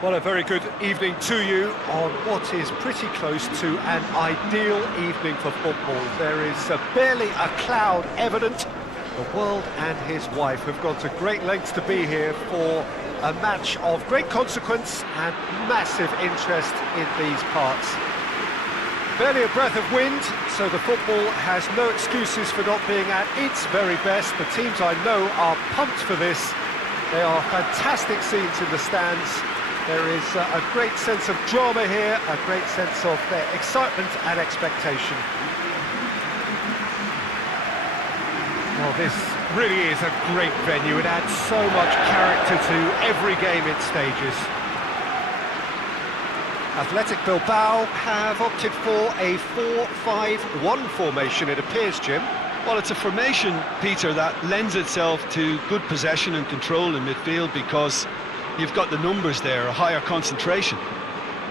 Well, a very good evening to you on what is pretty close to an ideal evening for football. There is barely a cloud evident. The world and his wife have gone to great lengths to be here for a match of great consequence and massive interest in these parts. Barely a breath of wind, so the football has no excuses for not being at its very best. The teams I know are pumped for this. They are fantastic scenes in the stands. There is a great sense of drama here, a great sense of their excitement and expectation. Well, this really is a great venue. It adds so much character to every game it stages. Athletic Bilbao have opted for a 4-5-1 formation, it appears, Jim. Well, it's a formation, Peter, that lends itself to good possession and control in midfield because you've got the numbers there, a higher concentration.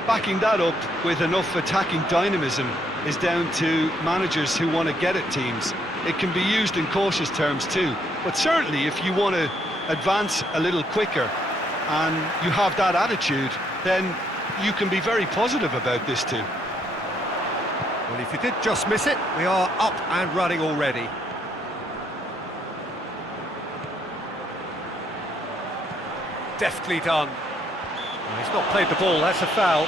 Backing that up with enough attacking dynamism is down to managers who want to get at teams. It can be used in cautious terms too, but certainly if you want to advance a little quicker and you have that attitude, then you can be very positive about this too. Well, if you did just miss it, we are up and running already. Deftly done. Well, he's not played the ball, that's a foul.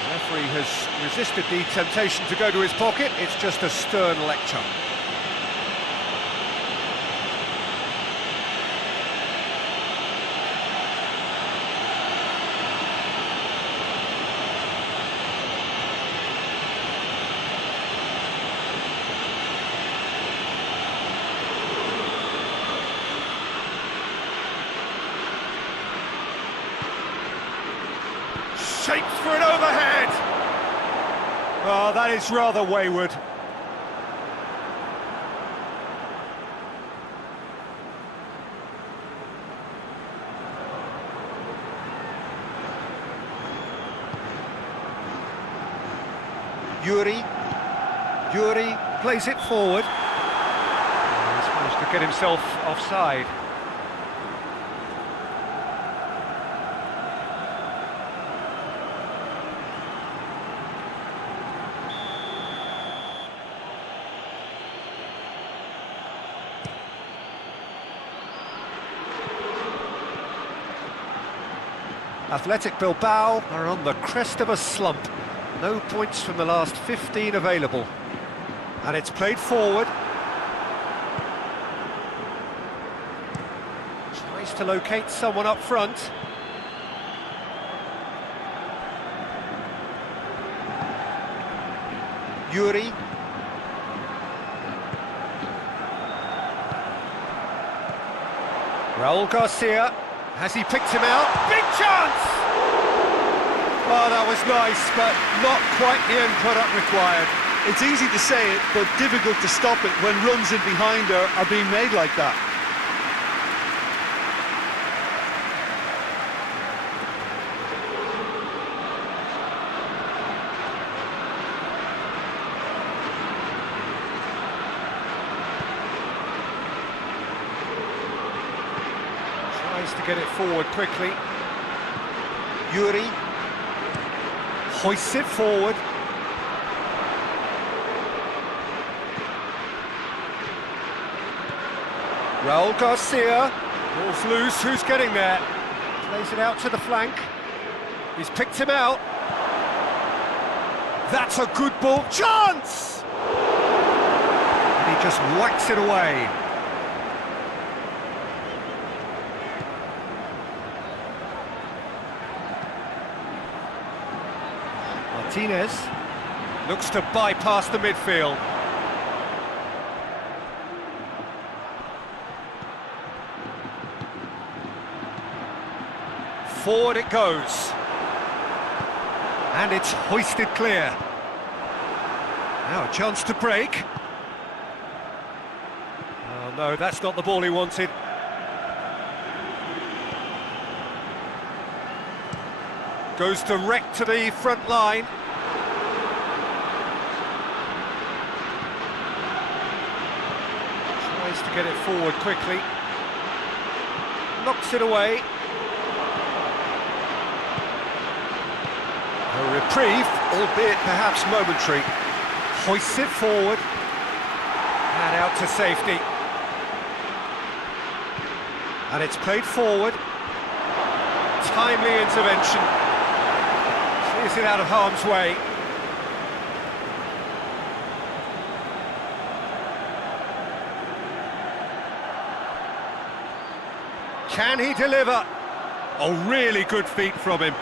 The referee has resisted the temptation to go to his pocket. It's just a stern lecture. Shapes for an overhead! Oh, that is rather wayward. Yuri plays it forward. Oh, he's managed to get himself offside. Athletic Bilbao are on the crest of a slump. No points from the last 15 available. And it's played forward. Tries to locate someone up front. Yuri. Raul Garcia. Has he picked him out? Big chance! Oh, that was nice, but not quite the end product required. It's easy to say it, but difficult to stop it when runs in behind are being made like that. To get it forward quickly. Yuri hoists it forward. Raul Garcia, ball's loose, who's getting there? Plays it out to the flank. He's picked him out. That's a good ball, chance! And he just whacks it away. Martinez looks to bypass the midfield. Forward it goes. And it's hoisted clear. Now a chance to break. Oh no, that's not the ball he wanted. Goes direct to the front line. Tries to get it forward quickly. knocks it away. A reprieve, albeit perhaps momentary. Hoists it forward. And out to safety. And it's played forward. Timely intervention. Clears it out of harm's way. Can he deliver? Oh, really good feet from him.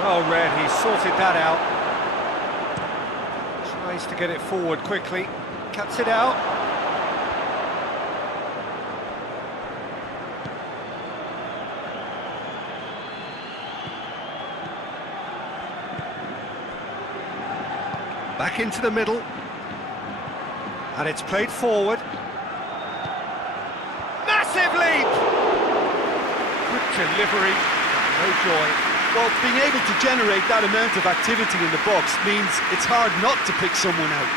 Well read, he sorted that out. Tries to get it forward quickly. Cuts it out. Back into the middle. And it's played forward. Massive leap! Good delivery, no joy. Well, being able to generate that amount of activity in the box means it's hard not to pick someone out.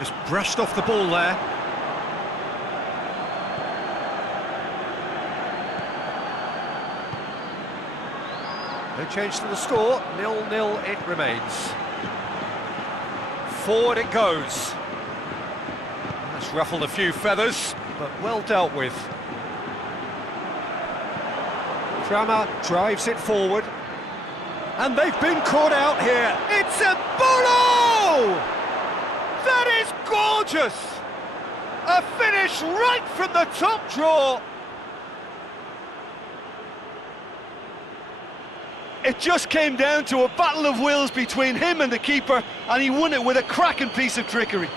Just brushed off the ball there. No change to the score, 0-0 it remains. Forward it goes. That's ruffled a few feathers, but well dealt with. Kramer drives it forward. And they've been caught out here. It's a BORUSSIA! That is gorgeous! A finish right from the top drawer. It just came down to a battle of wills between him and the keeper, and he won it with a cracking piece of trickery.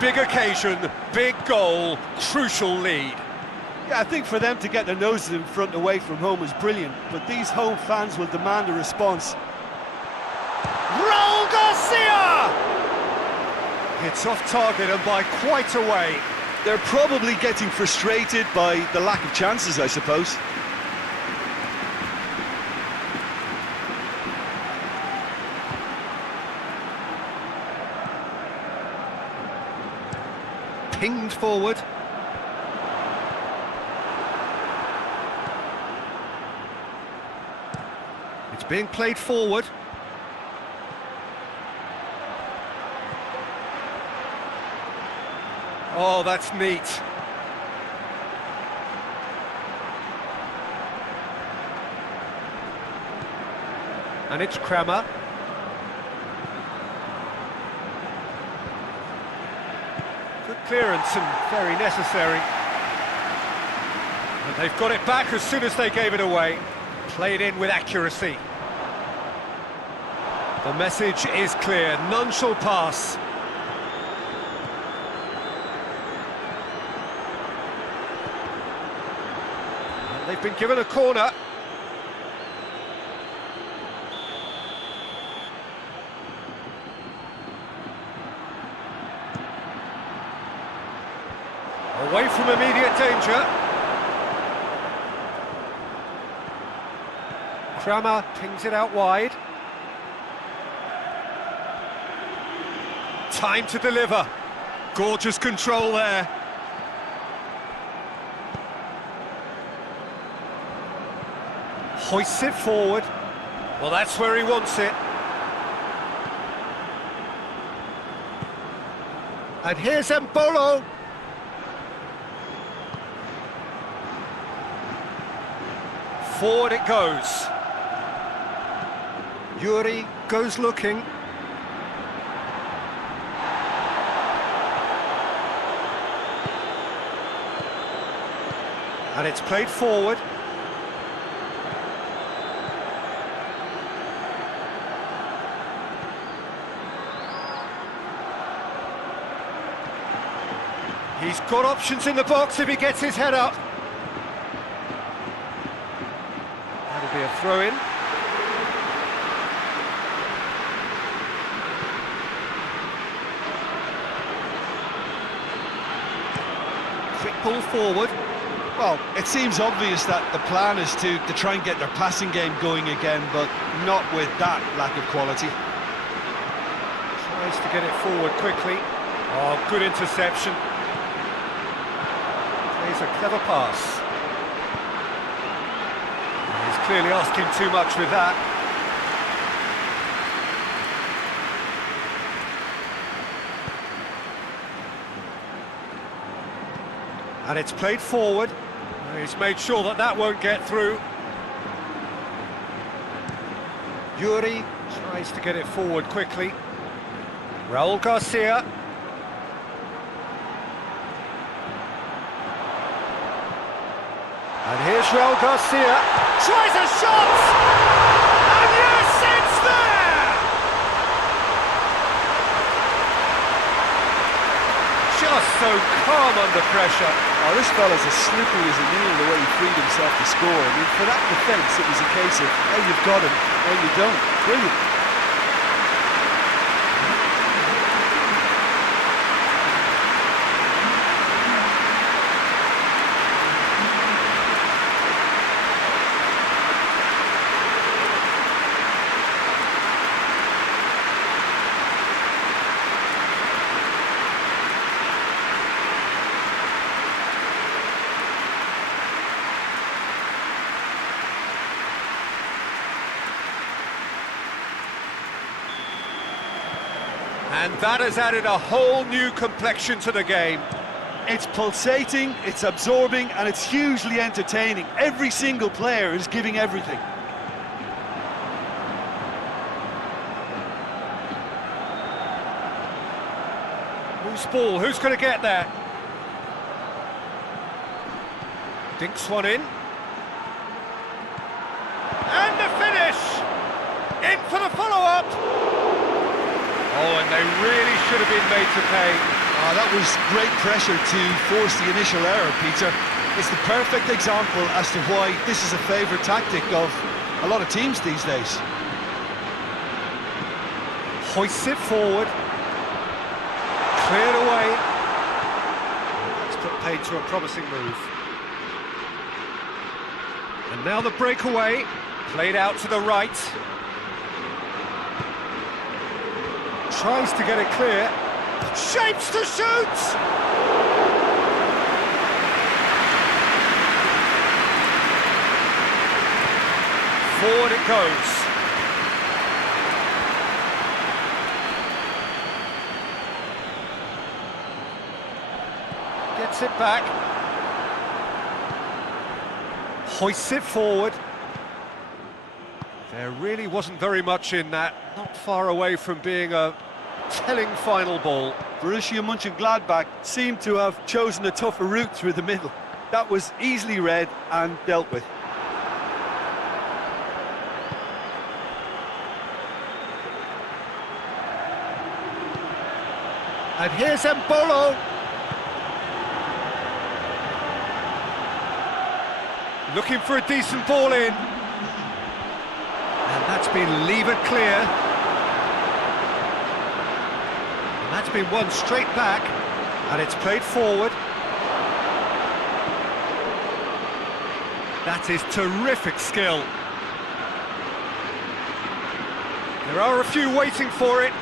Big occasion, big goal, crucial lead. Yeah, I think for them to get their noses in front away from home was brilliant, but these home fans will demand a response. Raul Garcia! It's off target and by quite a way. They're probably getting frustrated by the lack of chances, I suppose. Pinged forward. It's being played forward. Oh, that's neat. And it's Kramer. Good clearance and very necessary. And they've got it back as soon as they gave it away. Played in with accuracy. The message is clear, none shall pass. And they've been given a corner. Away from immediate danger. Kramer pings it out wide. Time to deliver. Gorgeous control there. Hoists it forward. Well, that's where he wants it. And here's Embolo. Forward it goes. Yuri goes looking. And it's played forward. He's got options in the box if he gets his head up. That'll be a throw-in. Quick ball forward. Well, it seems obvious that the plan is to try and get their passing game going again, but not with that lack of quality. Tries to get it forward quickly. Oh, good interception. Plays a clever pass. He's clearly asking too much with that. And it's played forward. He's made sure that that won't get through. Yuri tries to get it forward quickly. Raul Garcia. And here's Raul Garcia. Tries a shot! And yes, it's there! Just so calm under pressure. Oh, this fella's as slippery as a needle the way he freed himself to score. I mean, for that defence, it was a case of, oh, you've got him, oh, you don't. Brilliant. And that has added a whole new complexion to the game. It's pulsating, it's absorbing, and it's hugely entertaining. Every single player is giving everything. Who's ball? Who's going to get there? Dinks one in. And the finish! In for the follow-up! Oh, and they really should have been made to pay. Oh, that was great pressure to force the initial error, Peter. It's the perfect example as to why this is a favourite tactic of a lot of teams these days. Hoists it forward. Cleared away. It's put paid to a promising move. And now the breakaway. Played out to the right. Tries to get it clear. Shapes to shoot! Forward it goes. Gets it back. Hoists it forward. There really wasn't very much in that. Not far away from being a telling final ball. Borussia Mönchengladbach seemed to have chosen a tougher route through the middle. That was easily read and dealt with. And here's Mbolo. Looking for a decent ball in. And that's been levered clear. And that's been won straight back. And it's played forward. That is terrific skill. There are a few waiting for it.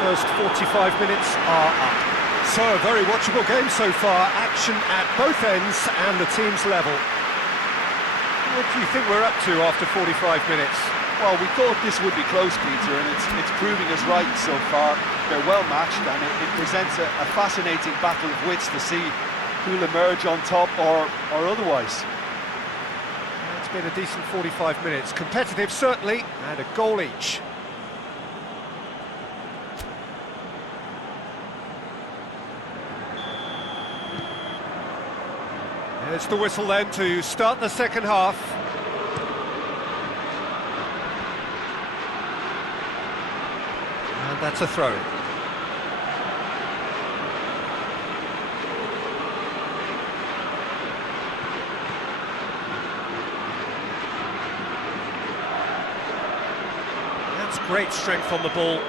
First 45 minutes are up. So, a very watchable game so far. Action at both ends and the team's level. What do you think we're up to after 45 minutes? Well, we thought this would be close, Peter, and it's proving us right so far. They're well matched, and it presents a fascinating battle of wits to see who'll emerge on top or otherwise. It's been a decent 45 minutes. Competitive, certainly, and a goal each. There's the whistle then to start the second half. And that's a throw. That's great strength on the ball.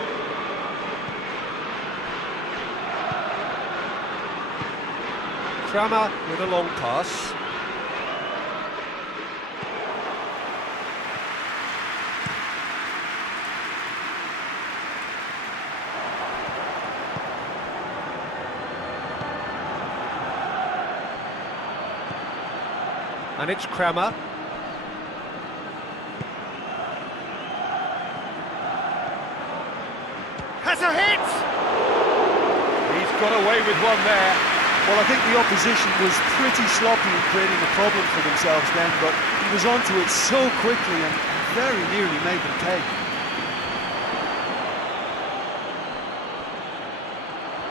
Kramer with a long pass. And it's Kramer. Has a hit! He's got away with one there. Well, I think the opposition was pretty sloppy in creating a problem for themselves then, but he was onto it so quickly and very nearly made them pay.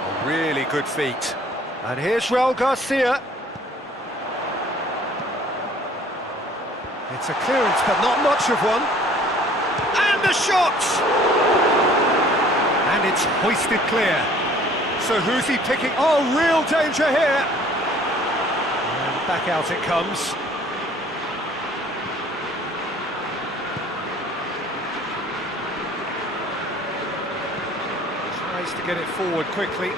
A really good feat. And here's Raul Garcia. It's a clearance, but not much of one. And the shot! And it's hoisted clear. So who's he picking? Oh, real danger here! And back out it comes. Tries to get it forward quickly.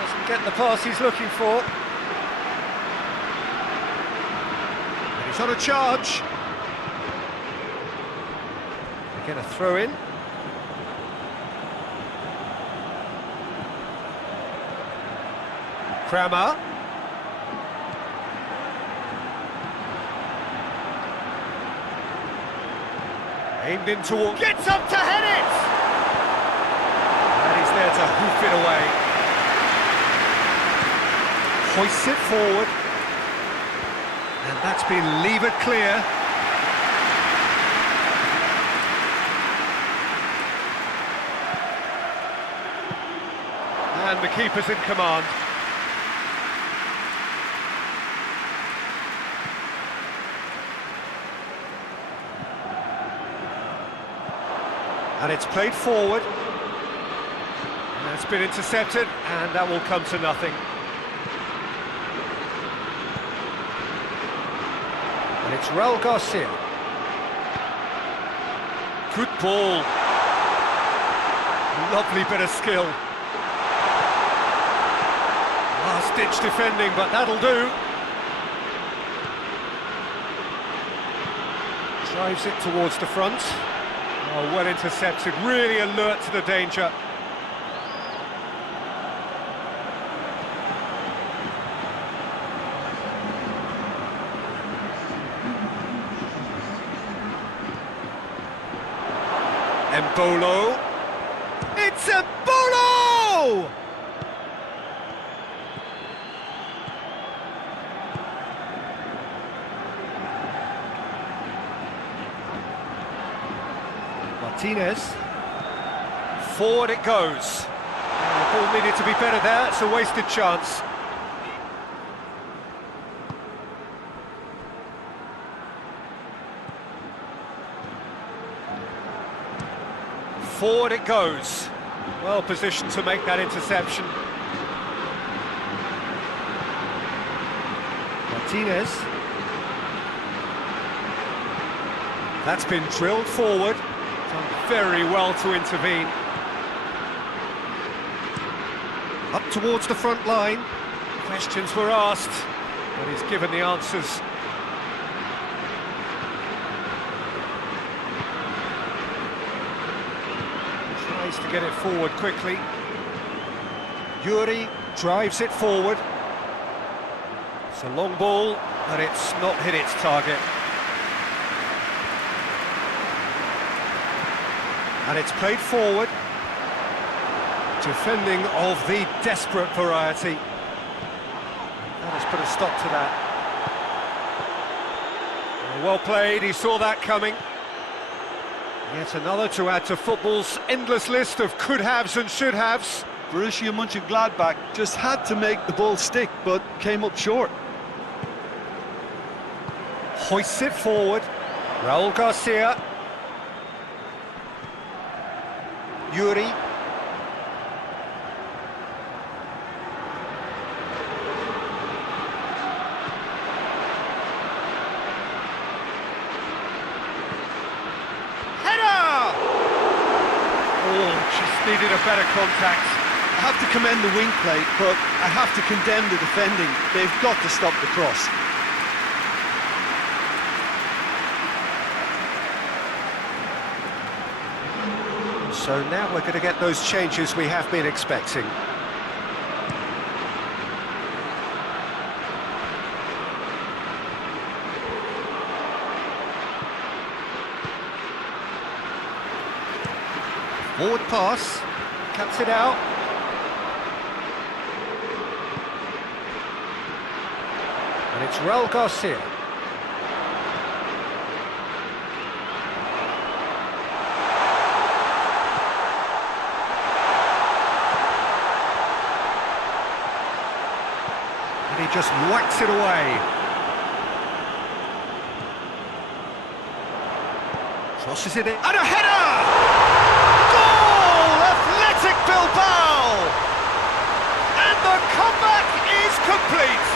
Doesn't get the pass he's looking for. And he's on a charge. They get a throw in. Kramer. Aimed in toward... Gets up to head it! And he's there to hoof it away. Hoists it forward. And that's been levered clear. And the keeper's in command. And it's played forward. And it's been intercepted, and that will come to nothing. And it's Raul Garcia. Good ball. Lovely bit of skill. Last-ditch defending, but that'll do. Drives it towards the front. Oh, well intercepted, really alert to the danger. Mbolo. It's a Mbolo! Martinez. Forward it goes. The ball needed to be better there, it's a wasted chance. Forward it goes. Well positioned to make that interception. Martinez. That's been drilled forward. Done very well to intervene. Up towards the front line. Questions were asked, but he's given the answers. Tries to get it forward quickly. Yuri drives it forward. It's a long ball, but it's not hit its target. And it's played forward. Defending of the desperate variety. That has put a stop to that. Well played, he saw that coming. Yet another to add to football's endless list of could-haves and should-haves. Borussia Mönchengladbach just had to make the ball stick, but came up short. Hoists it forward. Raul Garcia. Yuri. Needed a better contact. I have to commend the wing play, but I have to condemn the defending. They've got to stop the cross. So now we're going to get those changes we have been expecting. Forward pass, cuts it out. And it's Raul Garcia. And he just whacks it away. Crosses it in, and a header! Athletic Bilbao! And the comeback is complete!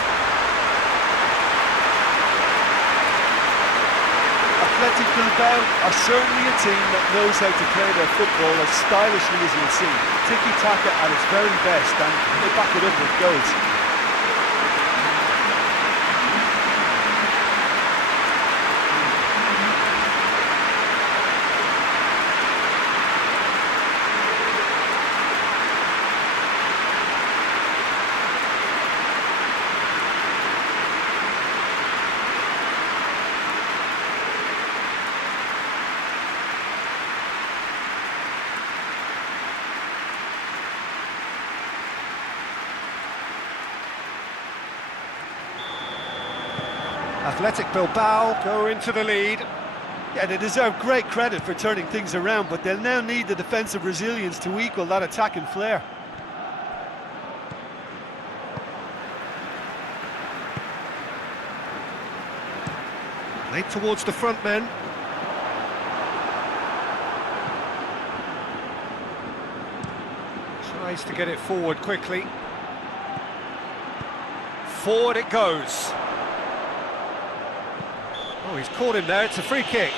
Athletic Bilbao are certainly a team that knows how to play their football as stylishly as you'll see. Tiki-taka at its very best, and they back it up with goals. Athletic Bilbao go into the lead. Yeah, they deserve great credit for turning things around, but they'll now need the defensive resilience to equal that attacking flair. Late towards the front men. Tries to get it forward quickly. Forward it goes. Oh, he's caught him there, it's a free kick.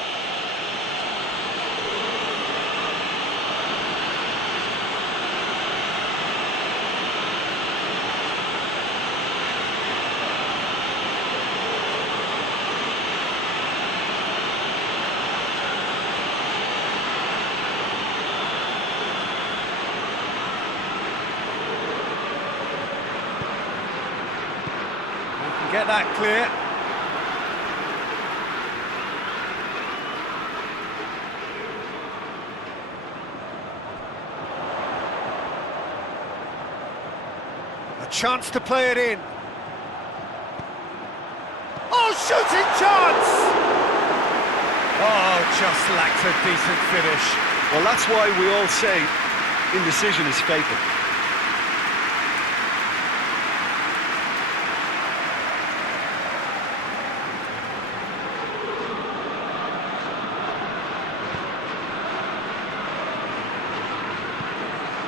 We can get that clear. Chance to play it in. Oh, shooting chance! Oh, just lacked a decent finish. Well, that's why we all say indecision is fatal.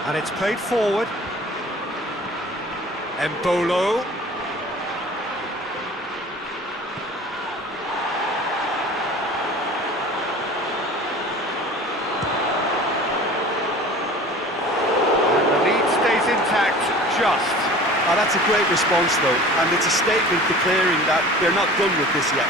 And it's played forward. PAULO. And the lead stays intact, just. Oh, that's a great response, though, and it's a statement declaring that they're not done with this yet.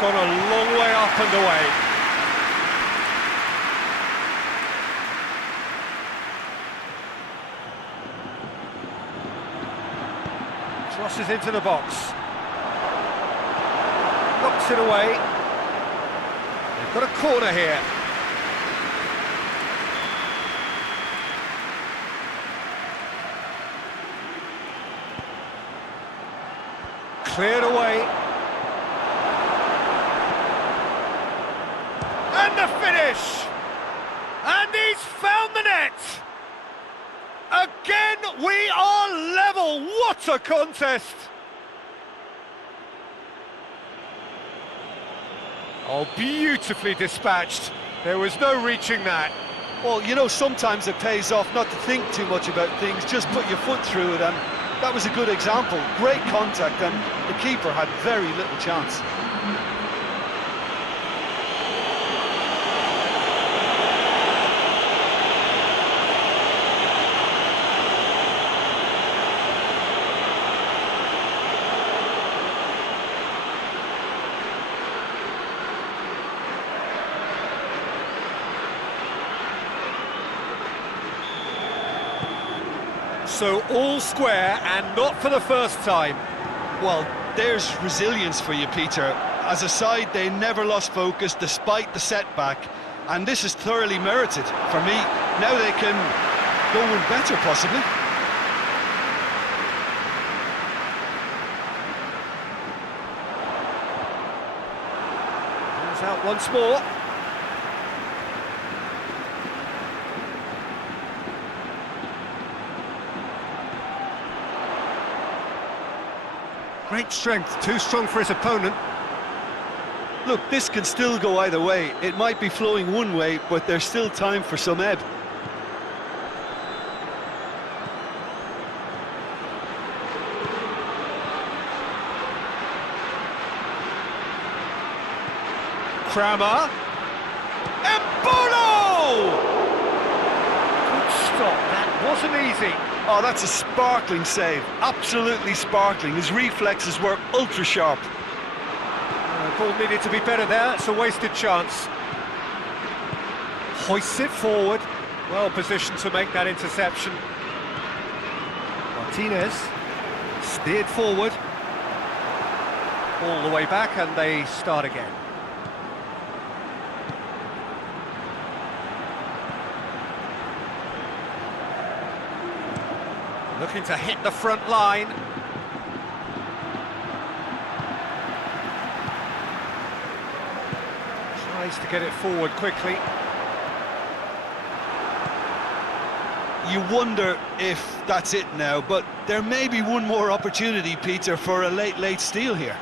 Gone a long way up and away. Crosses into the box. Knocks it away. They've got a corner here. Cleared away. And the finish! And he's found the net! Again, we are level! What a contest! Oh, beautifully dispatched. There was no reaching that. Well, you know, sometimes it pays off not to think too much about things, just put your foot through it, and that was a good example. Great contact, and the keeper had very little chance. So all square, and not for the first time. Well, there's resilience for you, Peter. As a side, they never lost focus despite the setback, and this is thoroughly merited. For me, now they can go one better, possibly. Comes out once more. Great strength, too strong for his opponent. Look, this can still go either way. It might be flowing one way, but there's still time for some ebb. Kramer. And BORUSSIA! Good stop, that wasn't easy. Oh, that's a sparkling save. Absolutely sparkling. His reflexes were ultra-sharp. Ball needed to be better there, it's a wasted chance. Hoists it forward, well positioned to make that interception. Martinez, steered forward. All the way back and they start again. Looking to hit the front line. Tries to get it forward quickly. You wonder if that's it now, but there may be one more opportunity, Peter, for a late steal here.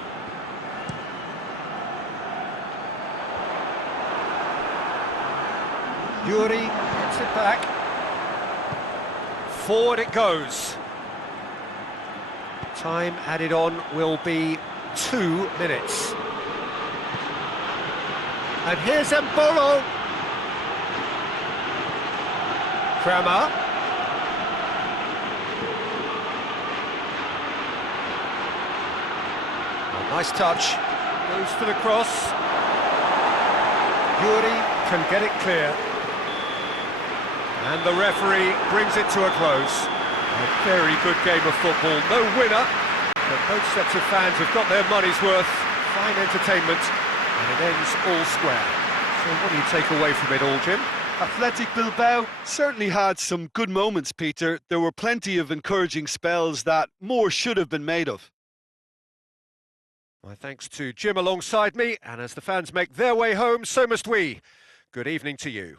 Yuri gets it back. Forward it goes. Time added on will be 2 minutes. And here's Mbolo. Kramer. Oh, nice touch. Goes for the cross. Yuri can get it clear. And the referee brings it to a close. A very good game of football. No winner, but both sets of fans have got their money's worth. Fine entertainment, and it ends all square. So what do you take away from it all, Jim? Athletic Bilbao certainly had some good moments, Peter. There were plenty of encouraging spells that more should have been made of. My thanks to Jim alongside me, and as the fans make their way home, so must we. Good evening to you.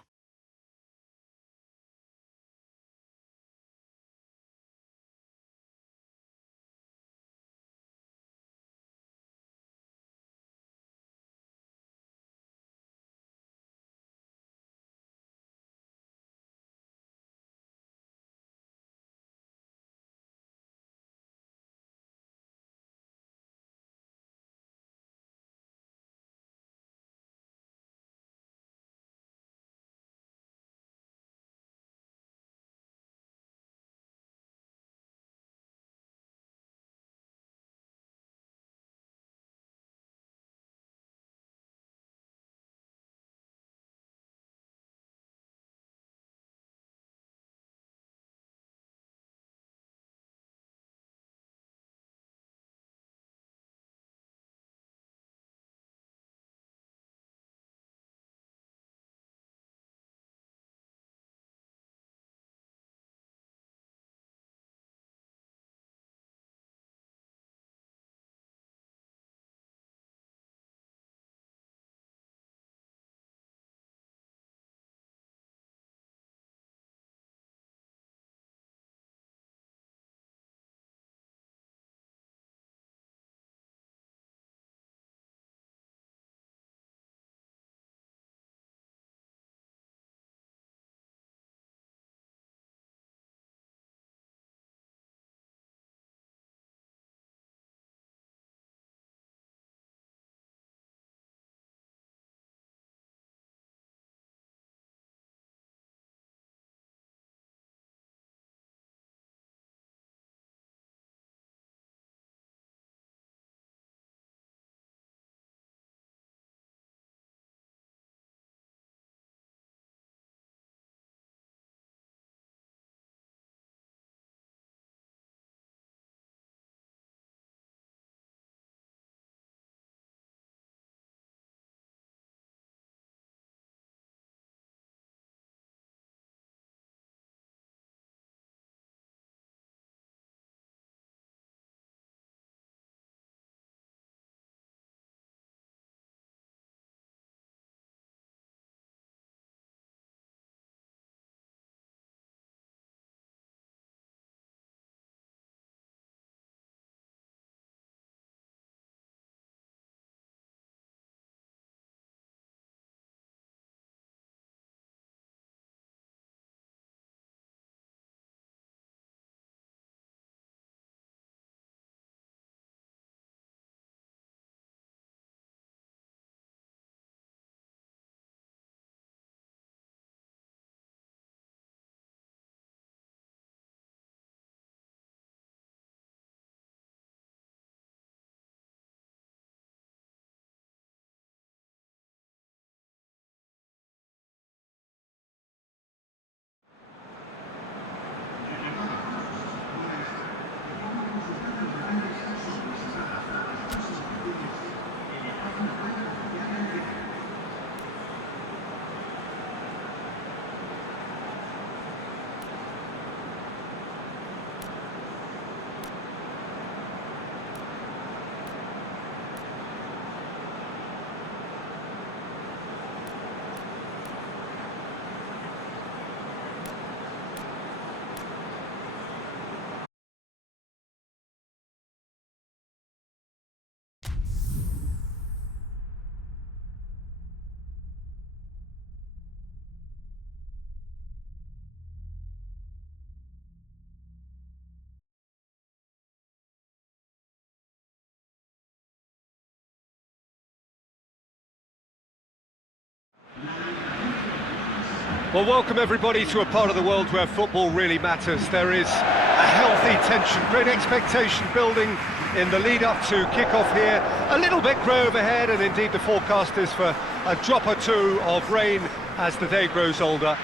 Well, welcome everybody to a part of the world where football really matters. There is a healthy tension, great expectation building in the lead-up to kick-off here. A little bit grey overhead, and indeed the forecast is for a drop or two of rain as the day grows older.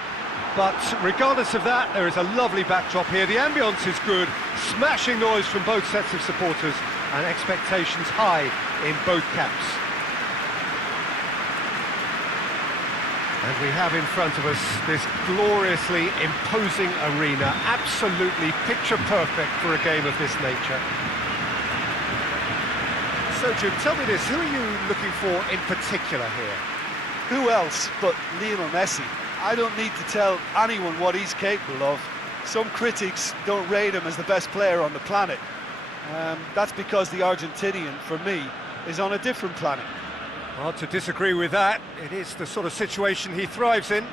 But regardless of that, there is a lovely backdrop here. The ambience is good, smashing noise from both sets of supporters, and expectations high in both camps. And we have in front of us this gloriously imposing arena, absolutely picture perfect for a game of this nature. So Jim, tell me this, who are you looking for in particular here? Who else but Lionel Messi? I don't need to tell anyone what he's capable of. Some critics don't rate him as the best player on the planet. That's because the Argentinian, for me, is on a different planet. Hard to disagree with that. It is the sort of situation he thrives in.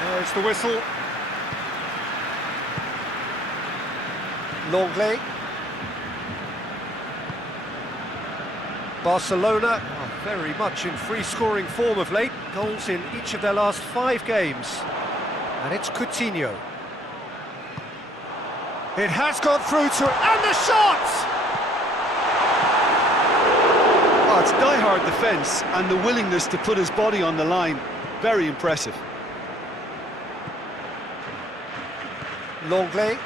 There's the whistle. Longley. Barcelona are very much in free-scoring form of late. Goals in each of their last 5 games. And it's Coutinho. It has got through to it, and the shot! Oh, it's die-hard defence and the willingness to put his body on the line. Very impressive. Longley.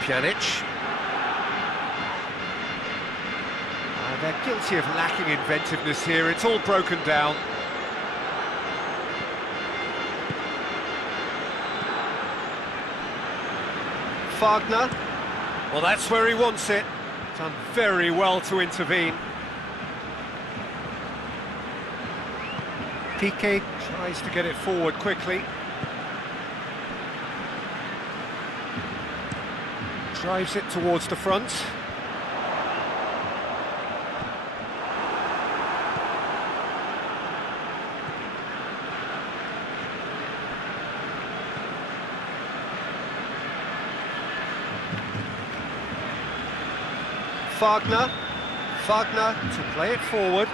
Pjanic. They're guilty of lacking inventiveness here. It's all broken down. Wagner. Well, that's where he wants it. Done very well to intervene. Piqué tries to get it forward quickly. Drives it towards the front. Wagner to play it forward.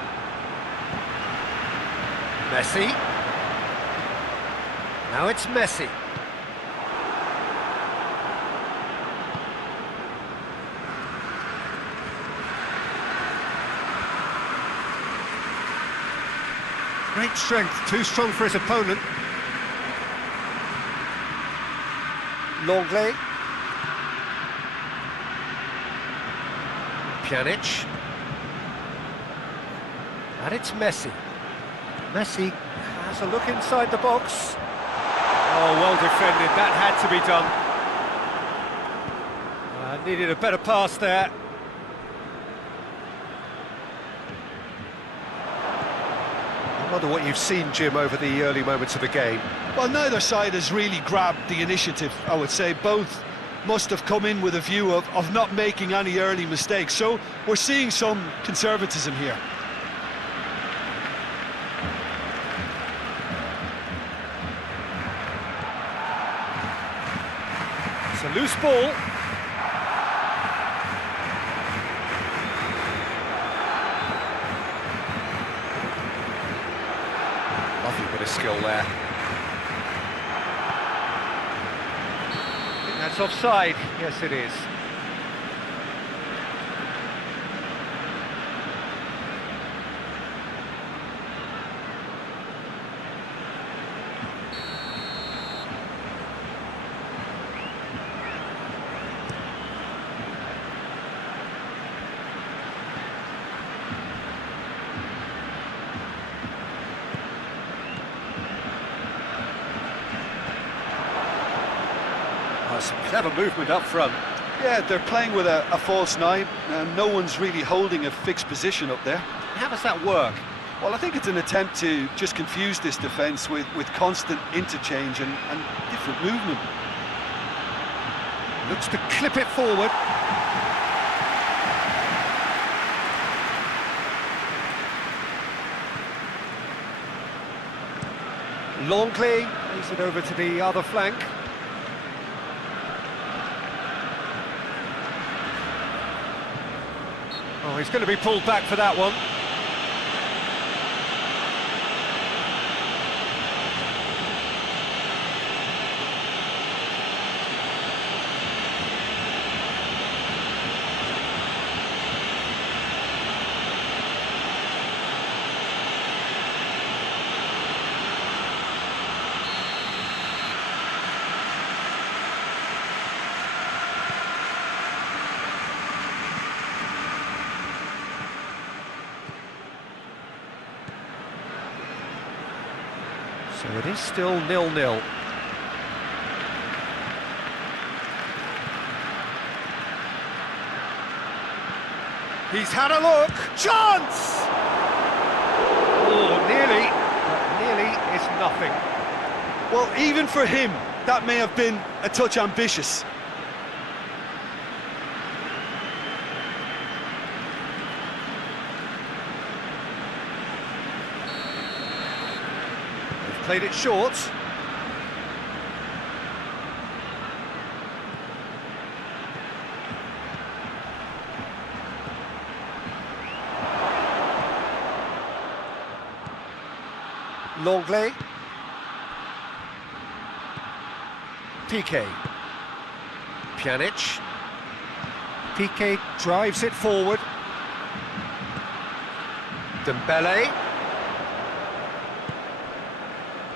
Messi. Now it's Messi. Great strength, too strong for his opponent. Longley. Pjanic. And it's Messi. Messi has a look inside the box. Oh, well defended, that had to be done. Needed a better pass there. I wonder what you've seen, Jim, over the early moments of the game. Well, neither side has really grabbed the initiative, I would say. Both must have come in with a view of not making any early mistakes. So we're seeing some conservatism here. It's a loose ball. Lovely bit of skill there. That's offside. Yes, it is. Some clever movement up front. Yeah, they're playing with a false 9, and no one's really holding a fixed position up there. How does that work? Well, I think it's an attempt to just confuse this defence with constant interchange and different movement. Looks to clip it forward. Longley plays it over to the other flank. Oh, he's going to be pulled back for that one. So it is still 0-0. He's had a look. Chance! Oh, nearly. But nearly is nothing. Well, even for him, that may have been a touch ambitious. Played it short. Longley. Piqué. Pjanic. Piqué drives it forward. Dembele.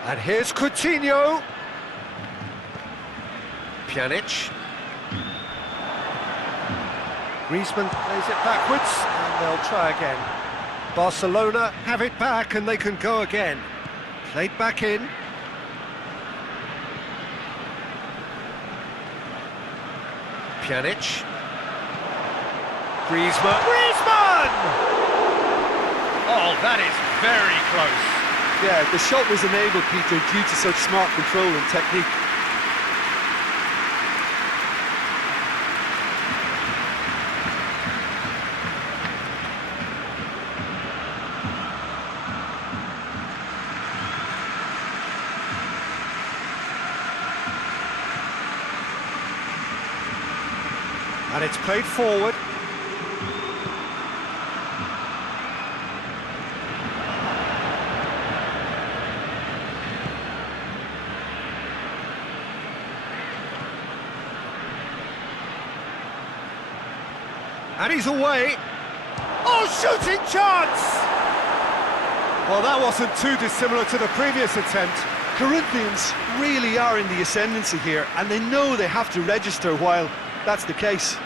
And here's Coutinho. Pjanic. Griezmann plays it backwards, and they'll try again. Barcelona have it back, and they can go again. Played back in. Pjanic. Griezmann. Griezmann! Oh, that is very close. Yeah, the shot was enabled, Peter, due to such smart control and technique. And it's played forward. And he's away. Oh, shooting chance! Well, that wasn't too dissimilar to the previous attempt. Corinthians really are in the ascendancy here, and they know they have to register while that's the case.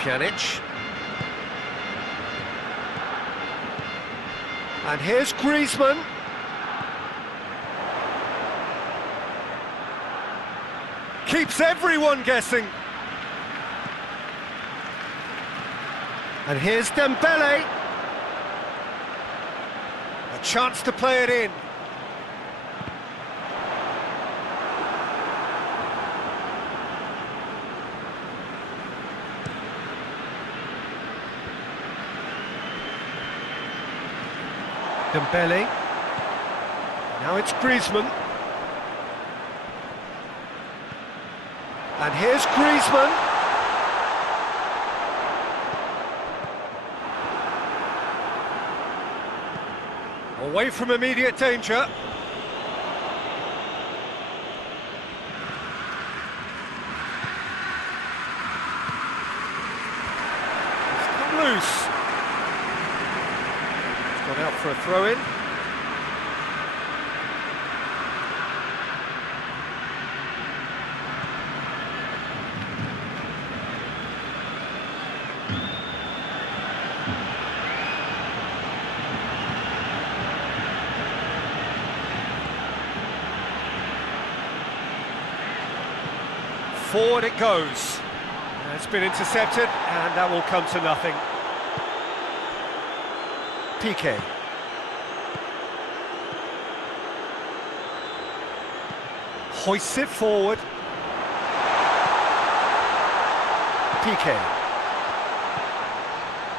Pjanic. And here's Griezmann. Keeps everyone guessing. And here's Dembele. A chance to play it in. Dembele. Now it's Griezmann. And here's Griezmann. Away from immediate danger. It's come loose. Gone out for a throw-in. Forward it goes. It's been intercepted, and that will come to nothing. Piqué. Hoists it forward. Piqué.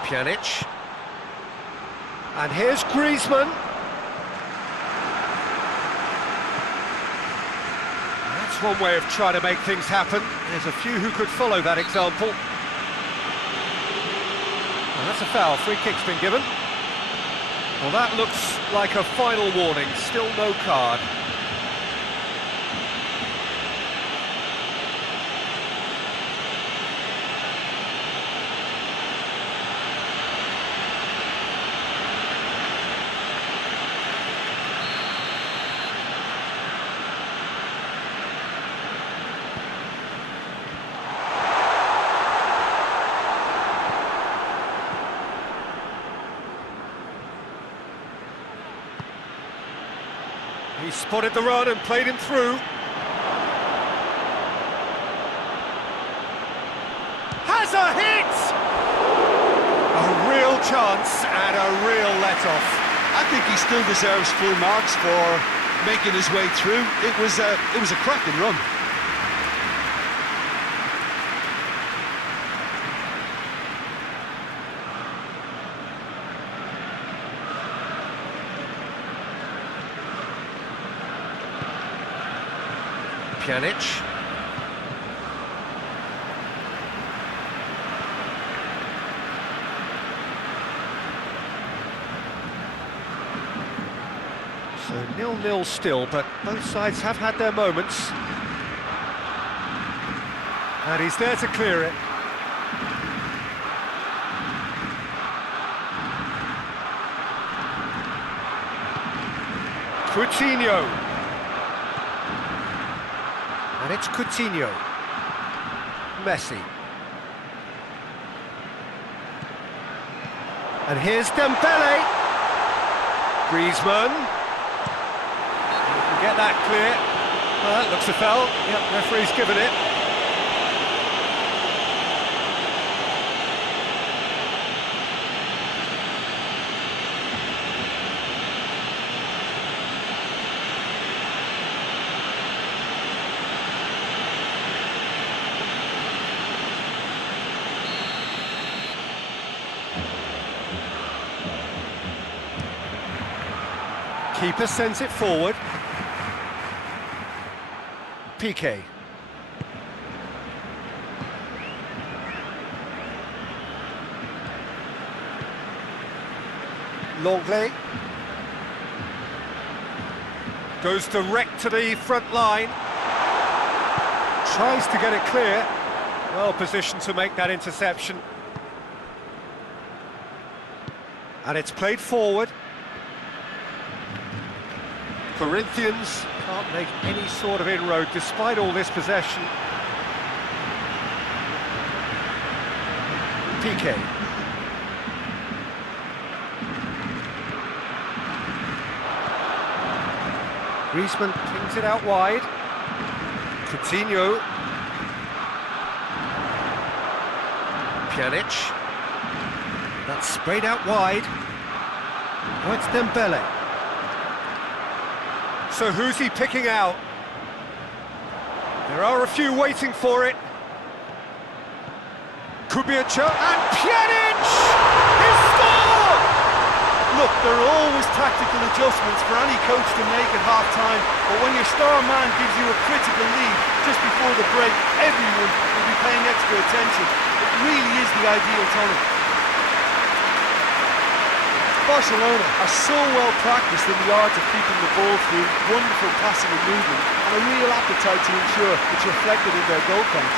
Pjanic. And here's Griezmann. That's one way of trying to make things happen. There's a few who could follow that example. And that's a foul. Free kick's been given. Well, that looks like a final warning. Still no card. He spotted the run and played him through. Has a hit! A real chance and a real let-off. I think he still deserves full marks for making his way through. It was a cracking run. Pjanic. So 0-0 still, but both sides have had their moments. And he's there to clear it. Coutinho. And it's Coutinho. Messi. And here's Dembele. Griezmann. You can get that clear. Well, that looks a foul. Yep, referee's given it. Keeper sends it forward. Piqué. Longley. Goes direct to the front line. Tries to get it clear. Well positioned to make that interception. And it's played forward. Corinthians can't make any sort of inroad despite all this possession. Piqué. Griezmann pings it out wide. Coutinho. Pjanic. That's sprayed out wide. Oh, it's Dembele. So who's he picking out? There are a few waiting for it. Could be a chance. And Pjanic! He scored! Look, there are always tactical adjustments for any coach to make at half-time, but when your star man gives you a critical lead just before the break, everyone will be paying extra attention. It really is the ideal tonic. Barcelona are so well practiced in the art of keeping the ball through, wonderful passing and movement, and a real appetite to ensure it's reflected in their goal count.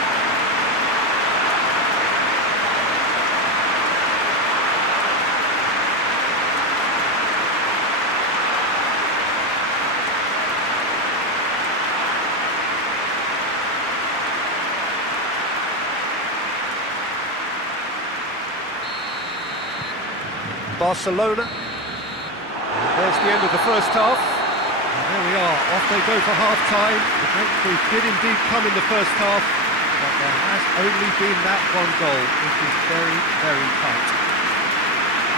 Barcelona. There's the end of the first half. And there we are, off they go for half-time. The breakthrough did indeed come in the first half, but there has only been that one goal, which is very, very tight.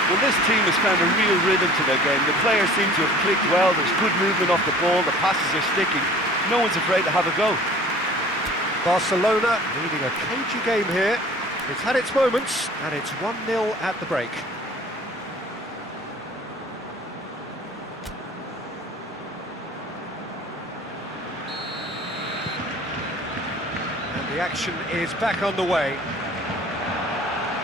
Well, this team has found a real rhythm to their game. The players seem to have clicked well. There's good movement off the ball. The passes are sticking. No one's afraid to have a go. Barcelona leading a cagey game here. It's had its moments, and it's 1-0 at the break. And the action is back on the way.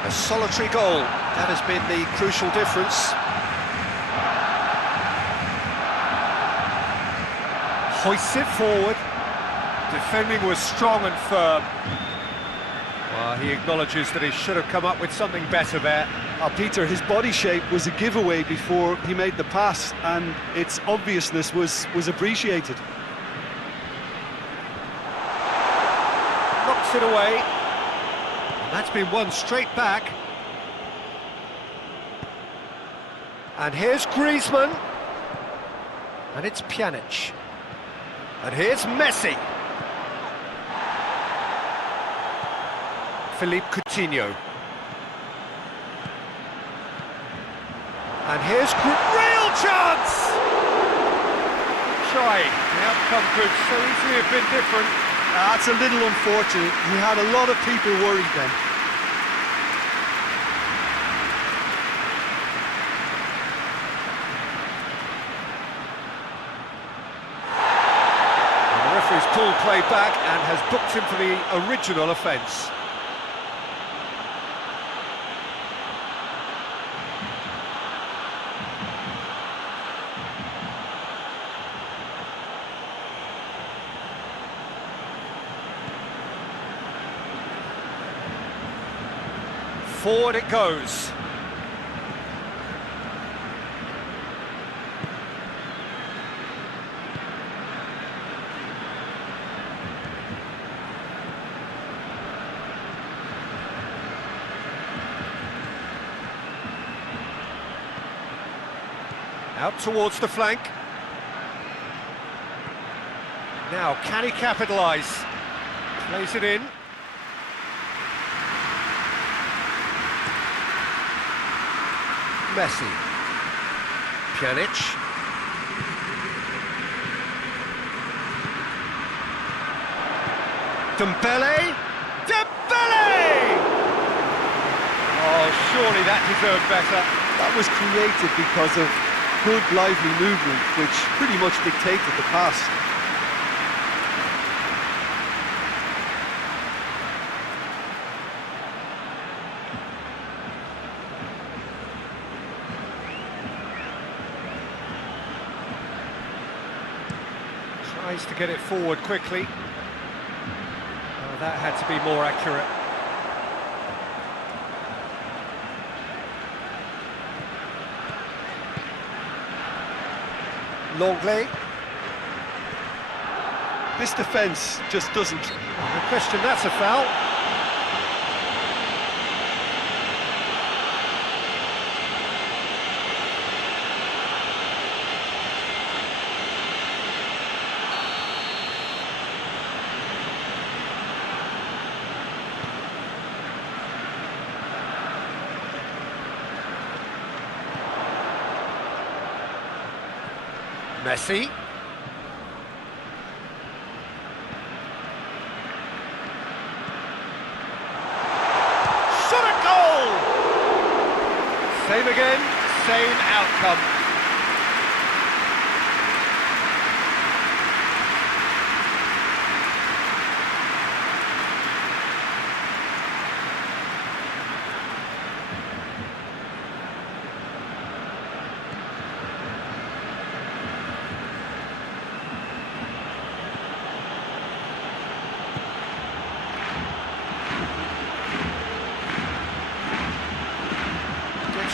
A solitary goal, that has been the crucial difference. Hoists it forward. Defending was strong and firm. Well, he acknowledges that he should have come up with something better there. Peter, his body shape was a giveaway before he made the pass, and its obviousness was appreciated. Knocks it away. And that's been won straight back. And here's Griezmann. And it's Pjanic. And here's Messi. Philippe Coutinho. And here's real chance! Try. The outcome could so easily have been different. That's a little unfortunate. He had a lot of people worried then. And the referee's pulled play back and has booked him for the original offence. Forward it goes. Out towards the flank. Now, can he capitalise? Plays it in. Messi. Pjanic. Dembele. Dembele! Oh, surely that deserved better. That was created because of good, lively movement, which pretty much dictated the pass. Tries to get it forward quickly. Oh, that had to be more accurate. Longley. This defence just doesn't... No question, that's a foul. Messi. Shot a goal! Same again, same outcome.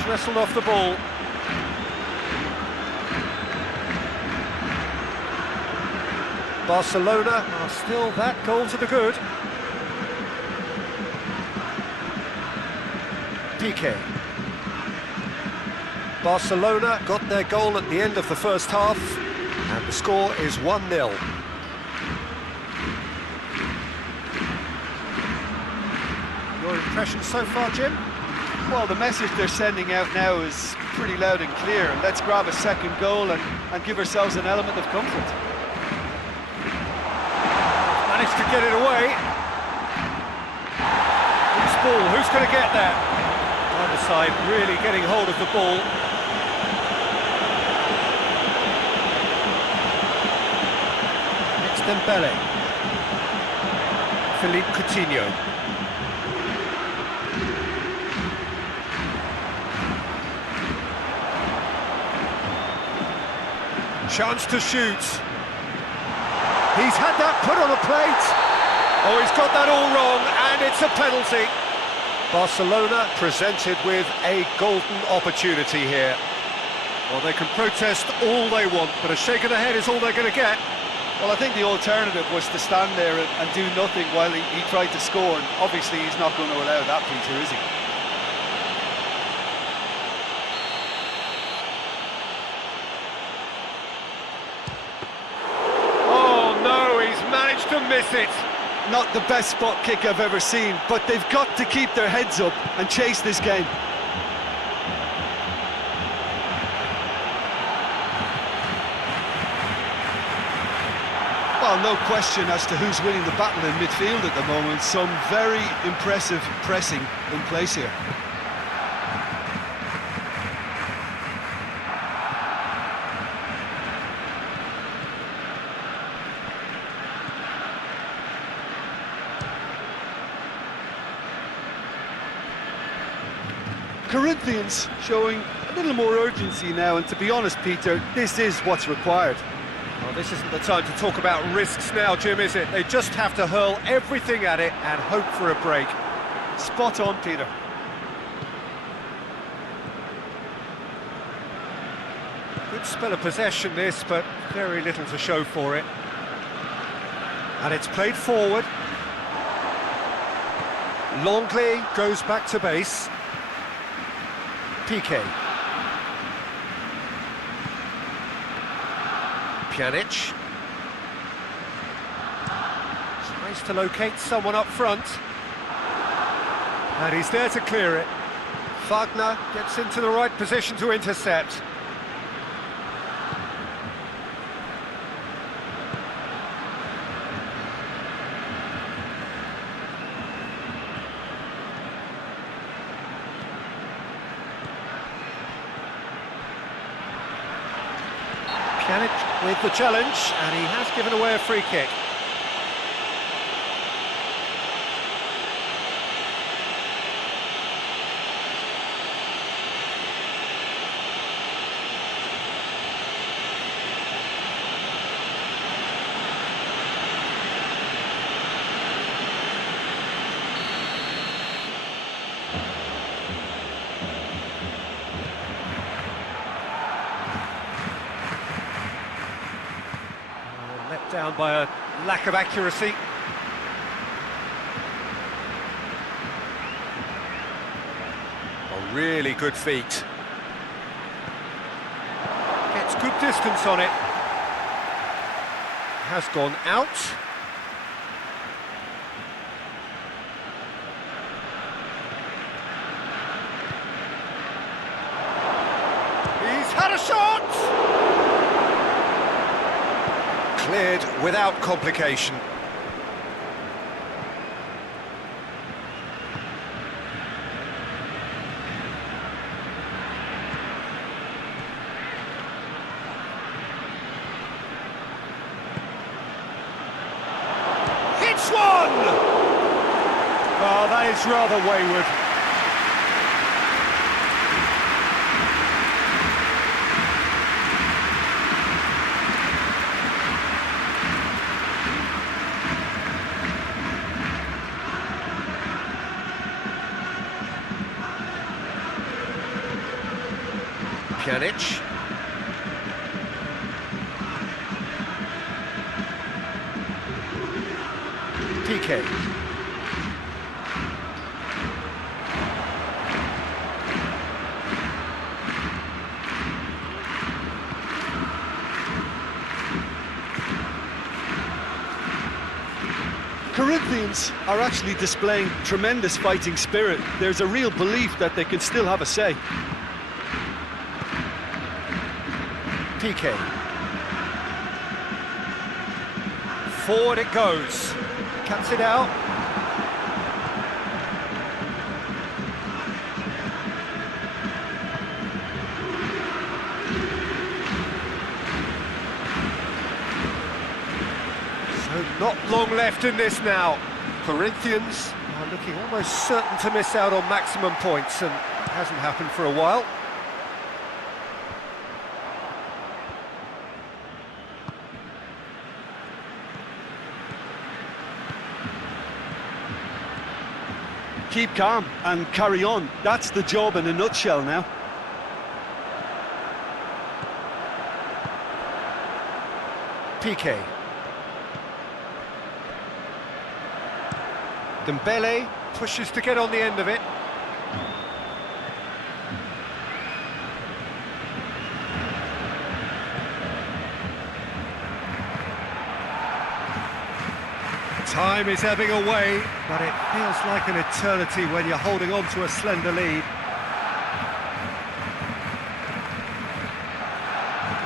Wrestled off the ball. Barcelona are still that goal to the good. PK. Barcelona got their goal at the end of the first half, and the score is 1-0. Your impressions so far, Jim? Well, the message they're sending out now is pretty loud and clear. Let's grab a second goal and give ourselves an element of comfort. Managed to get it away. Loose ball, who's going to get that? Either side really getting hold of the ball. It's Dembele. Philippe Coutinho. Chance to shoot. He's had that put on a plate. Oh, he's got that all wrong, and it's a penalty. Barcelona presented with a golden opportunity here. Well, they can protest all they want, but a shake of the head is all they're going to get. Well, I think the alternative was to stand there and do nothing while he tried to score, and obviously he's not going to allow that, Peter, is he? To miss it. Not the best spot kick I've ever seen, but they've got to keep their heads up and chase this game. Well, no question as to who's winning the battle in midfield at the moment. Some very impressive pressing in place here. Corinthians showing a little more urgency now, and to be honest, Peter, this is what's required. Well, this isn't the time to talk about risks now, Jim, is it? They just have to hurl everything at it and hope for a break. Spot on, Peter. Good spell of possession this, but very little to show for it. And it's played forward. Longley goes back to base. Piqué. Pjanic. Tries to locate someone up front. And he's there to clear it. Wagner gets into the right position to intercept. Pjanic with the challenge, and he has given away a free kick. Down by a lack of accuracy. A really good feat. Gets good distance on it. Has gone out. He's had a shot! Cleared without complication. Hits one! Oh, that is rather wayward. Pjanic. Piqué. Corinthians are actually displaying tremendous fighting spirit. There's a real belief that they can still have a say. PK. Forward it goes. Cuts it out. So not long left in this now. Corinthians are looking almost certain to miss out on maximum points, and it hasn't happened for a while. Keep calm and carry on. That's the job in a nutshell now. PK. Dembele pushes to get on the end of it. Time is ebbing away, but it feels like an eternity when you're holding on to a slender lead.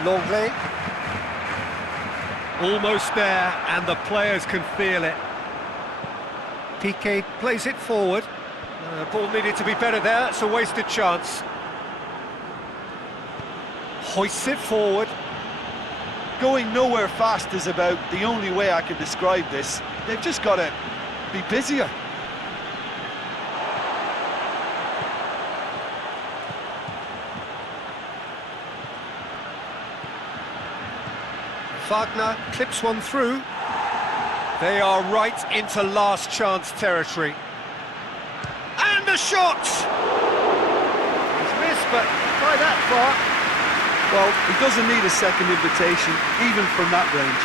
Longley. Almost there, and the players can feel it. PK plays it forward. Ball needed to be better there, it's a wasted chance. Hoists it forward. Going nowhere fast is about the only way I can describe this. They've just got to be busier. Wagner clips one through. They are right into last chance territory. And the shot! It's missed, but by that far. Well, he doesn't need a second invitation, even from that range.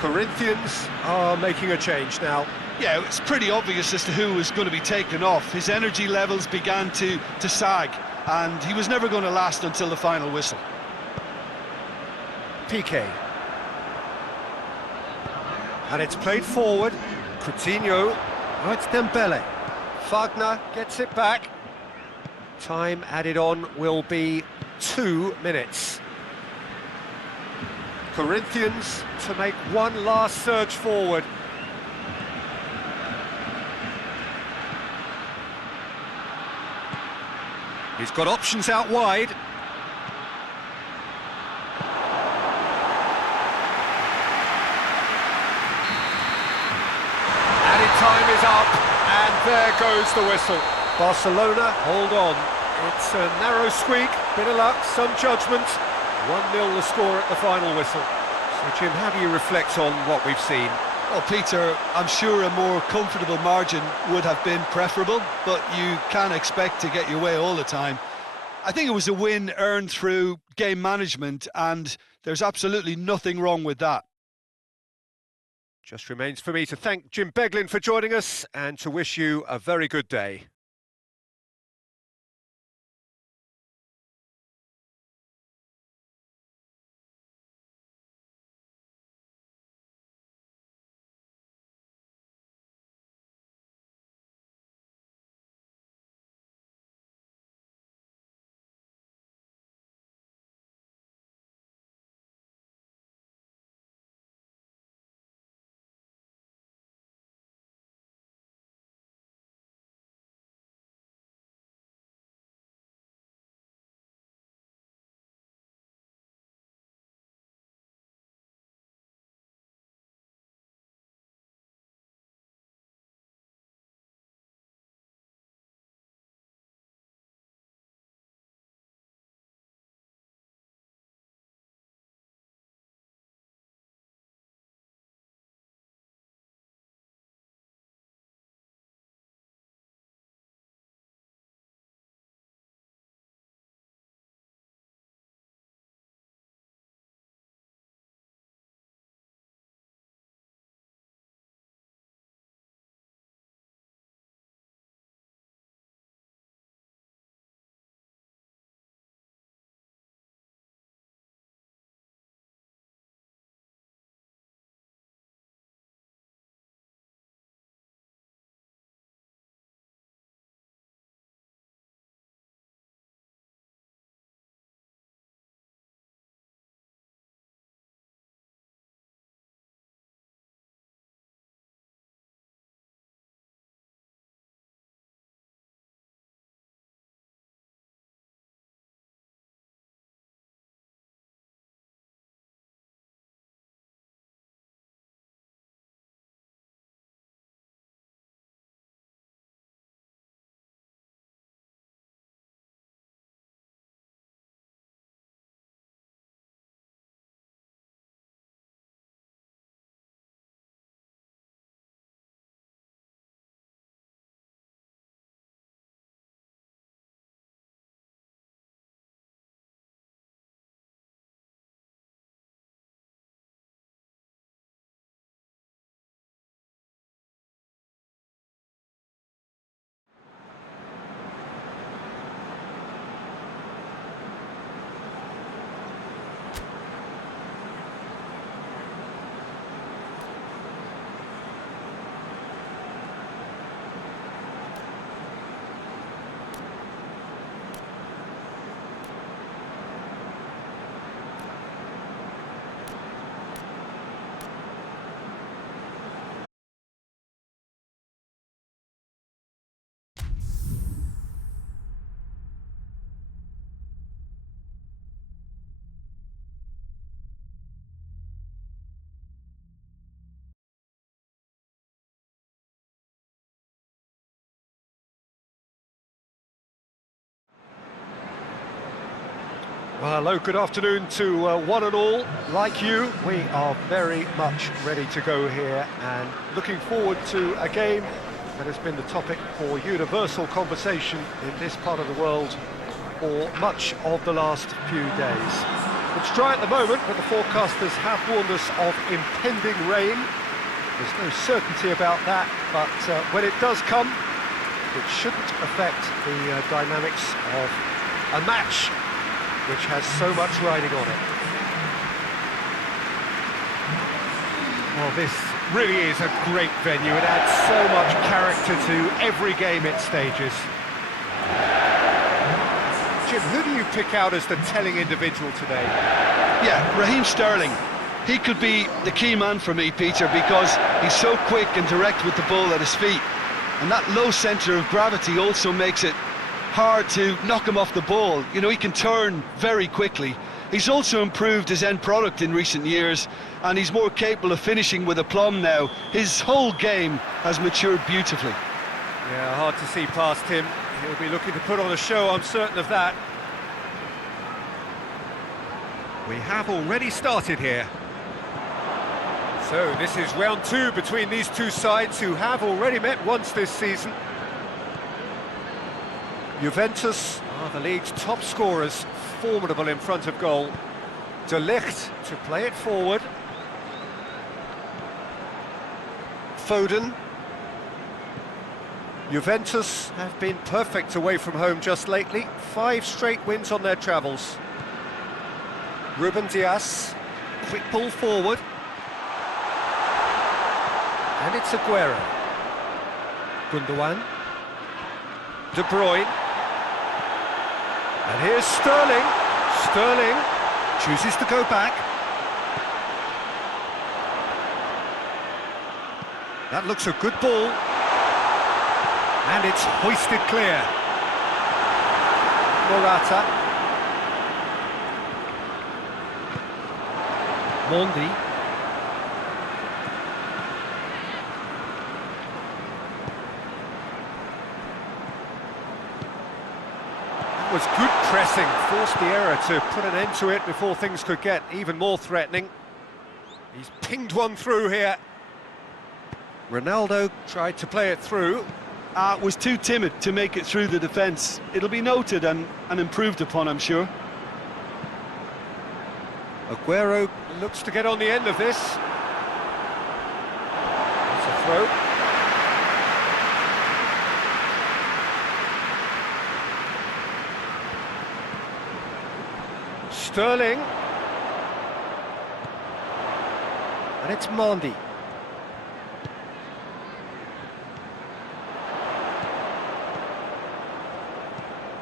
Corinthians are making a change now. Yeah, it's pretty obvious as to who was going to be taken off. His energy levels began to sag, and he was never going to last until the final whistle. PK. And it's played forward. Coutinho. Oh, it's Dembele. Wagner gets it back. Time added on will be 2 minutes. Corinthians to make one last surge forward. He's got options out wide. Added time is up, and there goes the whistle. Barcelona, hold on. It's a narrow squeak, bit of luck, some judgment. 1-0 the score at the final whistle. So, Jim, how do you reflect on what we've seen? Well, Peter, I'm sure a more comfortable margin would have been preferable, but you can't expect to get your way all the time. I think it was a win earned through game management, and there's absolutely nothing wrong with that. Just remains for me to thank Jim Beglin for joining us and to wish you a very good day. Well, hello, good afternoon to one and all. Like you, we are very much ready to go here and looking forward to a game that has been the topic for universal conversation in this part of the world for much of the last few days. It's dry at the moment, but the forecasters have warned us of impending rain. There's no certainty about that, but when it does come, it shouldn't affect the dynamics of a match which has so much riding on it. Well, this really is a great venue. It adds so much character to every game it stages. Jim, who do you pick out as the telling individual today? Yeah, Raheem Sterling. He could be the key man for me, Peter, because he's so quick and direct with the ball at his feet. And that low centre of gravity also makes it hard to knock him off the ball. You know, he can turn very quickly. He's also improved his end product in recent years, and he's more capable of finishing with aplomb now. His whole game has matured beautifully. Yeah, hard to see past him. He'll be looking to put on a show, I'm certain of that. We have already started here. So this is round two between these two sides who have already met once this season. Juventus are the league's top scorers, formidable in front of goal. De Ligt to play it forward. Foden. Juventus have been perfect away from home just lately. 5 straight wins on their travels. Ruben Dias, quick ball forward. And it's Aguero. Gundogan. De Bruyne. And here's Sterling. Sterling chooses to go back. That looks a good ball. And it's hoisted clear. Morata. Mondi. That was good pressing, forced the error to put an end to it before things could get even more threatening. He's pinged one through here. Ronaldo tried to play it through. Was too timid to make it through the defence. It'll be noted and improved upon, I'm sure. Aguero looks to get on the end of this. It's a throw. Sterling. And it's Mondi.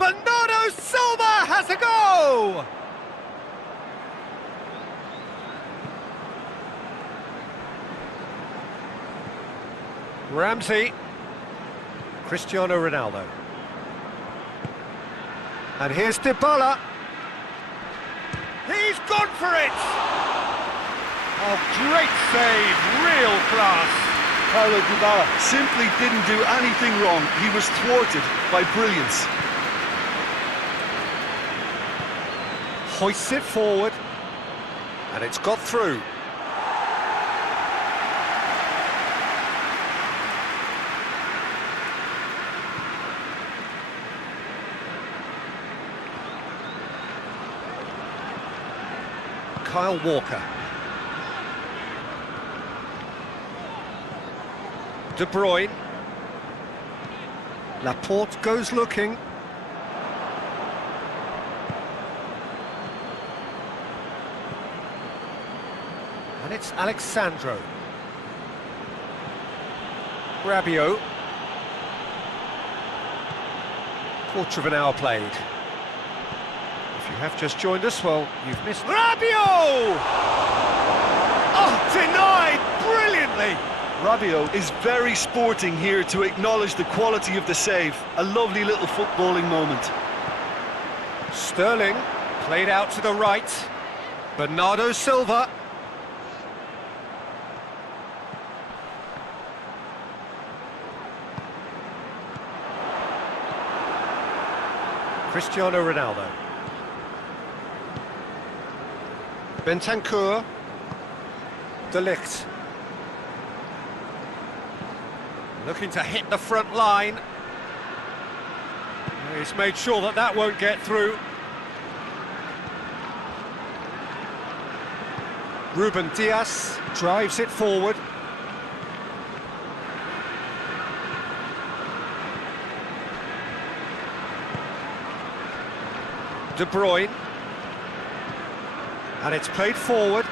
Bernardo Silva has a go! Ramsey. Cristiano Ronaldo. And here's Dybala. He's gone for it! Oh, great save, real class. Paulo Dybala simply didn't do anything wrong. He was thwarted by brilliance. Hoists it forward, and it's got through. Kyle Walker. De Bruyne. Laporte goes looking. And it's Alexandro. Rabiot. Quarter of an hour played. If you have just joined us, well, you've missed... Rabiot! Oh, denied brilliantly! Rabiot is very sporting here to acknowledge the quality of the save. A lovely little footballing moment. Sterling played out to the right. Bernardo Silva. Cristiano Ronaldo. Bentancur. De Ligt. Looking to hit the front line. He's made sure that that won't get through. Ruben Dias drives it forward. De Bruyne. And it's played forward.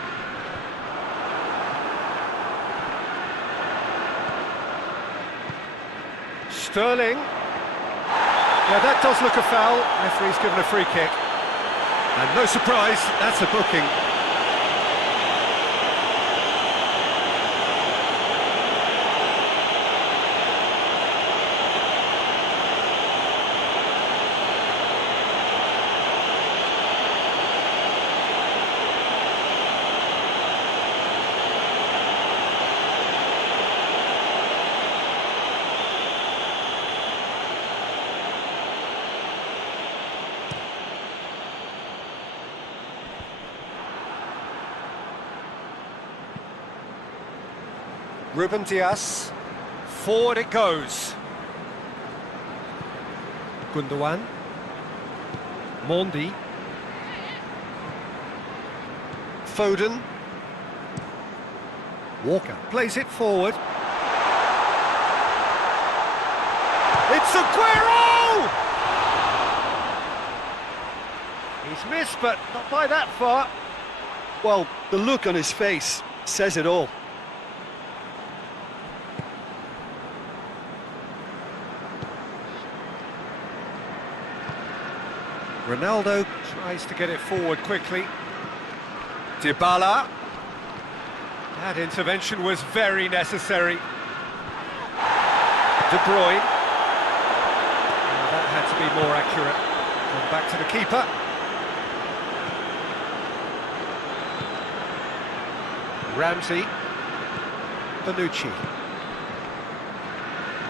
Sterling. Yeah, that does look a foul. Referee's given a free kick. And no surprise, that's a booking. Ruben Dias, forward it goes. Gundogan, Mondi, Foden, Walker plays it forward. It's Aguero! He's missed, but not by that far. Well, the look on his face says it all. Ronaldo tries to get it forward quickly. Dybala. That intervention was very necessary. De Bruyne. Well, that had to be more accurate. Come back to the keeper. Ramsey. Bonucci.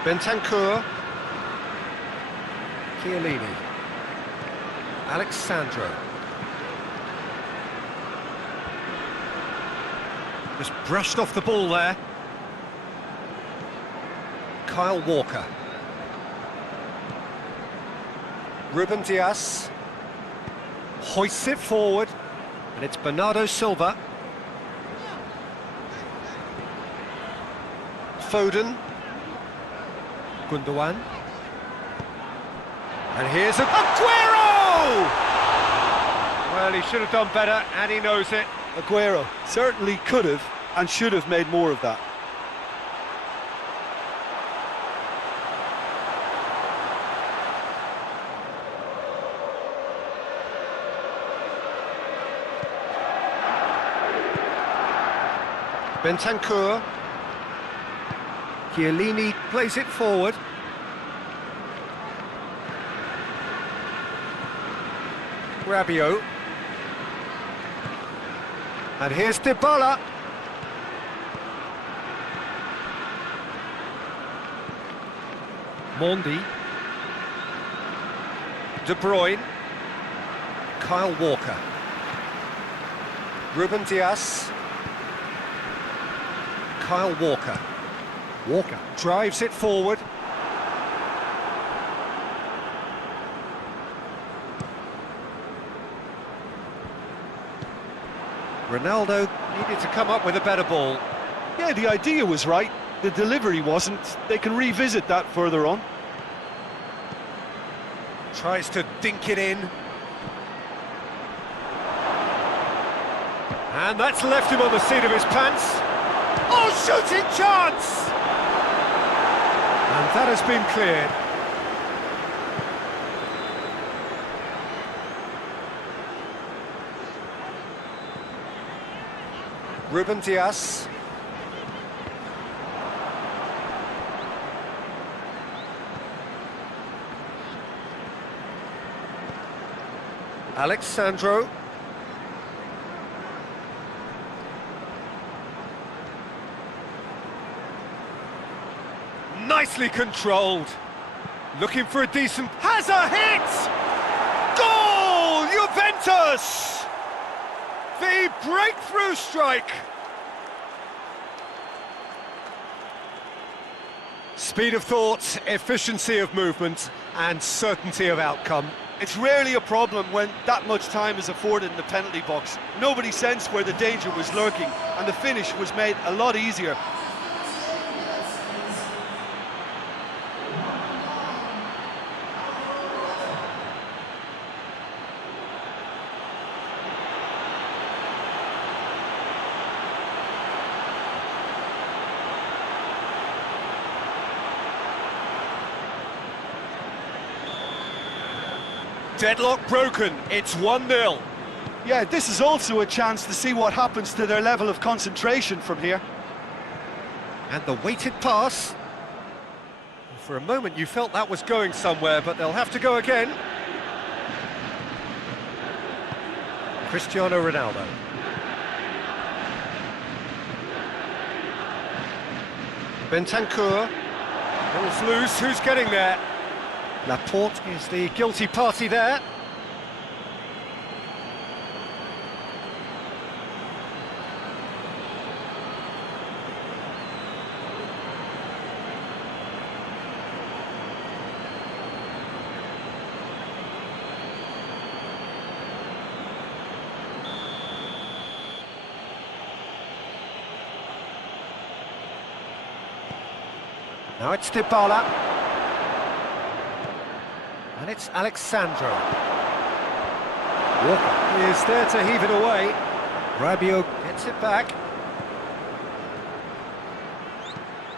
Bentancur. Chiellini. Alexandro. Just brushed off the ball there. Kyle Walker. Ruben Dias. Hoists it forward. And it's Bernardo Silva. Foden. Gundogan. And here's Aguero! Well, he should have done better, and he knows it. Aguero certainly could have and should have made more of that. Bentancur. Chiellini plays it forward. Rabiot. And here's Dybala. Mondi. De Bruyne. Kyle Walker. Ruben Dias. Kyle Walker. Walker drives it forward. Ronaldo needed to come up with a better ball. Yeah, the idea was right, the delivery wasn't. They can revisit that further on. Tries to dink it in. And that's left him on the seat of his pants. Oh, shooting chance! And that has been cleared. Ruben Dias. Alexandro. Nicely controlled. Looking for a decent... Has a hit! Goal! Juventus! The breakthrough strike! Speed of thought, efficiency of movement, and certainty of outcome. It's rarely a problem when that much time is afforded in the penalty box. Nobody sensed where the danger was lurking, and the finish was made a lot easier. Deadlock broken, it's 1-0. Yeah, this is also a chance to see what happens to their level of concentration from here. And the weighted pass. For a moment you felt that was going somewhere, but they'll have to go again. Cristiano Ronaldo. Bentancur. Ball's loose, who's getting there? Laporte is the guilty party there. Now it's Dybala. And it's Alexandro. Walker is there to heave it away. BRAGA gets it back.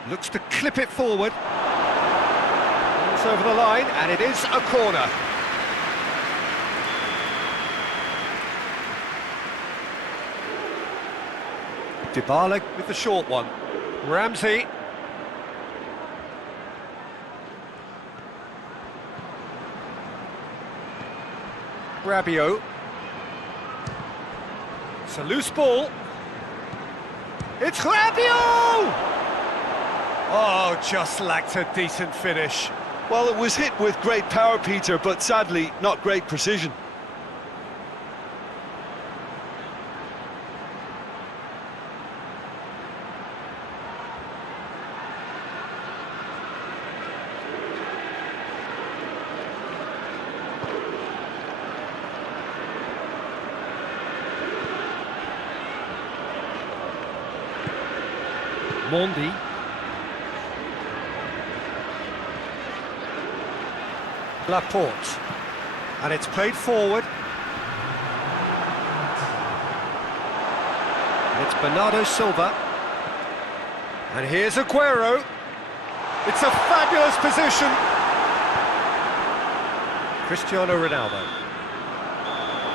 Looks to clip it forward. It's over the line, and it is a corner. Dybala with the short one. Ramsey. BRAGA. It's a loose ball. It's Rabiot! Oh, just lacked a decent finish. Well, it was hit with great power, Peter, but sadly, not great precision. Mondi. Laporte. And it's played forward. And it's Bernardo Silva. And here's Aguero. It's a fabulous position. Cristiano Ronaldo.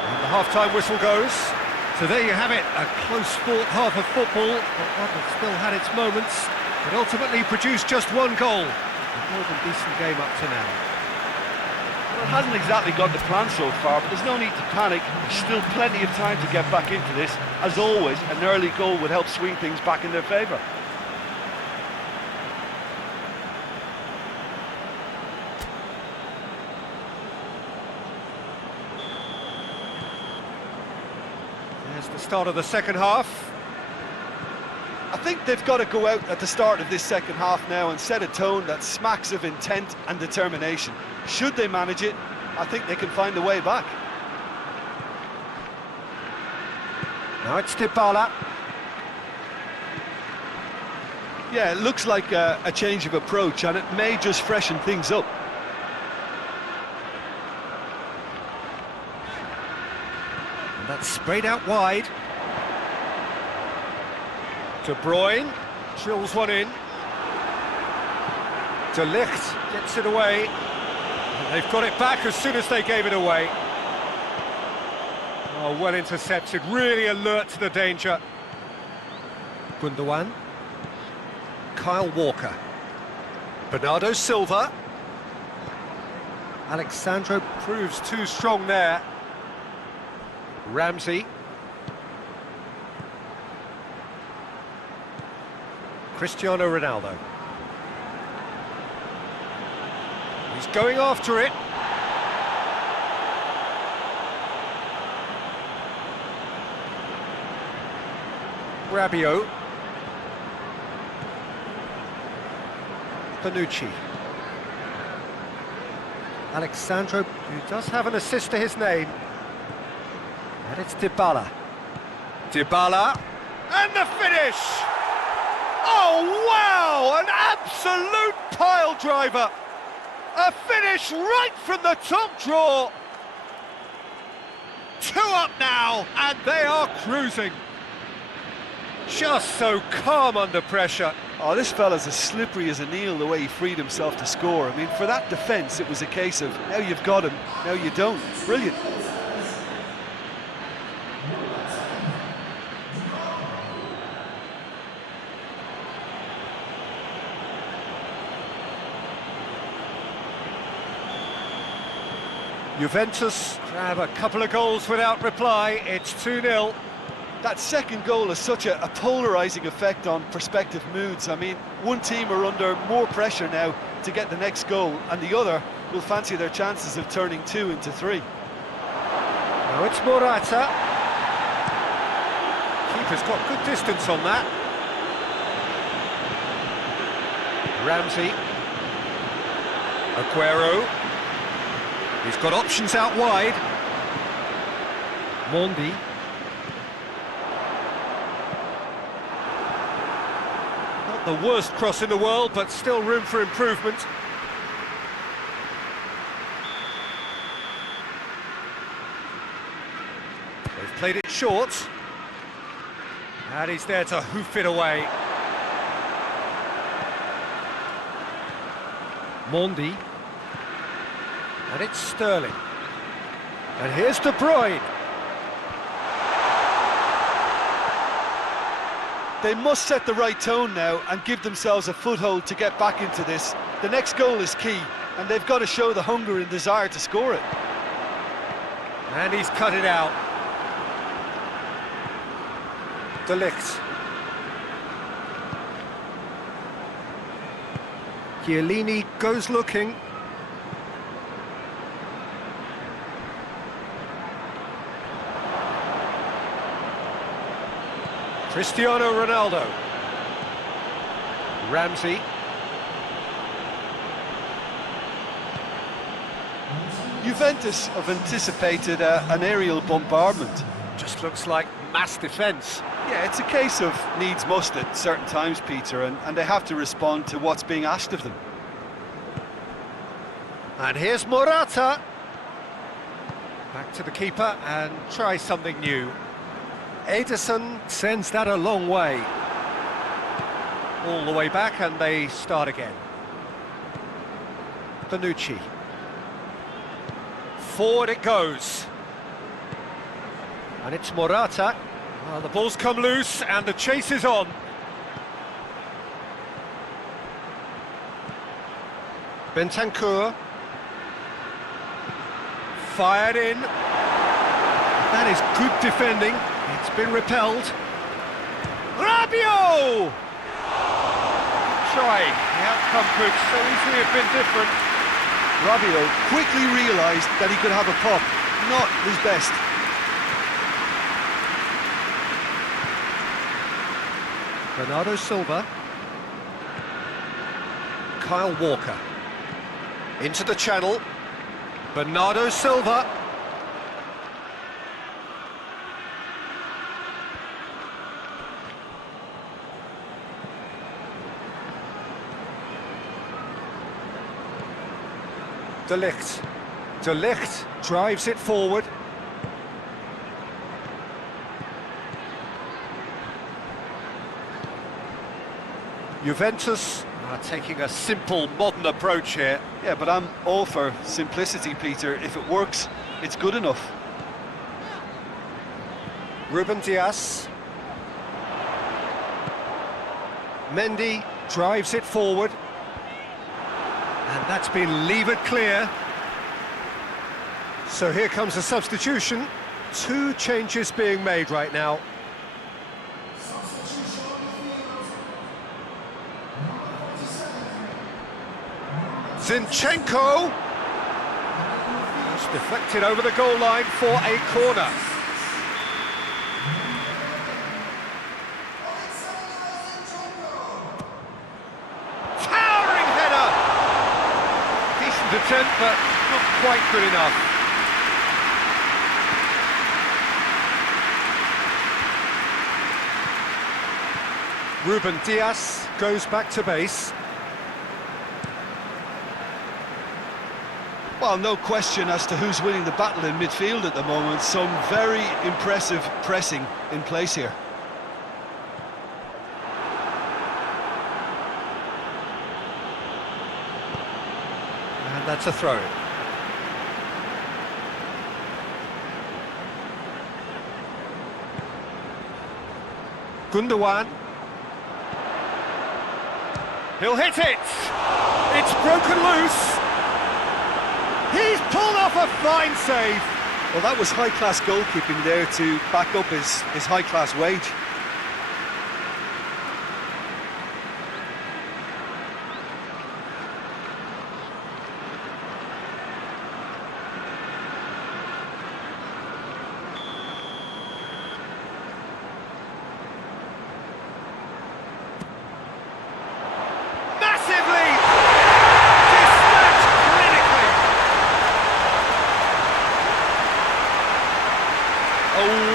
And the half-time whistle goes. So there you have it, a close-fought half of football, but one that still had its moments, but ultimately produced just one goal. A more than decent game up to now. Well, it hasn't exactly got the plan so far, but there's no need to panic. There's still plenty of time to get back into this. As always, an early goal would help swing things back in their favour. There's the start of the second half. I think they've got to go out at the start of this second half now and set a tone that smacks of intent and determination. Should they manage it, I think they can find a way back. Now it's Dybala. Yeah, it looks like a change of approach, and it may just freshen things up. That's sprayed out wide. De Bruyne drills one in. De Ligt gets it away. And they've got it back as soon as they gave it away. Oh, well intercepted, really alert to the danger. Gundogan. Kyle Walker. Bernardo Silva. Alexandro proves too strong there. Ramsey. Cristiano Ronaldo. He's going after it. BRAGA. Bonucci. Alexandro, who does have an assist to his name. And it's Dybala. Dybala. And the finish! Oh, wow! An absolute pile driver! A finish right from the top draw! 2 up now, and they are cruising. Just so calm under pressure. Oh, this fella's as slippery as an eel the way he freed himself to score. I mean, for that defence, it was a case of, now you've got him, now you don't. Brilliant. Juventus grab a couple of goals without reply. It's 2-0. That second goal has such a polarising effect on prospective moods. I mean, one team are under more pressure now to get the next goal, and the other will fancy their chances of turning 2 into 3. Now it's Morata. Keeper's got good distance on that. Ramsey. Aguero. He's got options out wide. Mondi. Not the worst cross in the world, but still room for improvement. They've played it short. And he's there to hoof it away. Mondi. And it's Sterling. And here's De Bruyne. They must set the right tone now and give themselves a foothold to get back into this. The next goal is key, and they've got to show the hunger and desire to score it. And he's cut it out. De Ligt. Chiellini goes looking. Cristiano Ronaldo. Ramsey. Juventus have anticipated an aerial bombardment. Just looks like mass defence. Yeah, it's a case of needs must at certain times, Peter, and they have to respond to what's being asked of them. And here's Morata. Back to the keeper and try something new. Ederson sends that a long way. All the way back and they start again. Bonucci. Forward it goes. And it's Morata. Well, the ball's come loose and the chase is on. Bentancur. Fired in. That is good defending. It's been repelled. Rabiot! Try. The outcome could so easily have been different. Rabiot quickly realised that he could have a pop. Not his best. Bernardo Silva. Kyle Walker. Into the channel. Bernardo Silva. De Ligt. De Ligt drives it forward. Juventus are taking a simple, modern approach here. Yeah, but I'm all for simplicity, Peter. If it works, it's good enough. Ruben Dias. Mendy drives it forward. And that's been levered clear. So here comes a substitution. 2 changes being made right now. Zinchenko. Just deflected over the goal line for a corner. competent, but not quite good enough. Ruben Diaz goes back to base. Well, no question as to who's winning the battle in midfield at the moment. Some very impressive pressing in place here. And that's a throw. Gundogan. He'll hit it! It's broken loose! He's pulled off a fine save! Well, that was high-class goalkeeping there to back up his high-class wage.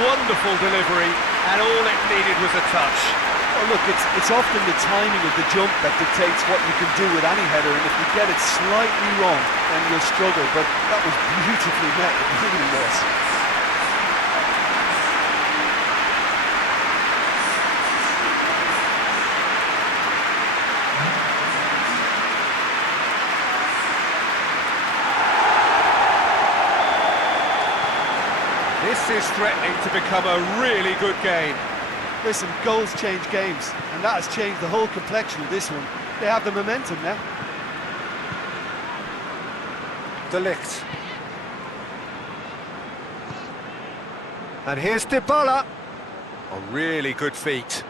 Wonderful delivery, and all it needed was a touch. Well, look, it's often the timing of the jump that dictates what you can do with any header, and if you get it slightly wrong, then you'll struggle, but that was beautifully met, it really was. This is threatening to become a really good game. Listen, goals change games, and that has changed the whole complexion of this one. They have the momentum now. De Ligt. And here's Dybala. A really good feat.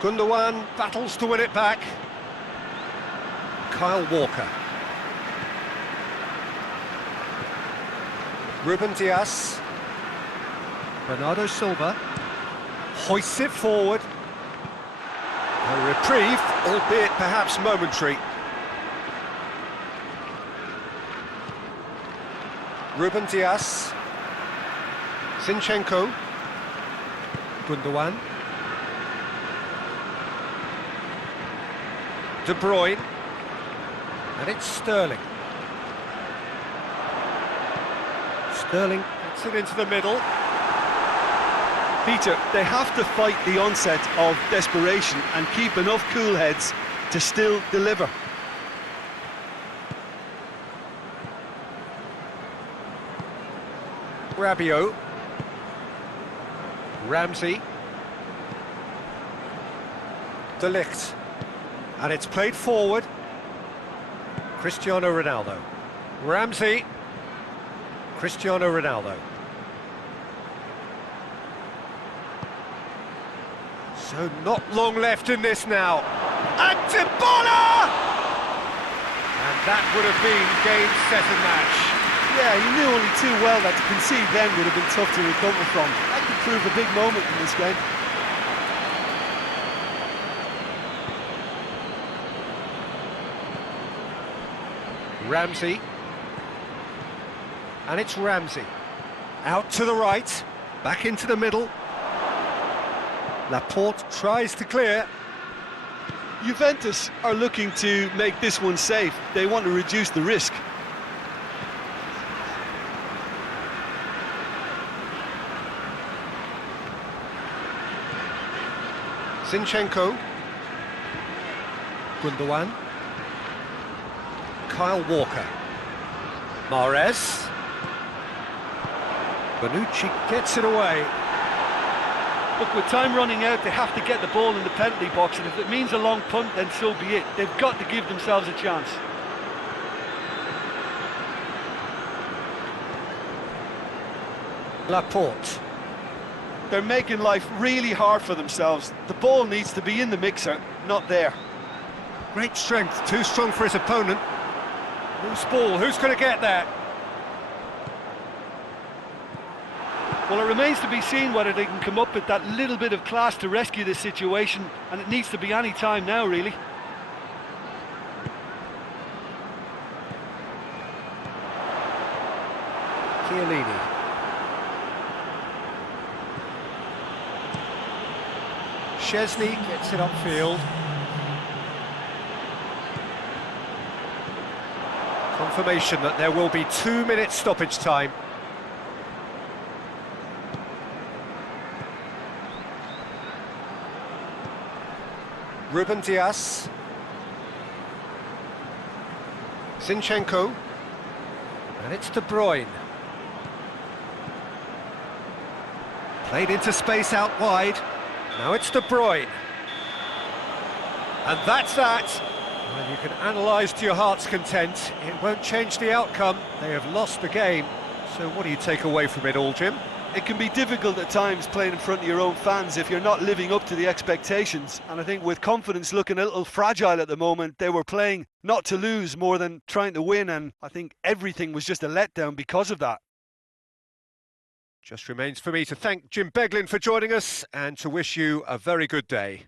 Gundogan battles to win it back. Kyle Walker. Ruben Diaz. Bernardo Silva hoists it forward. A reprieve, albeit perhaps momentary. Ruben Diaz. Zinchenko. Gundogan. De Bruyne. And it's Sterling. Sterling gets it into the middle. Peter, they have to fight the onset of desperation and keep enough cool heads to still deliver. Rabiot. Ramsey. De Ligt. And it's played forward. Cristiano Ronaldo. Ramsey. Cristiano Ronaldo. So not long left in this now. And Dybala! And that would have been game, set and match. Yeah, he knew only too well that to concede then would have been tough to recover from. That could prove a big moment in this game. Ramsey. And it's Ramsey. Out to the right, back into the middle. Laporte tries to clear. Juventus are looking to make this one safe. They want to reduce the risk. Zinchenko. Gundogan. Kyle Walker. Mahrez. Bonucci gets it away. Look, with time running out, they have to get the ball in the penalty box, and if it means a long punt, then so be it. They've got to give themselves a chance. Laporte. They're making life really hard for themselves. The ball needs to be in the mixer, not there. Great strength, too strong for his opponent. Loose ball, who's going to get that? Well, it remains to be seen whether they can come up with that little bit of class to rescue this situation, and it needs to be any time now, really. Chiellini. Szczesny gets it upfield. Confirmation that there will be 2 minutes stoppage time. Ruben Dias. Zinchenko. And it's De Bruyne. Played into space out wide. Now it's De Bruyne. And that's that. Well, you can analyse to your heart's content. It won't change the outcome. They have lost the game. So what do you take away from it all, Jim? It can be difficult at times playing in front of your own fans if you're not living up to the expectations. And I think with confidence looking a little fragile at the moment, they were playing not to lose more than trying to win. And I think everything was just a letdown because of that. Just remains for me to thank Jim Beglin for joining us and to wish you a very good day.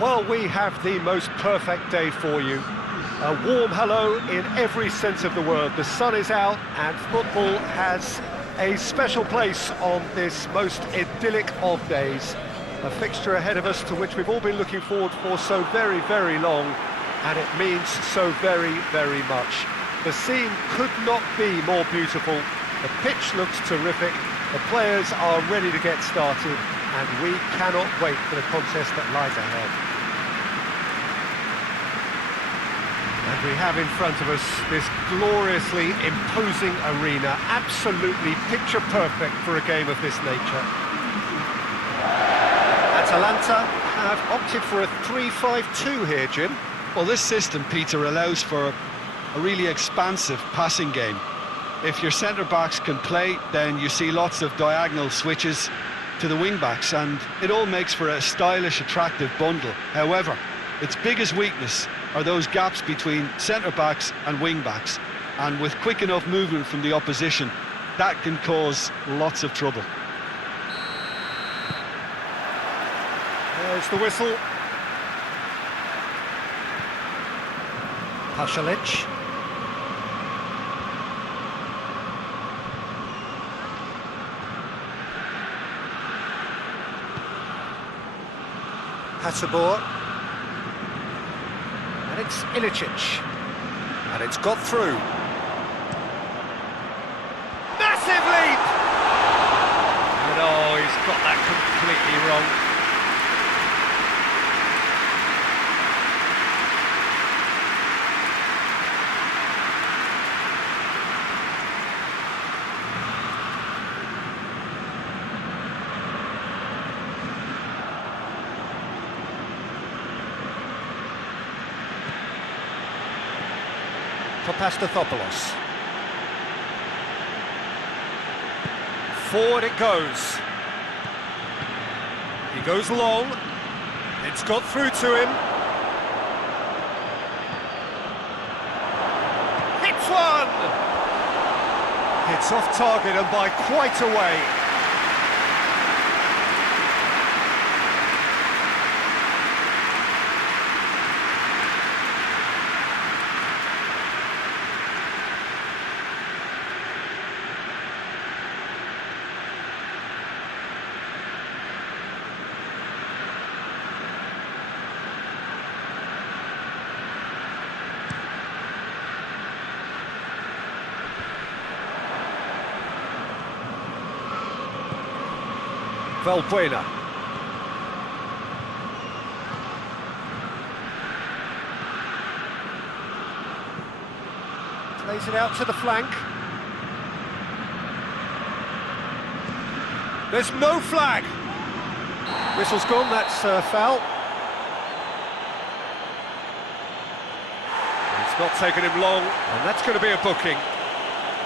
Well, we have the most perfect day for you. A warm hello in every sense of the word. The sun is out and football has a special place on this most idyllic of days. A fixture ahead of us to which we've all been looking forward for so very, very long, and it means so very, very much. The scene could not be more beautiful. The pitch looks terrific. The players are ready to get started, and we cannot wait for the contest that lies ahead. And we have in front of us this gloriously imposing arena, absolutely picture perfect for a game of this nature. Atalanta have opted for a 3-5-2 here, Jim. Well, this system, Peter, allows for a really expansive passing game. if your centre-backs can play, then you see lots of diagonal switches to the wing-backs, and it all makes for a stylish, attractive bundle. However, its biggest weakness are those gaps between centre-backs and wing-backs, and with quick enough movement from the opposition, that can cause lots of trouble. There's the whistle. Pasalic. HOTSPUR. And it's Ilicic. And it's got through. Massive leap! And oh, he's got that completely wrong. Papastathopoulos. Forward it goes. He goes long. It's got through to him. Hits one! It's off target and by quite a way. Valbuena. Plays it out to the flank. There's no flag. Whistle's gone, that's foul. It's not taken him long, and that's going to be a booking.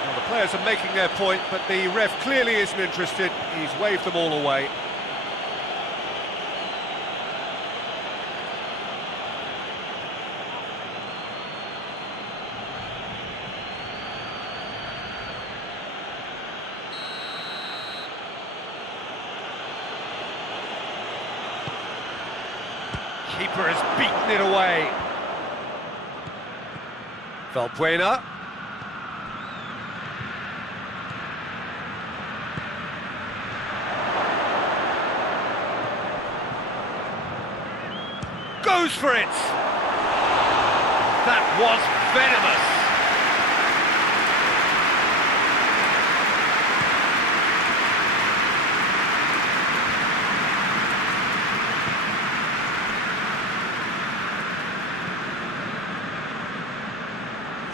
Well, the players are making their point, but the ref clearly isn't interested. He's waved them all away. Keeper has beaten it away. Valbuena. Goes for it! That was venomous!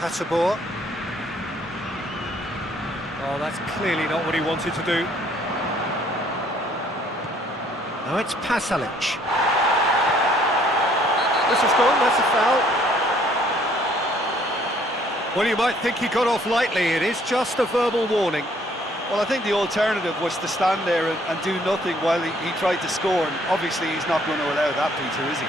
HOTSPUR. Oh, that's clearly not what he wanted to do. Now it's Pasalic. This is gone, that's a foul. Well, you might think he got off lightly. It is just a verbal warning. Well, I think the alternative was to stand there and do nothing while he tried to score, and obviously he's not going to allow that, Peter, is he?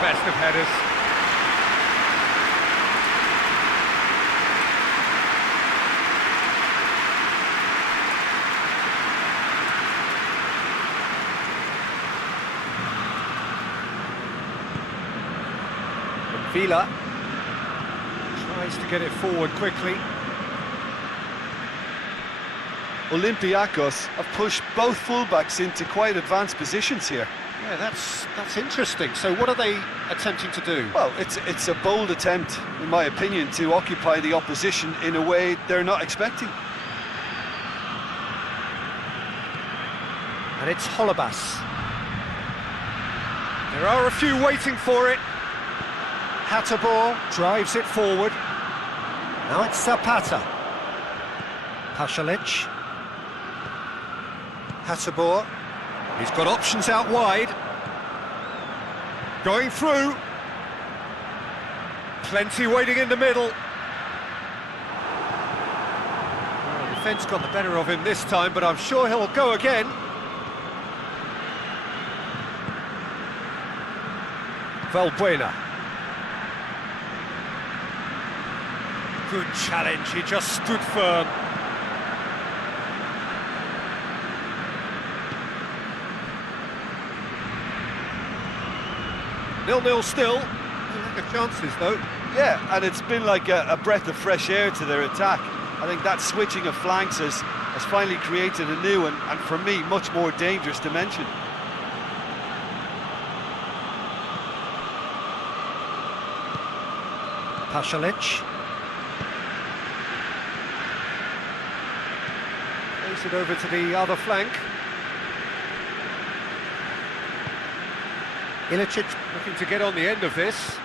Best of headers. And Villa tries to get it forward quickly. Olympiakos have pushed both fullbacks into quite advanced positions here. Yeah, that's interesting. So what are they attempting to do? Well, it's a bold attempt, in my opinion, to occupy the opposition in a way they're not expecting. And it's Holebas. There are a few waiting for it. HOTSPUR drives it forward. Now it's Zapata. Pasalic. HOTSPUR. He's got options out wide. Going through. Plenty waiting in the middle. Well, the defence got the better of him this time, but I'm sure he'll go again. Valbuena. Good challenge, he just stood firm. Nil-nil still. Lack of chances though. Yeah, and it's been like a breath of fresh air to their attack. I think that switching of flanks has finally created a new and for me, much more dangerous dimension. Pasalic. Plays it over to the other flank. Ilicic looking to get on the end of this.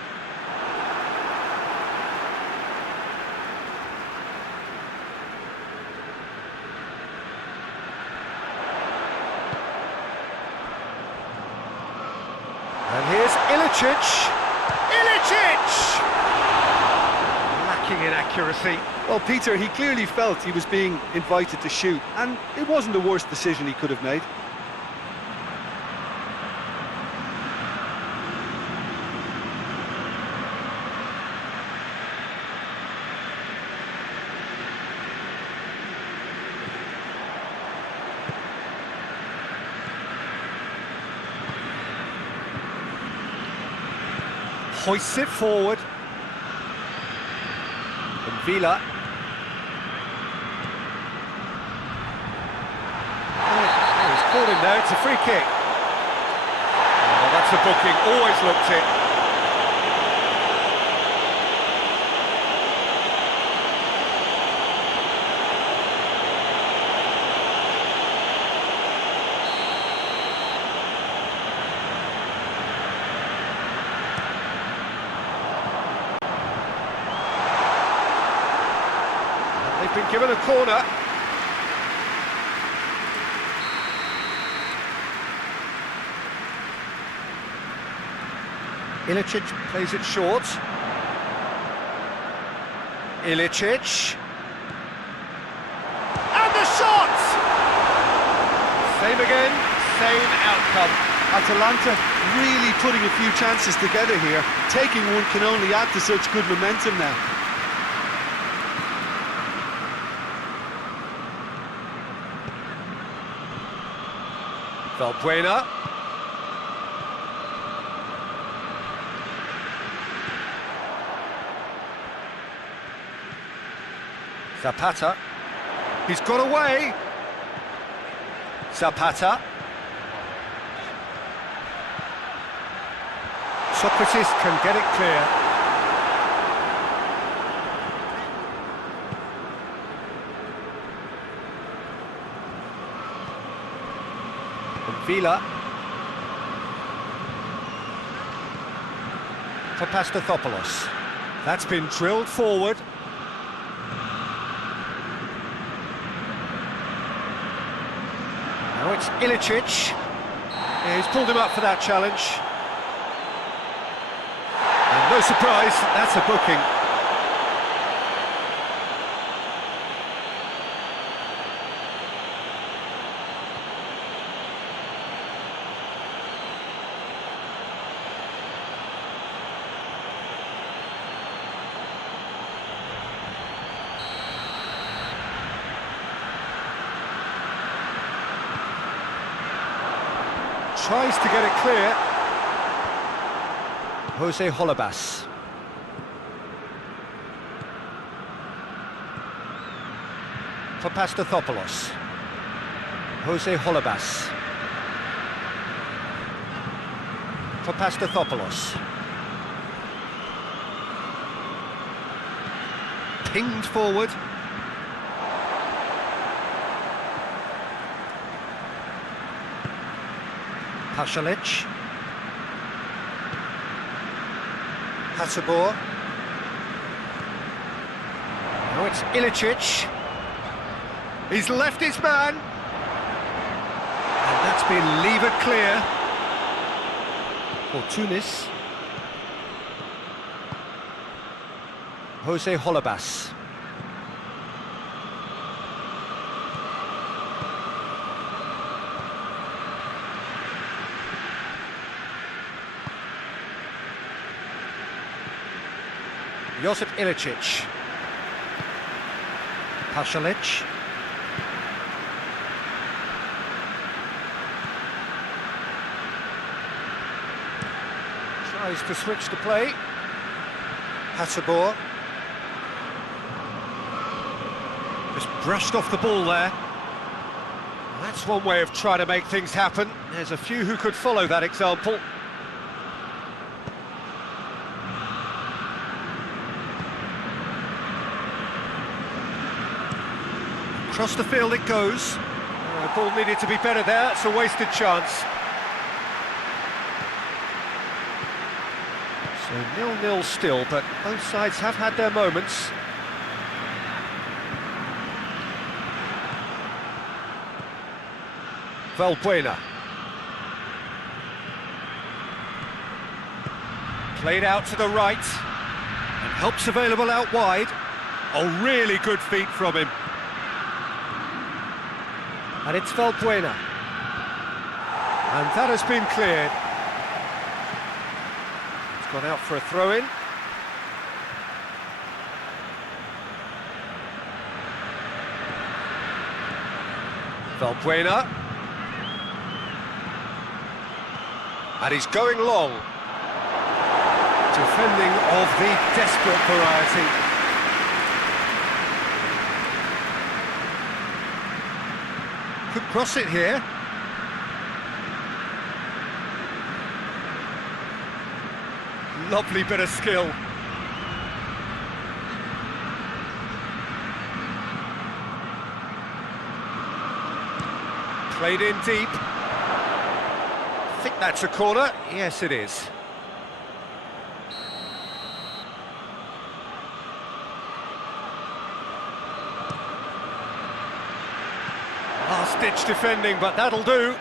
And here's Ilicic. Ilicic! Lacking in accuracy. Well, Peter, he clearly felt he was being invited to shoot, and it wasn't the worst decision he could have made. Hoists it forward. And Villa. Oh, he's caught him there, it's a free kick. Oh, that's a booking, always looked it. They've been given a corner. Ilicic plays it short. Ilicic. And the shot! Same again, same outcome. Atalanta really putting a few chances together here. Taking one can only add to such good momentum now. Valbuena. Zapata. He's got away. Zapata. Socrates can get it clear. Villa. For Pastathopoulos. That's been drilled forward. Now it's Ilicic. Yeah, he's pulled him up for that challenge. And no surprise, that's a booking. Tries to get it clear. Jose Holebas. For Pastathopoulos. Jose Holebas. For Pastathopoulos. Pinged forward. Pasalic. HOTSPUR. Now it's Ilicic. He's left his man. And that's been levered clear for Tunis. Jose Holebas. Josip Ilicic. Pasalic. Tries to switch the play. HOTSPUR. Just brushed off the ball there. That's one way of trying to make things happen. There's a few who could follow that example. Across the field it goes. The ball needed to be better there. It's a wasted chance. So 0-0 still, but both sides have had their moments. Valbuena. Played out to the right. And help's available out wide. Oh, really good feet from him. And it's Valbuena. And that has been cleared. It's gone out for a throw-in. Valbuena. And he's going long. Defending of the desperate variety. Could cross it here. Lovely bit of skill. Played in deep. I think that's a corner. Yes, it is. Last-ditch defending, but that'll do.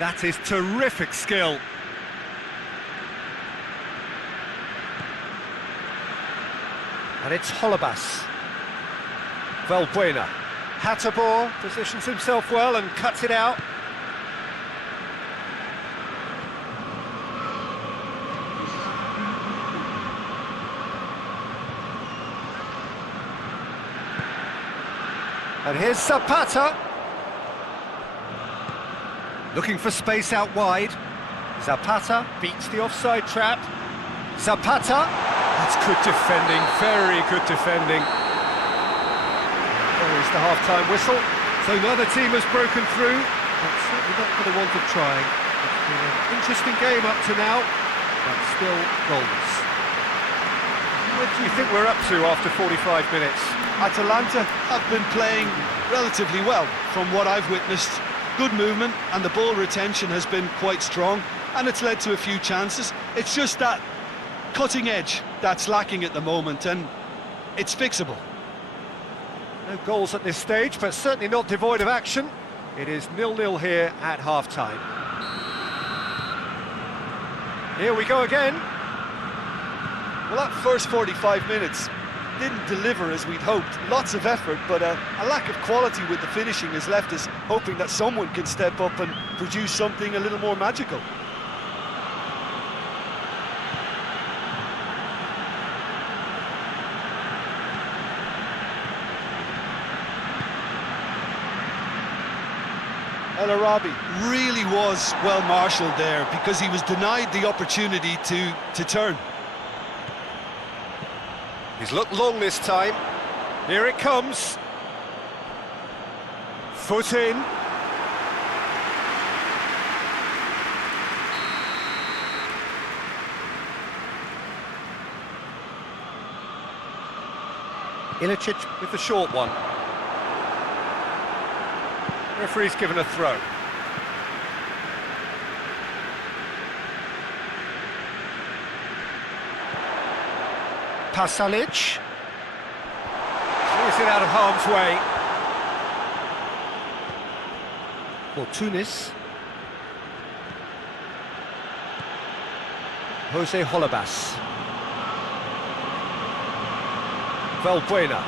That is terrific skill. And it's Holebas. Valbuena. HOTSPUR positions himself well and cuts it out. And here's Zapata. Looking for space out wide. Zapata beats the offside trap. Zapata. That's good defending, very good defending. There's the half-time whistle. So neither team has broken through, but certainly not for the want of trying. It's been an interesting game up to now, but still goals. What do you think we're up to after 45 minutes? Atalanta have been playing relatively well from what I've witnessed. Good movement and the ball retention has been quite strong, and it's led to a few chances. It's just that cutting edge that's lacking at the moment, and it's fixable. No goals at this stage, but certainly not devoid of action. It is 0-0 here at half-time. Here we go again. Well, that first 45 minutes didn't deliver as we'd hoped. Lots of effort, but a lack of quality with the finishing has left us hoping that someone can step up and produce something a little more magical. El Arabi really was well marshalled there because he was denied the opportunity to turn. He's looked long this time. Here it comes. Foot in. Ilicic with the short one. Referee's given a throw. Pasalic. Clears it out of harm's way. For Tunis. Jose Holebas. Valbuena.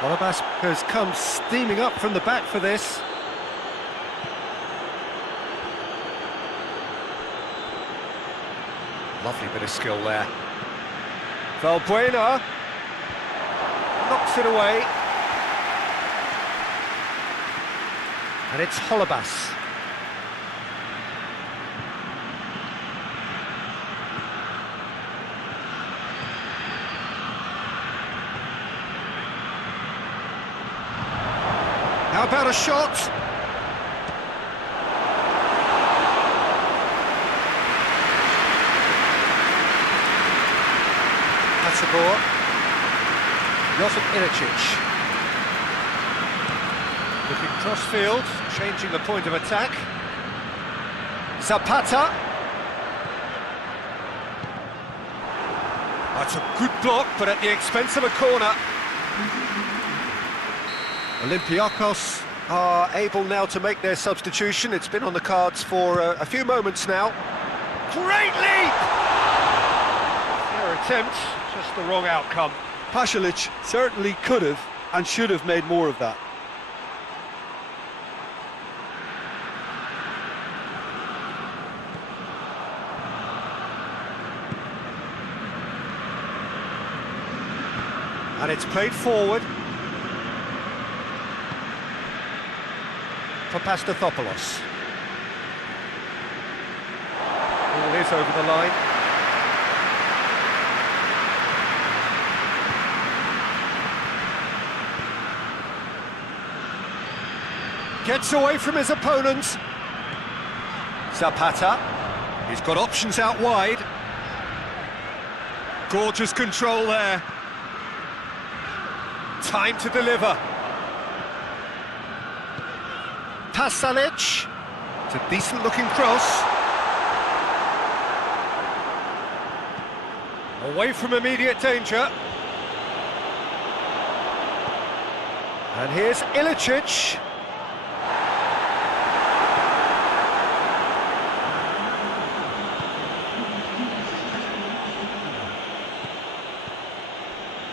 Holebas has come steaming up from the back for this. Lovely bit of skill there. Valbuena knocks it away. And it's Holebas. How about a shot? That's a ball. Josip Ilicic. Looking cross-field, changing the point of attack. Zapata. That's a good block, but at the expense of a corner. Olympiakos are able now to make their substitution. It's been on the cards for a few moments now. Great leap! Their attempt, just the wrong outcome. Pasalic certainly could have and should have made more of that. And it's played forward for Pastathopoulos. Ball is over the line. Gets away from his opponent. Zapata. He's got options out wide. Gorgeous control there. Time to deliver. Pasalic. It's a decent-looking cross. Away from immediate danger. And here's Ilicic.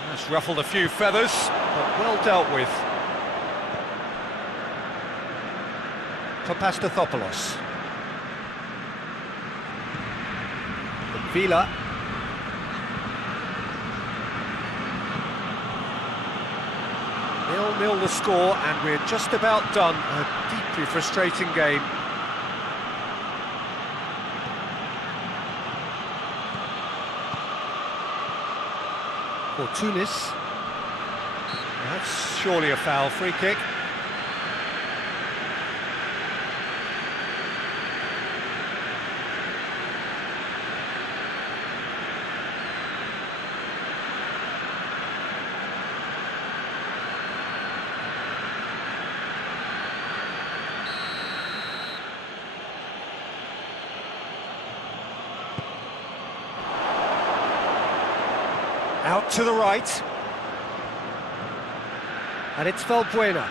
That's ruffled a few feathers, but well dealt with. For Pastathopoulos. Vila. 0-0 the score, and we're just about done. A deeply frustrating game. For Tunis. That's surely a foul. Free kick. Out to the right. And it's Valbuena.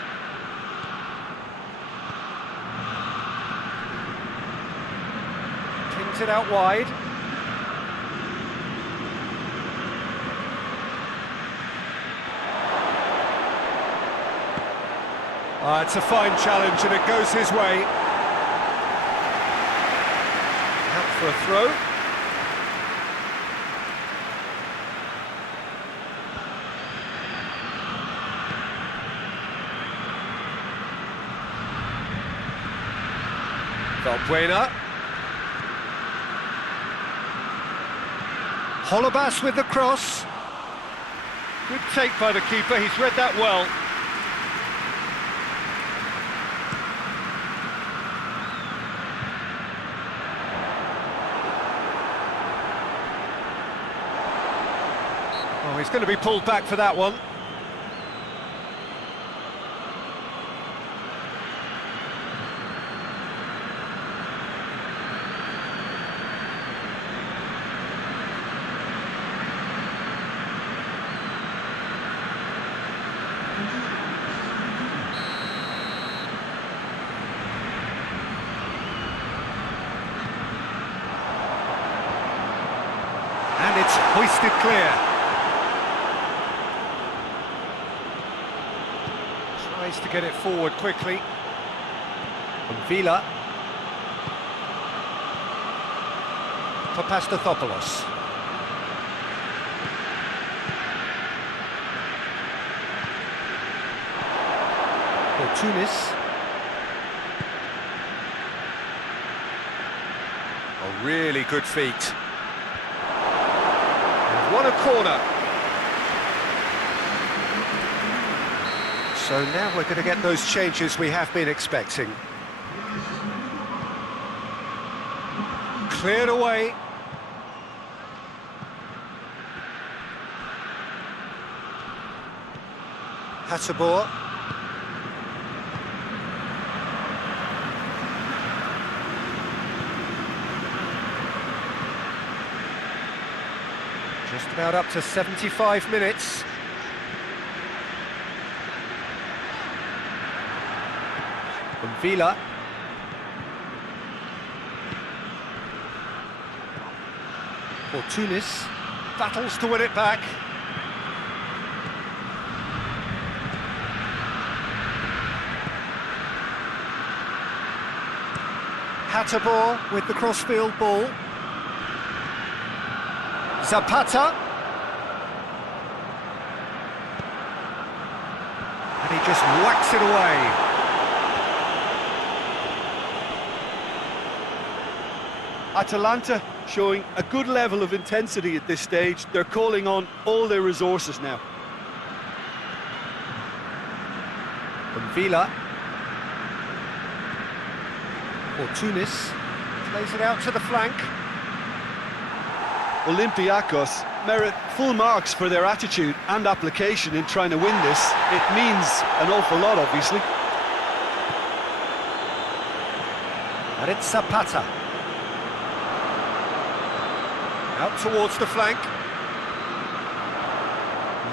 Pings it out wide. It's a fine challenge and it goes his way. Out for a throw. Valbuena. Holebas with the cross. Good take by the keeper, he's read that well. Oh, he's going to be pulled back for that one. It's hoisted clear. Tries to get it forward quickly. From Villa. For Pastathopoulos. For Tunis. A really good feat. And won a corner. So now we're going to get those changes we have been expecting. Cleared away. Hateboer. Just about up to 75 minutes. From Villa. For Tunis. Battles to win it back. Hateboer with the crossfield ball. Zapata. And he just whacks it away. Atalanta showing a good level of intensity at this stage. They're calling on all their resources now. From Villa. For Tunis. Plays it out to the flank. Olympiakos merit full marks for their attitude and application in trying to win this. It means an awful lot, obviously. And it's Zapata. Out towards the flank.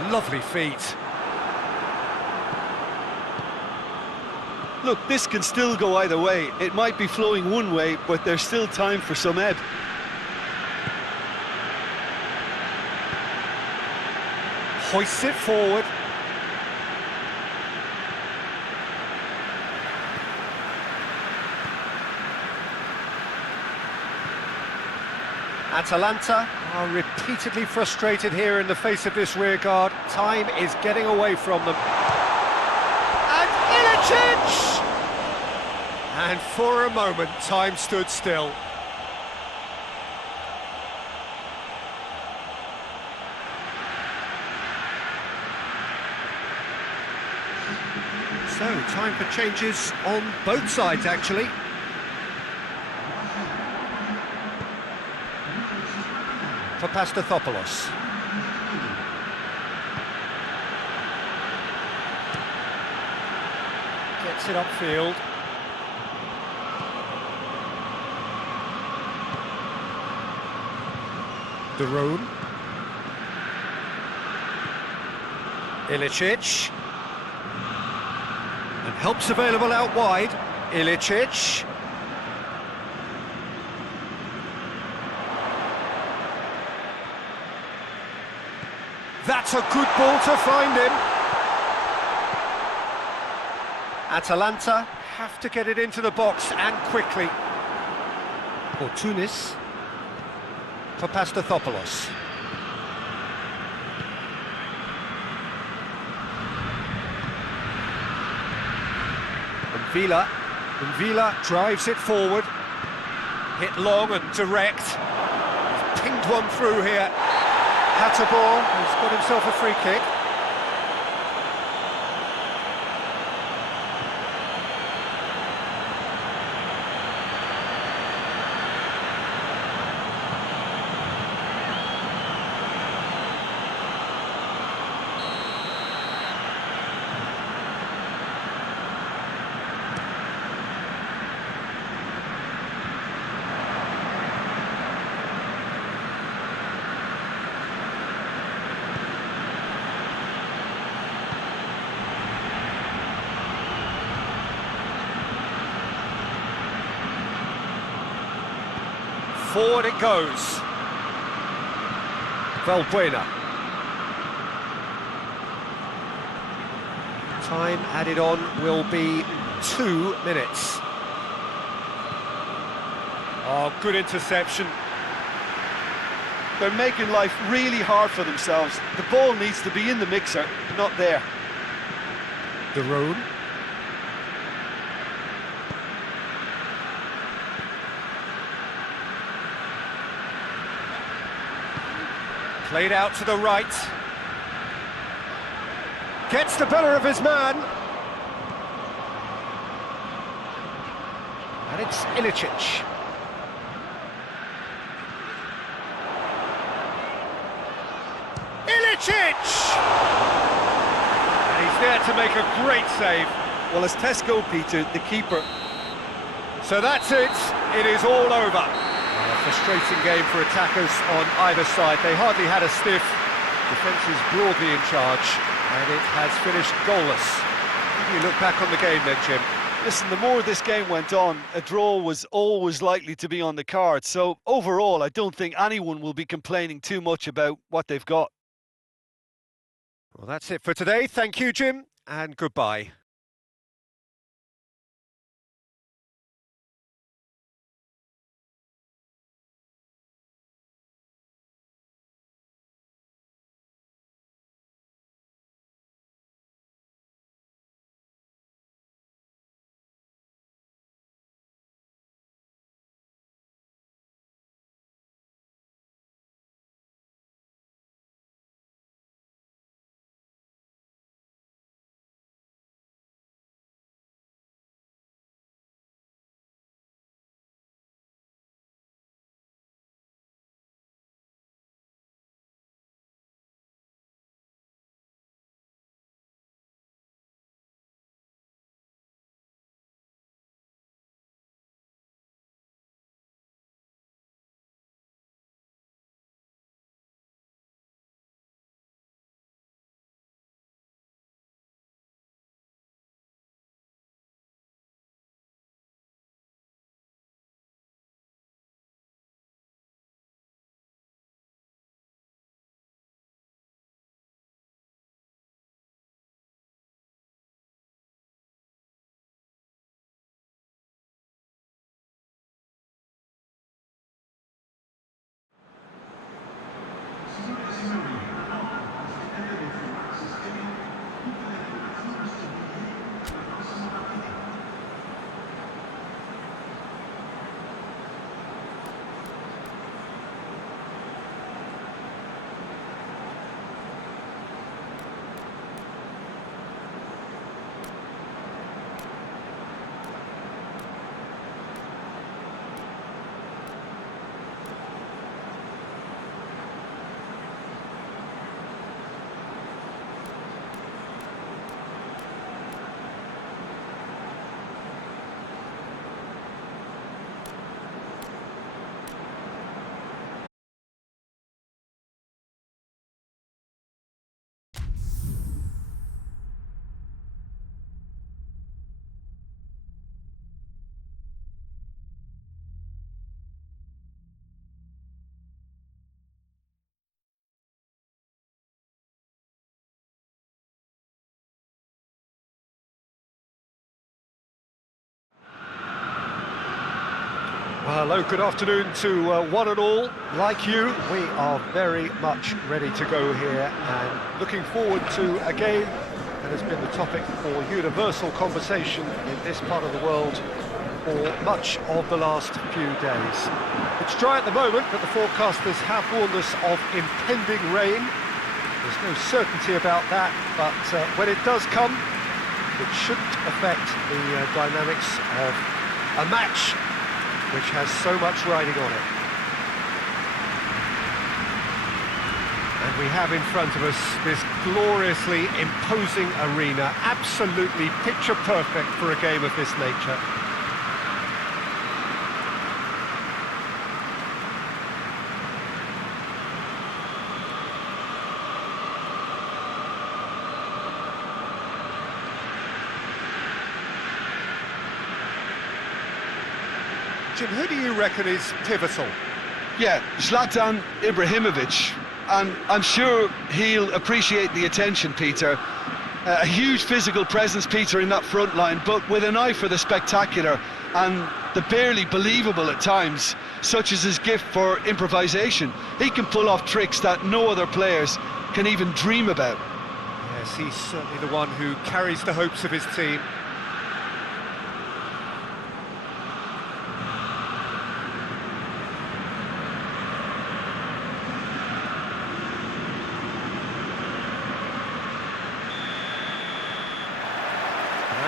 Lovely feet. Look, this can still go either way. It might be flowing one way, but there's still time for some ebb. Hoists it forward. Atalanta are repeatedly frustrated here in the face of this rearguard. Time is getting away from them. And Ilicic! And for a moment, time stood still. So, time for changes on both sides, actually. For Pastathopoulos. Gets it upfield. Darun. Ilicic. And help's available out wide. Ilicic. That's a good ball to find him. Atalanta have to get it into the box and quickly. For Tunis. For Pastathopoulos. And Villa. And Villa drives it forward. Hit long and direct. He's pinged one through here. Hateboer has got himself a free kick. Forward it goes. Valbuena. Time added on will be 2 minutes. Oh, good interception. They're making life really hard for themselves. The ball needs to be in the mixer, not there. De Roon. Played out to the right. Gets the better of his man. And it's Ilicic. Ilicic! And he's there to make a great save. Well, as tests go, Peter, the keeper... So that's it. It is all over. A frustrating game for attackers on either side. They hardly had a sniff. Defence is broadly in charge, and it has finished goalless. How do you look back on the game then, Jim? Listen, the more this game went on, a draw was always likely to be on the card. So overall, I don't think anyone will be complaining too much about what they've got. Well, that's it for today. Thank you, Jim, and goodbye. Well, hello, good afternoon to one and all. Like you, we are very much ready to go here and looking forward to a game that has been the topic for universal conversation in this part of the world for much of the last few days. It's dry at the moment, but the forecasters have warned us of impending rain. There's no certainty about that, but when it does come, it shouldn't affect the dynamics of a match which has so much riding on it. And we have in front of us this gloriously imposing arena, absolutely picture perfect for a game of this nature. Jim, who do you reckon is pivotal? Yeah, Zlatan Ibrahimovic. and I'm sure he'll appreciate the attention, Peter. A huge physical presence, Peter, in that front line, but with an eye for the spectacular and the barely believable at times, such as his gift for improvisation. He can pull off tricks that no other players can even dream about. Yes, he's certainly the one who carries the hopes of his team.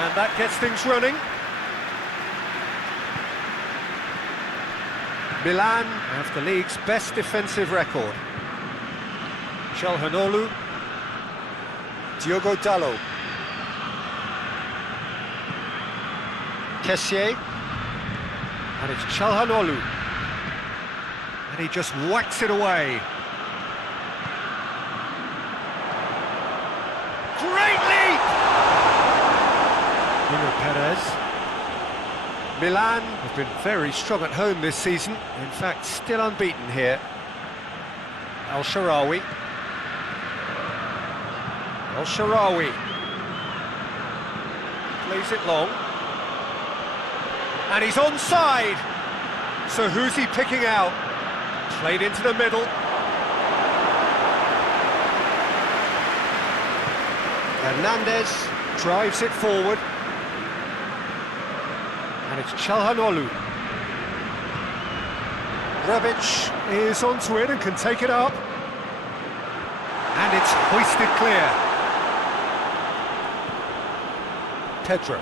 And that gets things running. Milan have the league's best defensive record. Calhanoglu, Diogo Dalot, Kessié, and it's Calhanoglu, and he just whacks it away. Great leap! Bruno Perez. Milan have been very strong at home this season, in fact still unbeaten here. El Shaarawy. El Shaarawy plays it long, and he's onside. So who's he picking out? Played into the middle. Hernandez drives it forward, and it's Calhanoglu. Rebic is onto it and can take it up, and it's hoisted clear. Pedro,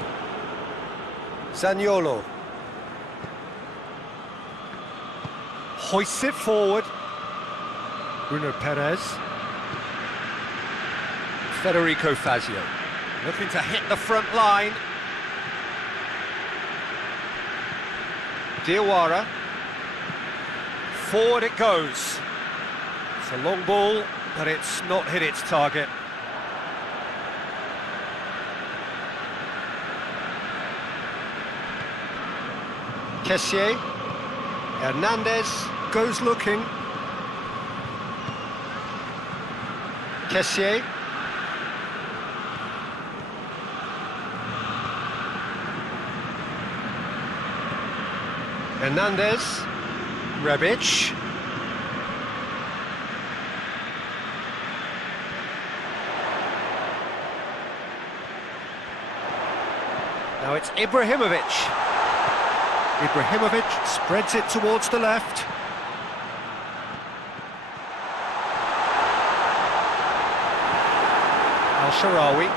Zaniolo, hoists it forward. Bruno Perez, Federico Fazio, looking to hit the front line. Diawara, forward it goes. It's a long ball, but it's not hit its target. Kessié, Hernandez goes looking. Kessié. Hernandez, Rebic. Now it's Ibrahimovic. Ibrahimovic spreads it towards the left. El Shaarawy.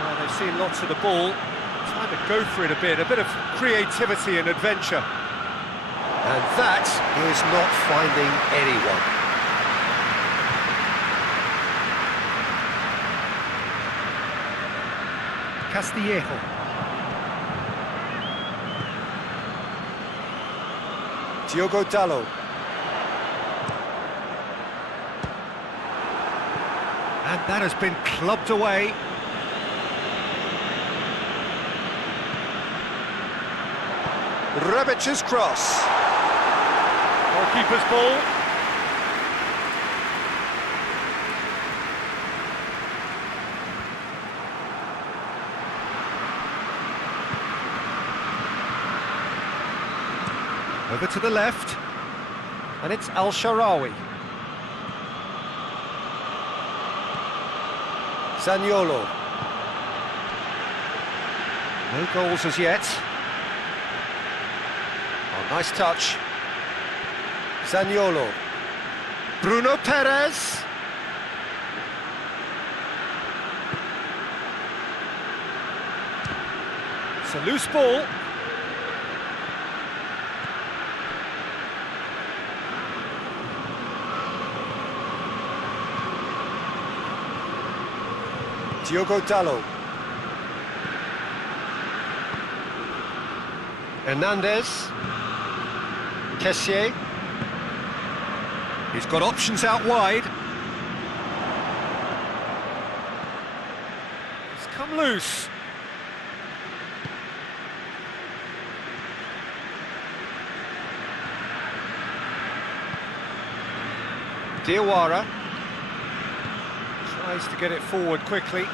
Well, they've seen lots of the ball. Time to go for it a bit of creativity and adventure. And that is not finding anyone. Castillejo. Diogo Dalot. And that has been clubbed away. Rebic's cross. Goalkeeper's ball. Over to the left, and it's El Shaarawy. Zaniolo. No goals as yet. Oh, nice touch. Zaniolo. Bruno Perez. It's a loose ball. Diogo Dalot. Hernandez. Kessié. He's got options out wide. It's come loose. Diawara tries to get it forward quickly.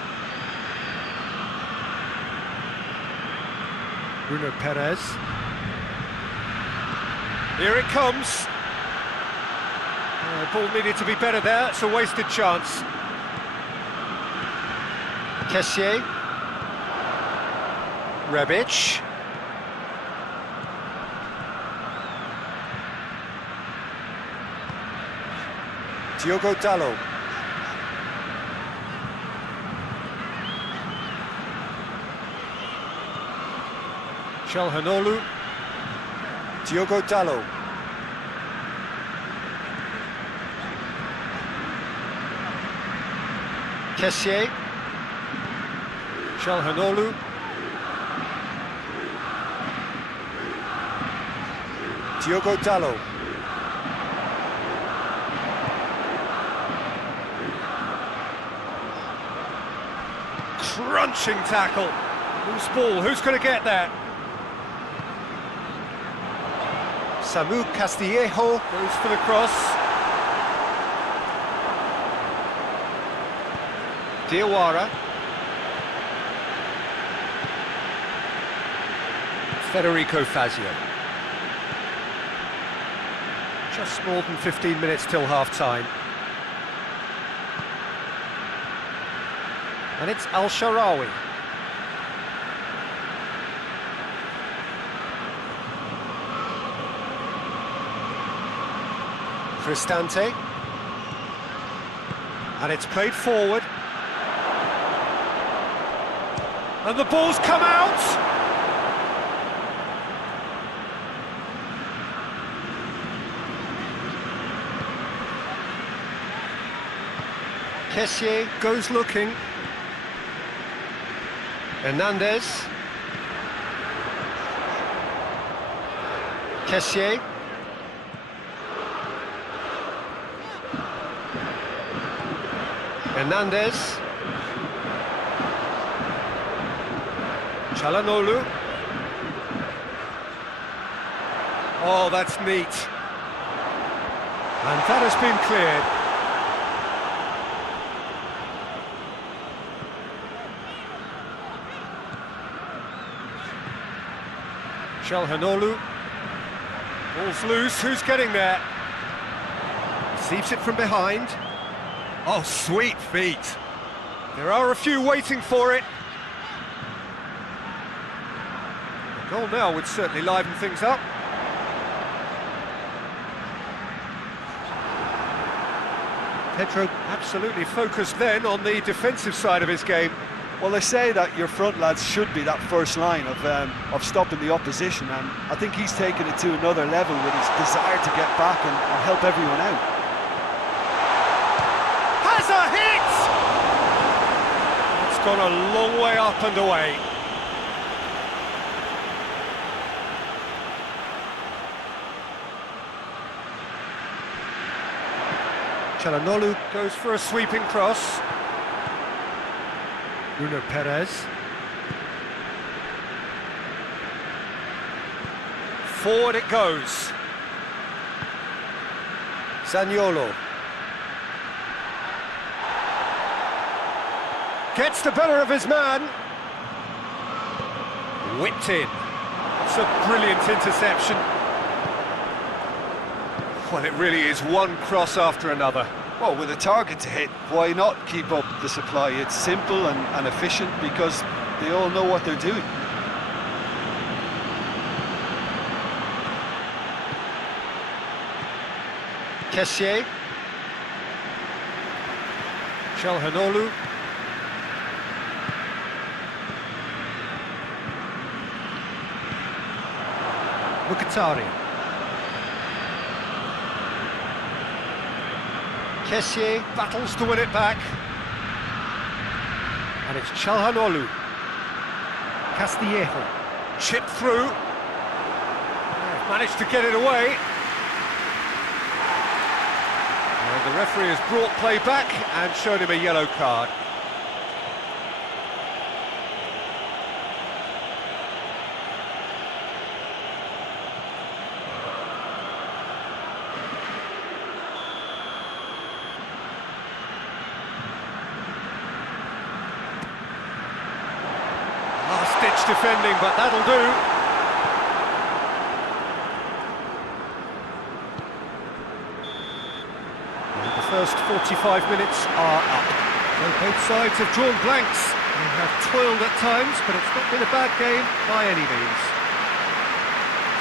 Bruno Perez. Here it comes. The ball needed to be better there. It's a wasted chance. Kessié. Rebic. Diogo Dalot. Çalhanoğlu. Diogo Dalot. Kessié. Çalhanoğlu. Diogo Dalot. Crunching tackle. Loose ball, who's going to get that? Samu Castillejo goes for the cross. Diawara. Federico Fazio. Just more than 15 minutes till half-time. And it's Al-Sharawi. Cristante. And it's played forward. And the ball's come out! Kessié goes looking. Hernandez. Kessié. Hernandez. Çalhanoğlu. Oh, that's neat. And that has been cleared. Çalhanoğlu. Ball's loose, who's getting there? Receives it from behind. Oh, sweet feet. There are a few waiting for it. The goal now would certainly liven things up. Pedro absolutely focused then on the defensive side of his game. Well, they say that your front lads should be that first line of stopping the opposition, and I think he's taken it to another level with his desire to get back and help everyone out. Has a hit! It's gone a long way up and away. Çalhanoğlu goes for a sweeping cross. Bruno Perez. Forward it goes. Zaniolo. Gets the better of his man. Whipped in. It's a brilliant interception. Well, it really is one cross after another. Well, with a target to hit, why not keep up the supply? It's simple and efficient because they all know what they're doing. Kessié. Çalhanoğlu. Mkhitaryan. Kessié battles to win it back. And it's Çalhanoğlu. Castillejo. Chipped through. Managed to get it away. And the referee has brought play back and shown him a yellow card. much defending, but that'll do. And the first 45 minutes are up. So both sides have drawn blanks. They have toiled at times, but it's not been a bad game by any means.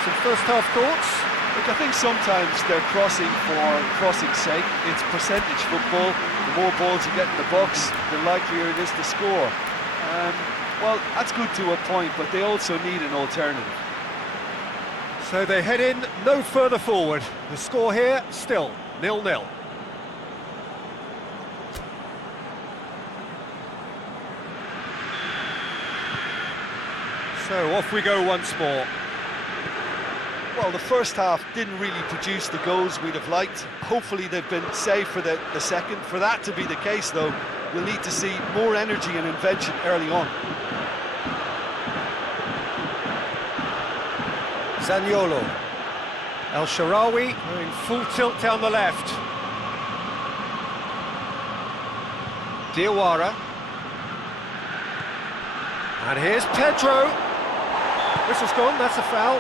Some first half thoughts? Look, I think sometimes they're crossing for crossing's sake. It's percentage football. The more balls you get in the box, the likelier it is to score. Well, that's good to a point, but they also need an alternative. So they head in no further forward. The score here, still 0-0. So off we go once more. Well, the first half didn't really produce the goals we'd have liked. Hopefully they've been saved for the second. For that to be the case, though, we'll need to see more energy and invention early on. Zaniolo. El Shaarawy going full tilt down the left. Diawara. And here's Pedro. Whistle's gone, that's a foul.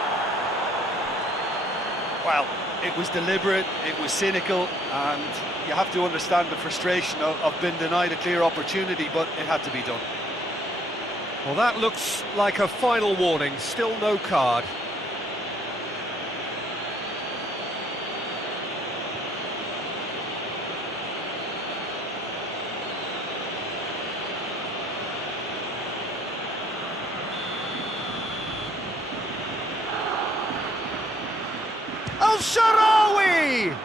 Well, it was deliberate, it was cynical, and you have to understand the frustration of being denied a clear opportunity, but it had to be done. Well, that looks like a final warning, still no card. El Shaarawy!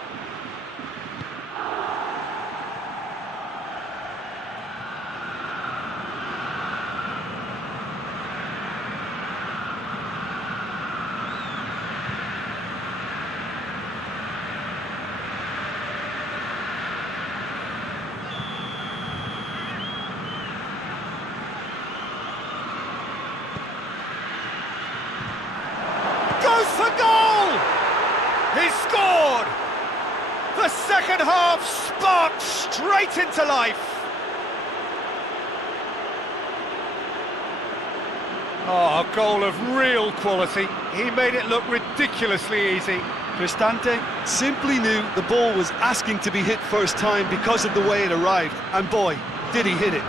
Goes for goal! He scored! The second half sparked straight into life. Oh, a goal of real quality. He made it look ridiculously easy. Cristante simply knew the ball was asking to be hit first time because of the way it arrived, and boy, did he hit it.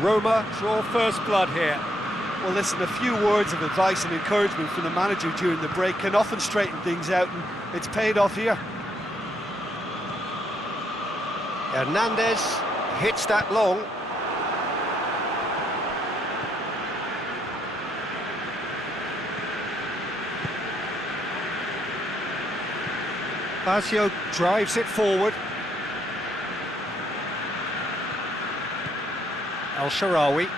Roma draw first blood here. Well, listen, a few words of advice and encouragement from the manager during the break can often straighten things out, and it's paid off here. Hernandez hits that long. Lazio drives it forward. El Shaarawy.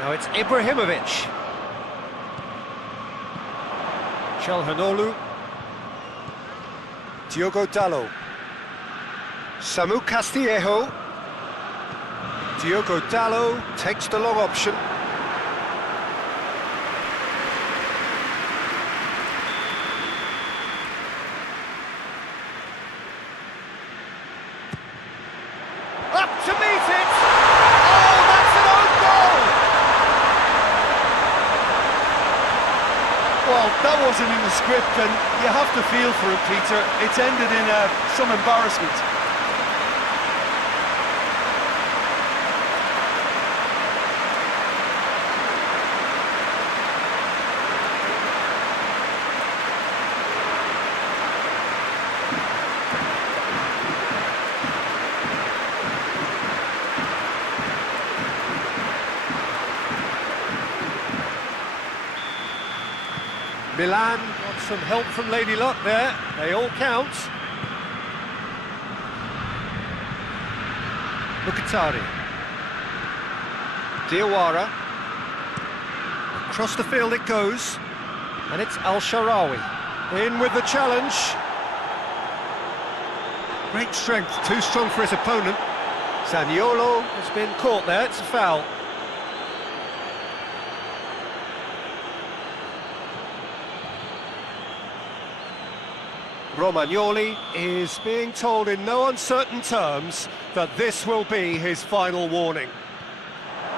Now it's Ibrahimovic. Calhanoglu. Diogo Dalot. Samu Castillejo. Diogo Dalot takes the long option. Up to meet it! Oh, that's an own goal! Well, that wasn't in the script, and you have to feel for it, Peter. It's ended in some embarrassment. Milan got some help from Lady Luck there. They all count. Mkhitaryan. Diawara. Across the field it goes. And it's Al-Sharawi. In with the challenge. Great strength, too strong for his opponent. Zaniolo has been caught there, it's a foul. Romagnoli is being told in no uncertain terms that this will be his final warning.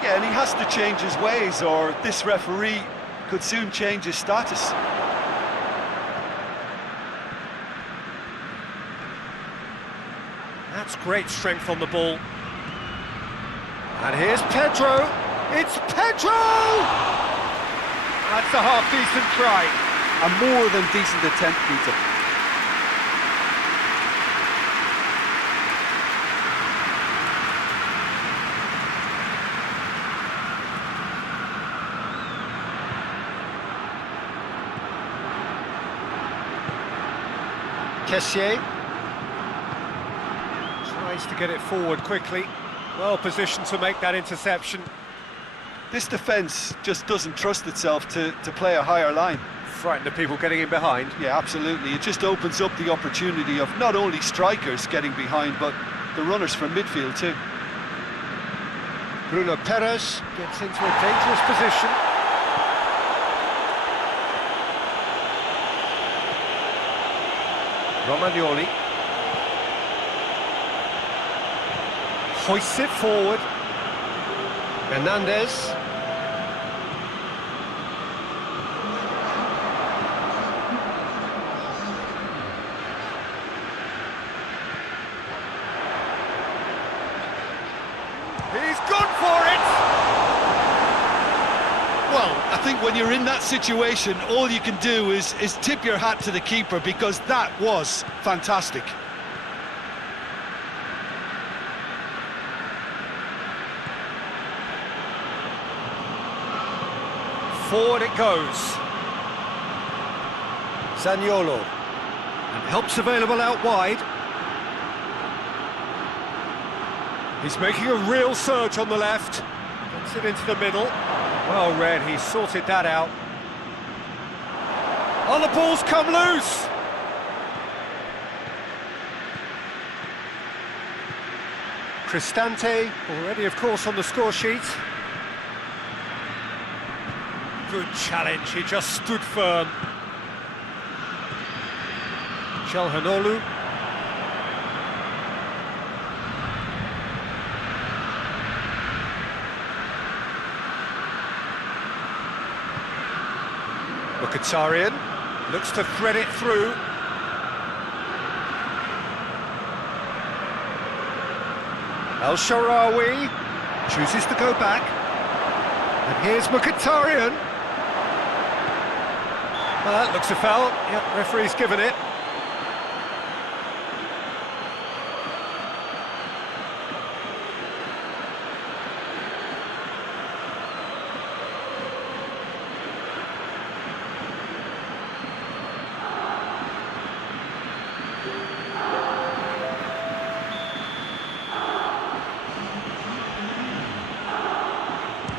Yeah, and he has to change his ways, or this referee could soon change his status. That's great strength on the ball. And here's Pedro. It's Pedro! That's a half-decent try. A more than decent attempt, Peter. Kessié tries to get it forward quickly. Well positioned to make that interception. This defence just doesn't trust itself to play a higher line. Frightened of people getting in behind. Yeah, absolutely. It just opens up the opportunity of not only strikers getting behind, but the runners from midfield too. Bruno Perez gets into a dangerous position. Romagnoli hoists it forward. Hernandez. He's gone for it! Well, I think when you're in that situation, all you can do is tip your hat to the keeper, because that was fantastic. Forward it goes. Zaniolo. And help's available out wide. He's making a real surge on the left. Gets it into the middle. Well read, he sorted that out. Oh, the ball's come loose! Cristante, already of course on the score sheet. Good challenge, he just stood firm. Çalhanoğlu. Mkhitaryan looks to thread it through. Al-Sharawi chooses to go back. And here's Mkhitaryan. Well, that looks a foul. Yep, referee's given it.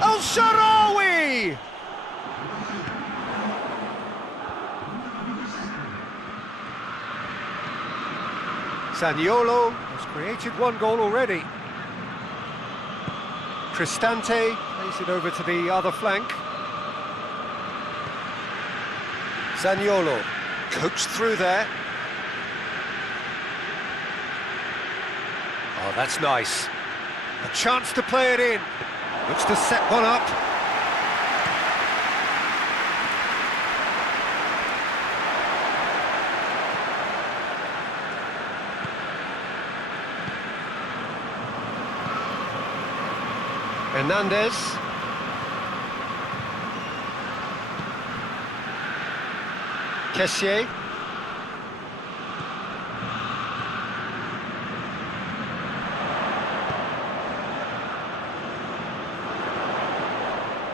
Al-Sharawi! Zaniolo has created one goal already. Cristante plays it over to the other flank. Zaniolo coaxed through there. Oh, that's nice. A chance to play it in. Looks to set one up. Hernandez. Kessié.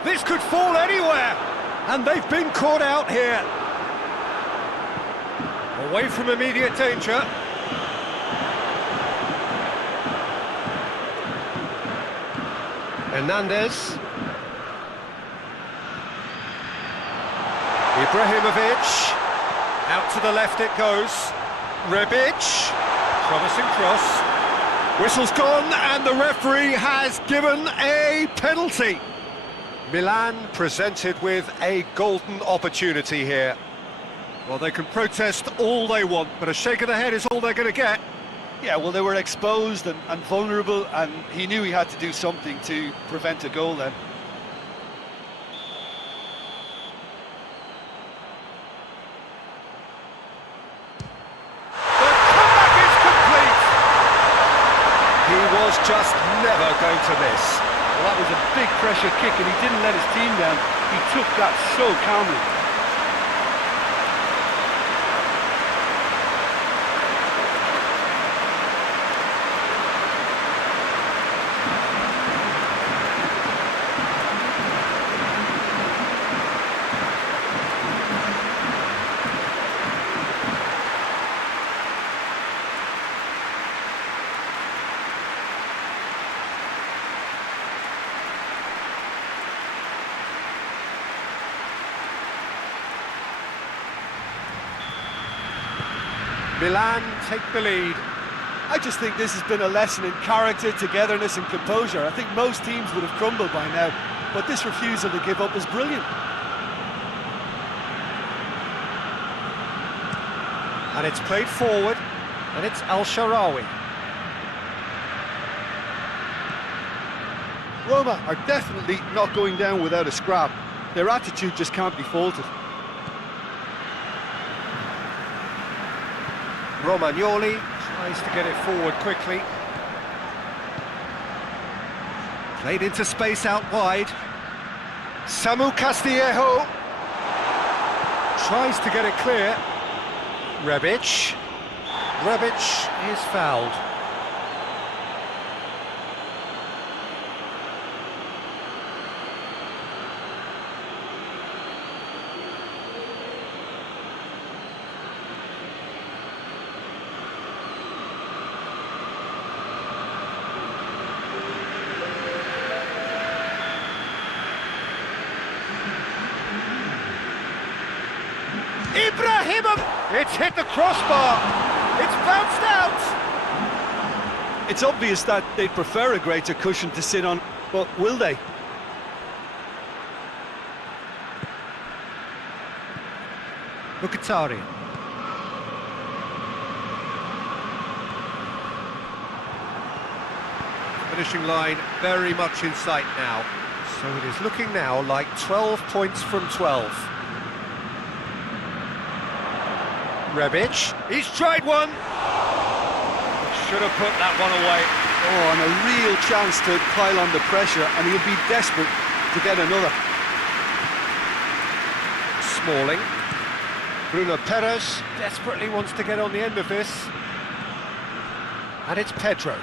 This could fall anywhere, and they've been caught out here. Away from immediate danger. Hernandez. Ibrahimovic. Out to the left it goes. Rebic. Promising cross. Whistle's gone and the referee has given a penalty. Milan presented with a golden opportunity here. Well, they can protest all they want, but a shake of the head is all they're going to get. Yeah, well, they were exposed and vulnerable, and he knew he had to do something to prevent a goal then. The comeback is complete! He was just never going to miss. Well, that was a big pressure kick, and he didn't let his team down. He took that so calmly. Milan take the lead. I just think this has been a lesson in character, togetherness and composure. I think most teams would have crumbled by now, but this refusal to give up is brilliant. And it's played forward, and it's Al-Sharawi. Roma are definitely not going down without a scrap. Their attitude just can't be faulted. Romagnoli tries to get it forward quickly. Played into space out wide. Samu Castillejo tries to get it clear. Rebic. Rebic is fouled. Ibrahimovic! It's hit the crossbar. It's bounced out. It's obvious that they'd prefer a greater cushion to sit on, but will they? Mkhitaryan. Finishing line very much in sight now. So it is looking now like 12 points from 12. Rebic, he's tried one. Should have put that one away. Oh, and a real chance to pile on the pressure, and he'll be desperate to get another. Smalling. Bruno Perez desperately wants to get on the end of this. And it's Pedro.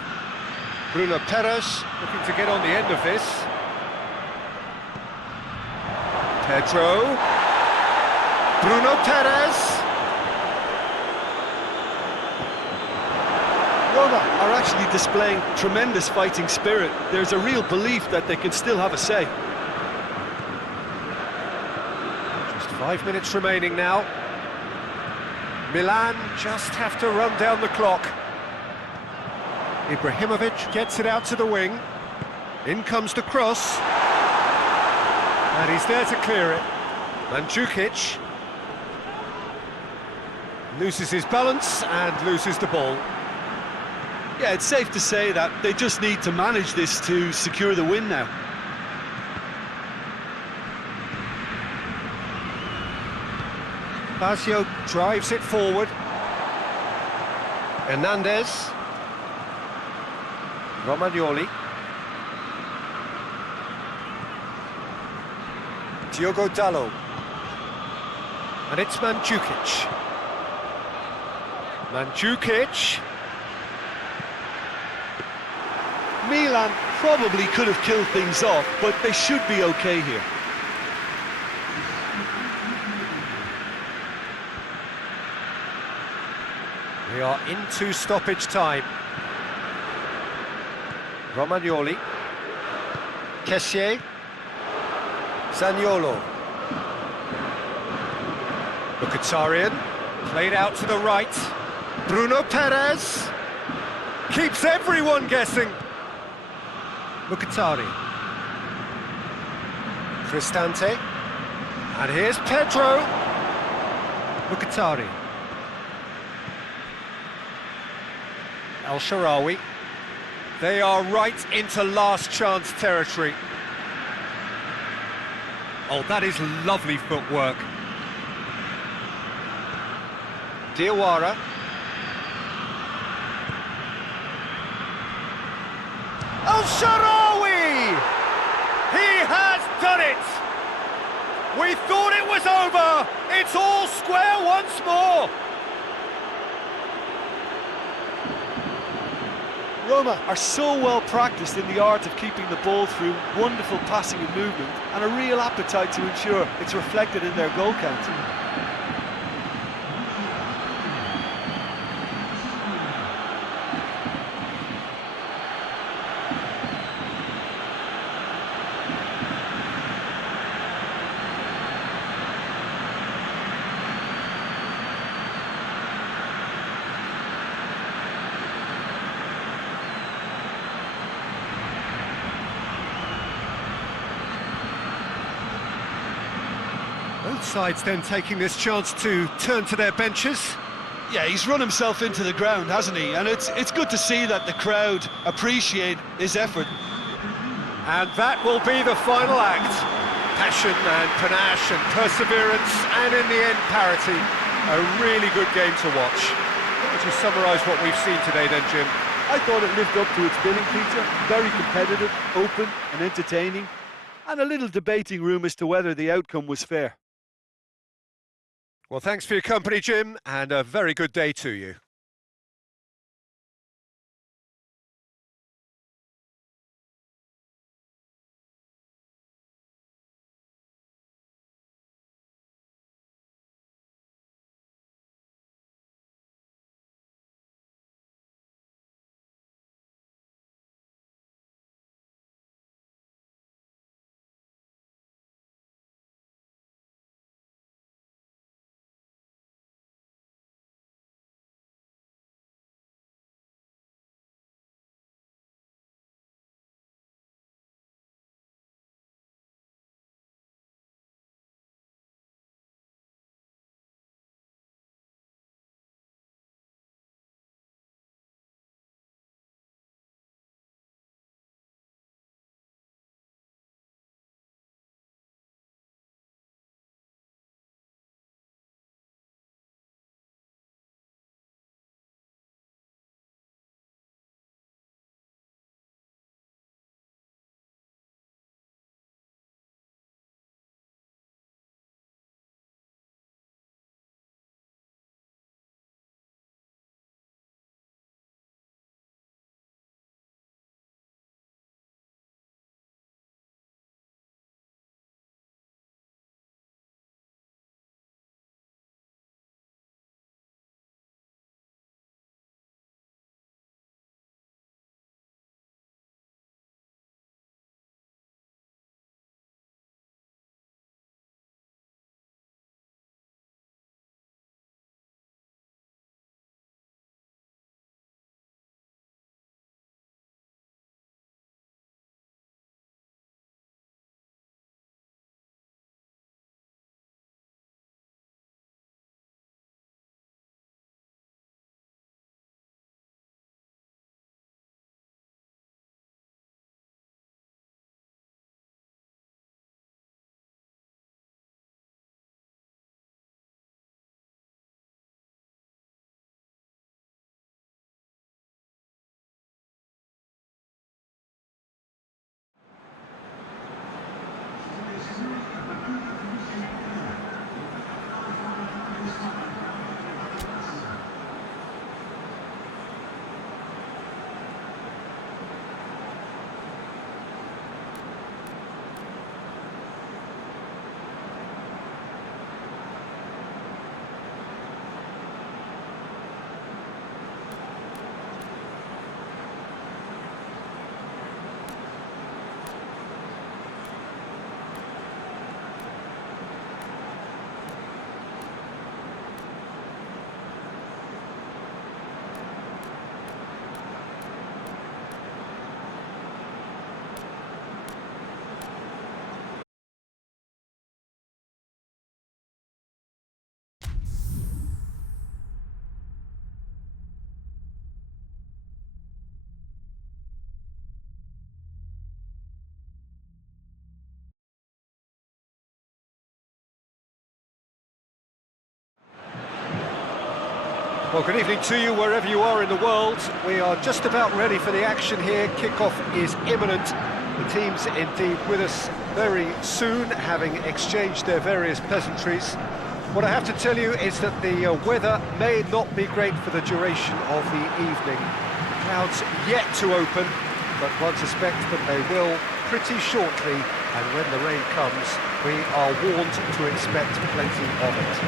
Bruno Perez looking to get on the end of this. Pedro. Bruno Perez. Roma are actually displaying tremendous fighting spirit. There's a real belief that they can still have a say. Just 5 minutes remaining now. Milan just have to run down the clock. Ibrahimovic gets it out to the wing. In comes the cross. And he's there to clear it. Mandzukic loses his balance and loses the ball. Yeah, it's safe to say that they just need to manage this to secure the win now. Lazio drives it forward. Hernandez. Romagnoli. Diogo Dalot. And it's Mandzukic. Mandzukic. Milan probably could have killed things off, but they should be okay here. We are into stoppage time. Romagnoli. Kessié. Zaniolo. Mkhitaryan, played out to the right. Bruno Perez keeps everyone guessing. Mkhitaryan. Cristante. And here's Pedro. Mkhitaryan. El Shaarawy. They are right into last chance territory. Oh, that is lovely footwork. Diawara. El Shaarawy! He has done it! We thought it was over! It's all square once more! Roma are so well practiced in the art of keeping the ball through wonderful passing and movement, and a real appetite to ensure it's reflected in their goal count. Both sides then taking this chance to turn to their benches. Yeah, he's run himself into the ground, hasn't he? And it's good to see that the crowd appreciate his effort. And that will be the final act. Passion and panache and perseverance, and in the end, parity. A really good game to watch. Would you summarise what we've seen today then, Jim? I thought it lived up to its billing, Peter. Very competitive, open and entertaining, and a little debating room as to whether the outcome was fair. Well, thanks for your company, Jim, and a very good day to you. Well, good evening to you wherever you are in the world. We are just about ready for the action here. Kickoff is imminent. The team's indeed with us very soon, having exchanged their various pleasantries. What I have to tell you is that the weather may not be great for the duration of the evening. Clouds yet to open, but one suspects that they will pretty shortly, and when the rain comes, we are warned to expect plenty of it.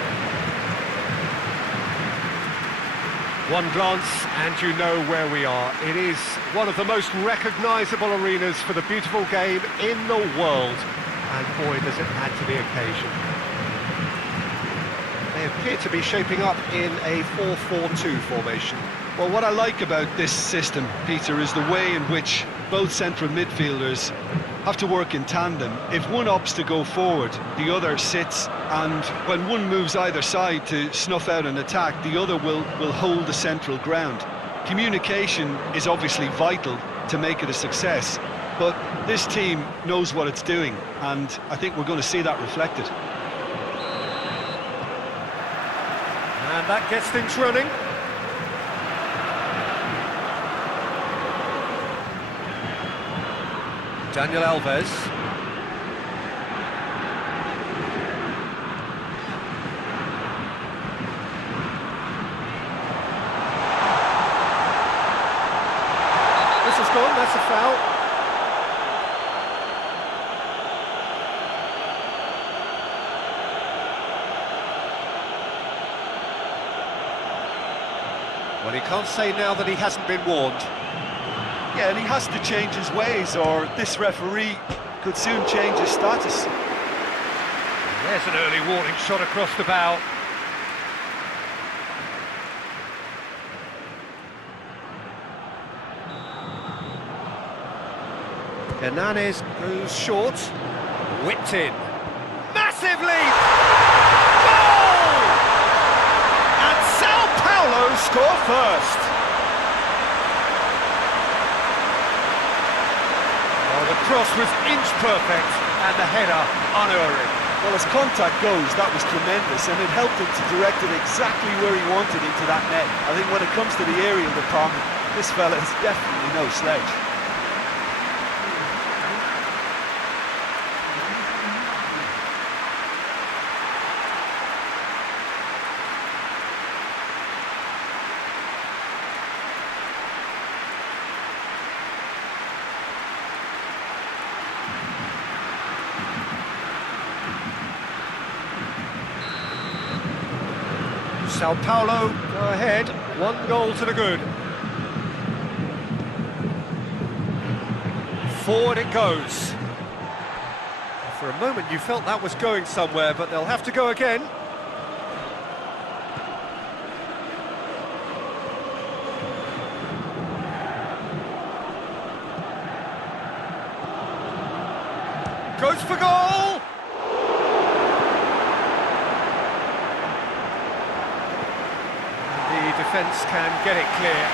One glance and you know where we are. It is one of the most recognisable arenas for the beautiful game in the world. And boy, does it add to the occasion. They appear to be shaping up in a 4-4-2 formation. Well, what I like about this system, Peter, is the way in which both central midfielders have to work in tandem. If one opts to go forward, the other sits, and when one moves either side to snuff out an attack, the other will hold the central ground. Communication is obviously vital to make it a success, but this team knows what it's doing, and I think we're going to see that reflected. And that gets things running. Daniel Alves. This is gone, that's a foul. Well, he can't say now that he hasn't been warned. Yeah, and he has to change his ways, or this referee could soon change his status. There's an early warning shot across the bow. Hernanes goes short, whipped in. Massive leap! Goal! And Sao Paulo score first. The cross was inch perfect and the header unerring. Well, as contact goes, that was tremendous, and it helped him to direct it exactly where he wanted into that net. I think when it comes to the aerial department, this fella is definitely no slouch. Sao Paulo go ahead, 1 goal to the good. Forward it goes. For a moment you felt that was going somewhere, but they'll have to go again. Goes for goal! Defence can get it clear.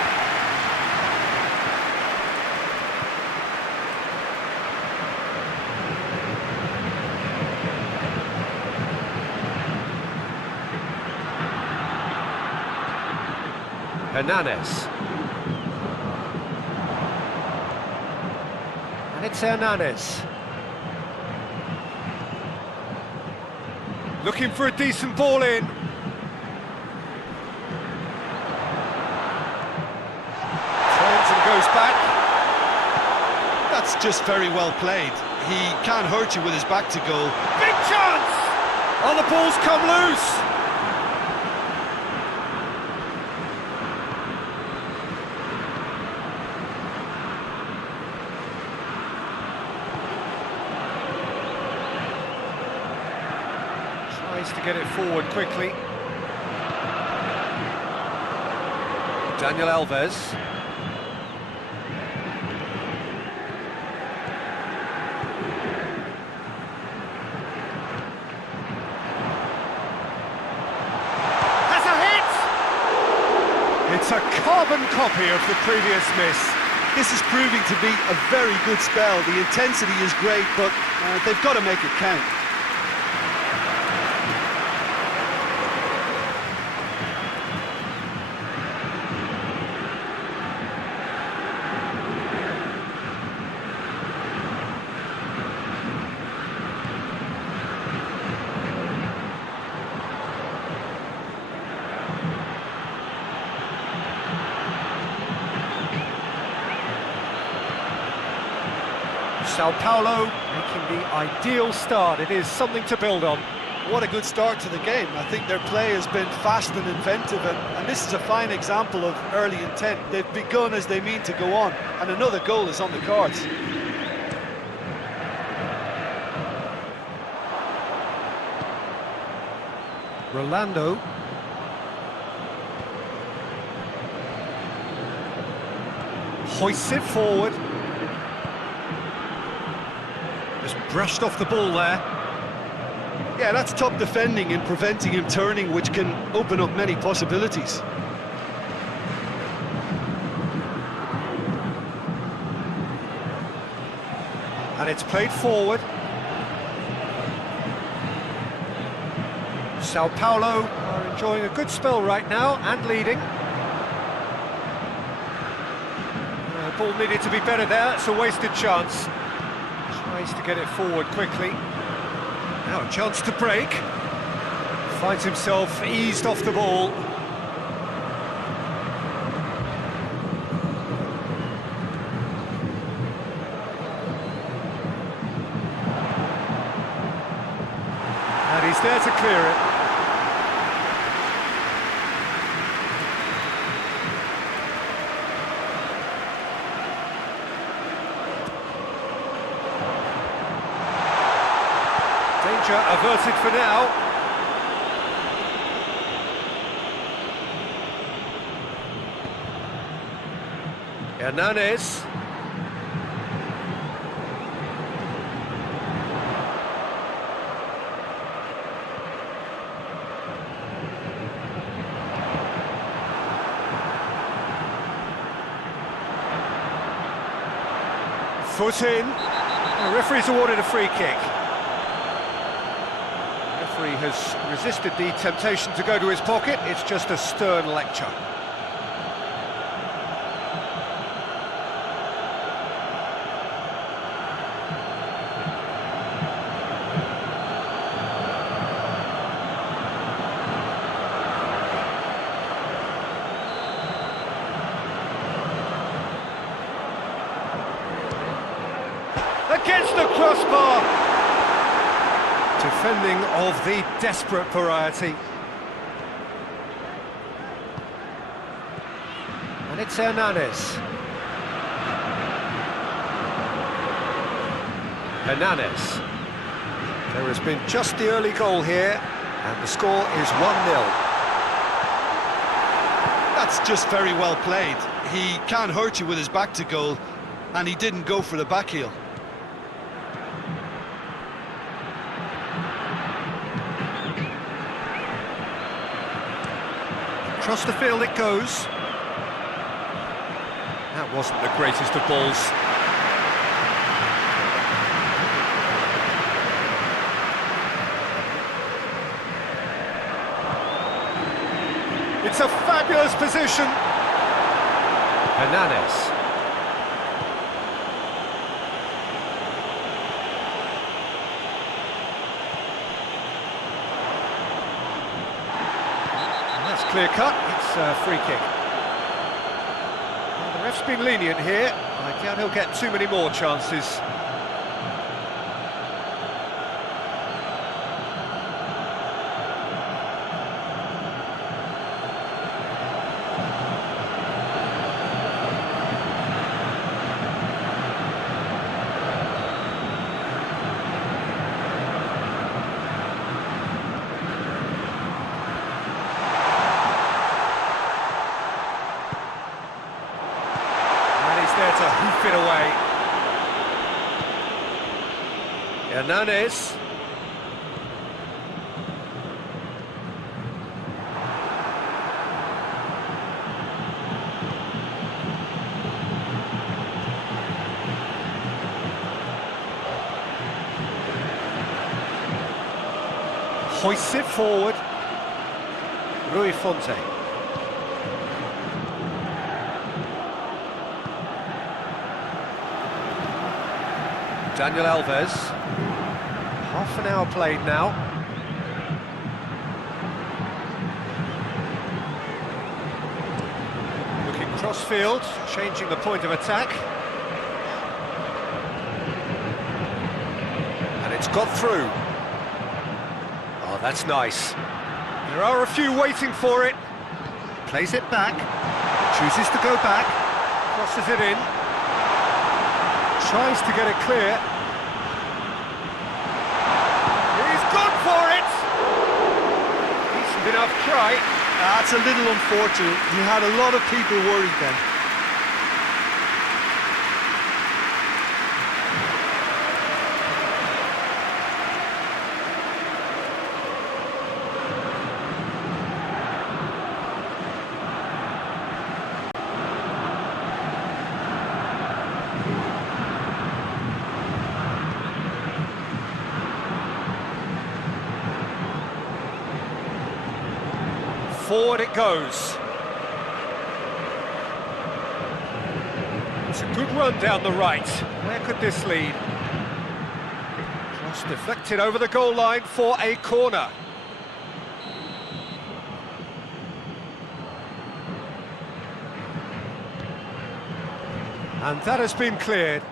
Hernanes. And it's Hernanes. Looking for a decent ball in. Goes back. That's just very well played. He can't hurt you with his back to goal. Big chance! Oh, the ball's come loose. Tries to get it forward quickly. Daniel Alves. It's a carbon copy of the previous miss. This is proving to be a very good spell. The intensity is great, but they've got to make it count. Sao Paulo making the ideal start. It is something to build on. What a good start to the game. I think their play has been fast and inventive, and this is a fine example of early intent. They've begun as they mean to go on, and another goal is on the cards. Rolando. Hoists it forward. Just brushed off the ball there. Yeah, that's top defending and preventing him turning, which can open up many possibilities. And it's played forward. Sao Paulo are enjoying a good spell right now and leading. The ball needed to be better there. It's a wasted chance. Tries to get it forward quickly. Now a chance to break. Finds himself eased off the ball. And he's there to clear it. Danger averted for now. Hernandez. Foot in. The referee's awarded a free kick. The referee has resisted the temptation to go to his pocket. It's just a stern lecture. Against the crossbar! Defending of the desperate variety. And it's Hernandez. Hernandez. There has been just the early goal here, and the score is 1-0. That's just very well played. He can't hurt you with his back to goal, and he didn't go for the back heel. Across the field it goes. That wasn't the greatest of balls. It's a fabulous position. Hernandez. Clear cut, it's a free kick. Well, the ref's been lenient here. I doubt he'll get too many more chances. There to hoof it away. Hernandez. Hoists it forward. Rui Fonte. Daniel Alves. Half an hour played now. Looking cross-field, changing the point of attack. It's got through. Oh, that's nice. There are a few waiting for it. Plays it back. Chooses to go back. Crosses it in. Tries to get it clear. He's gone for it! Decent enough try. That's a little unfortunate. He had a lot of people worried then. Forward it goes. It's a good run down the right. Where could this lead? Cross deflected over the goal line for a corner. And that has been cleared.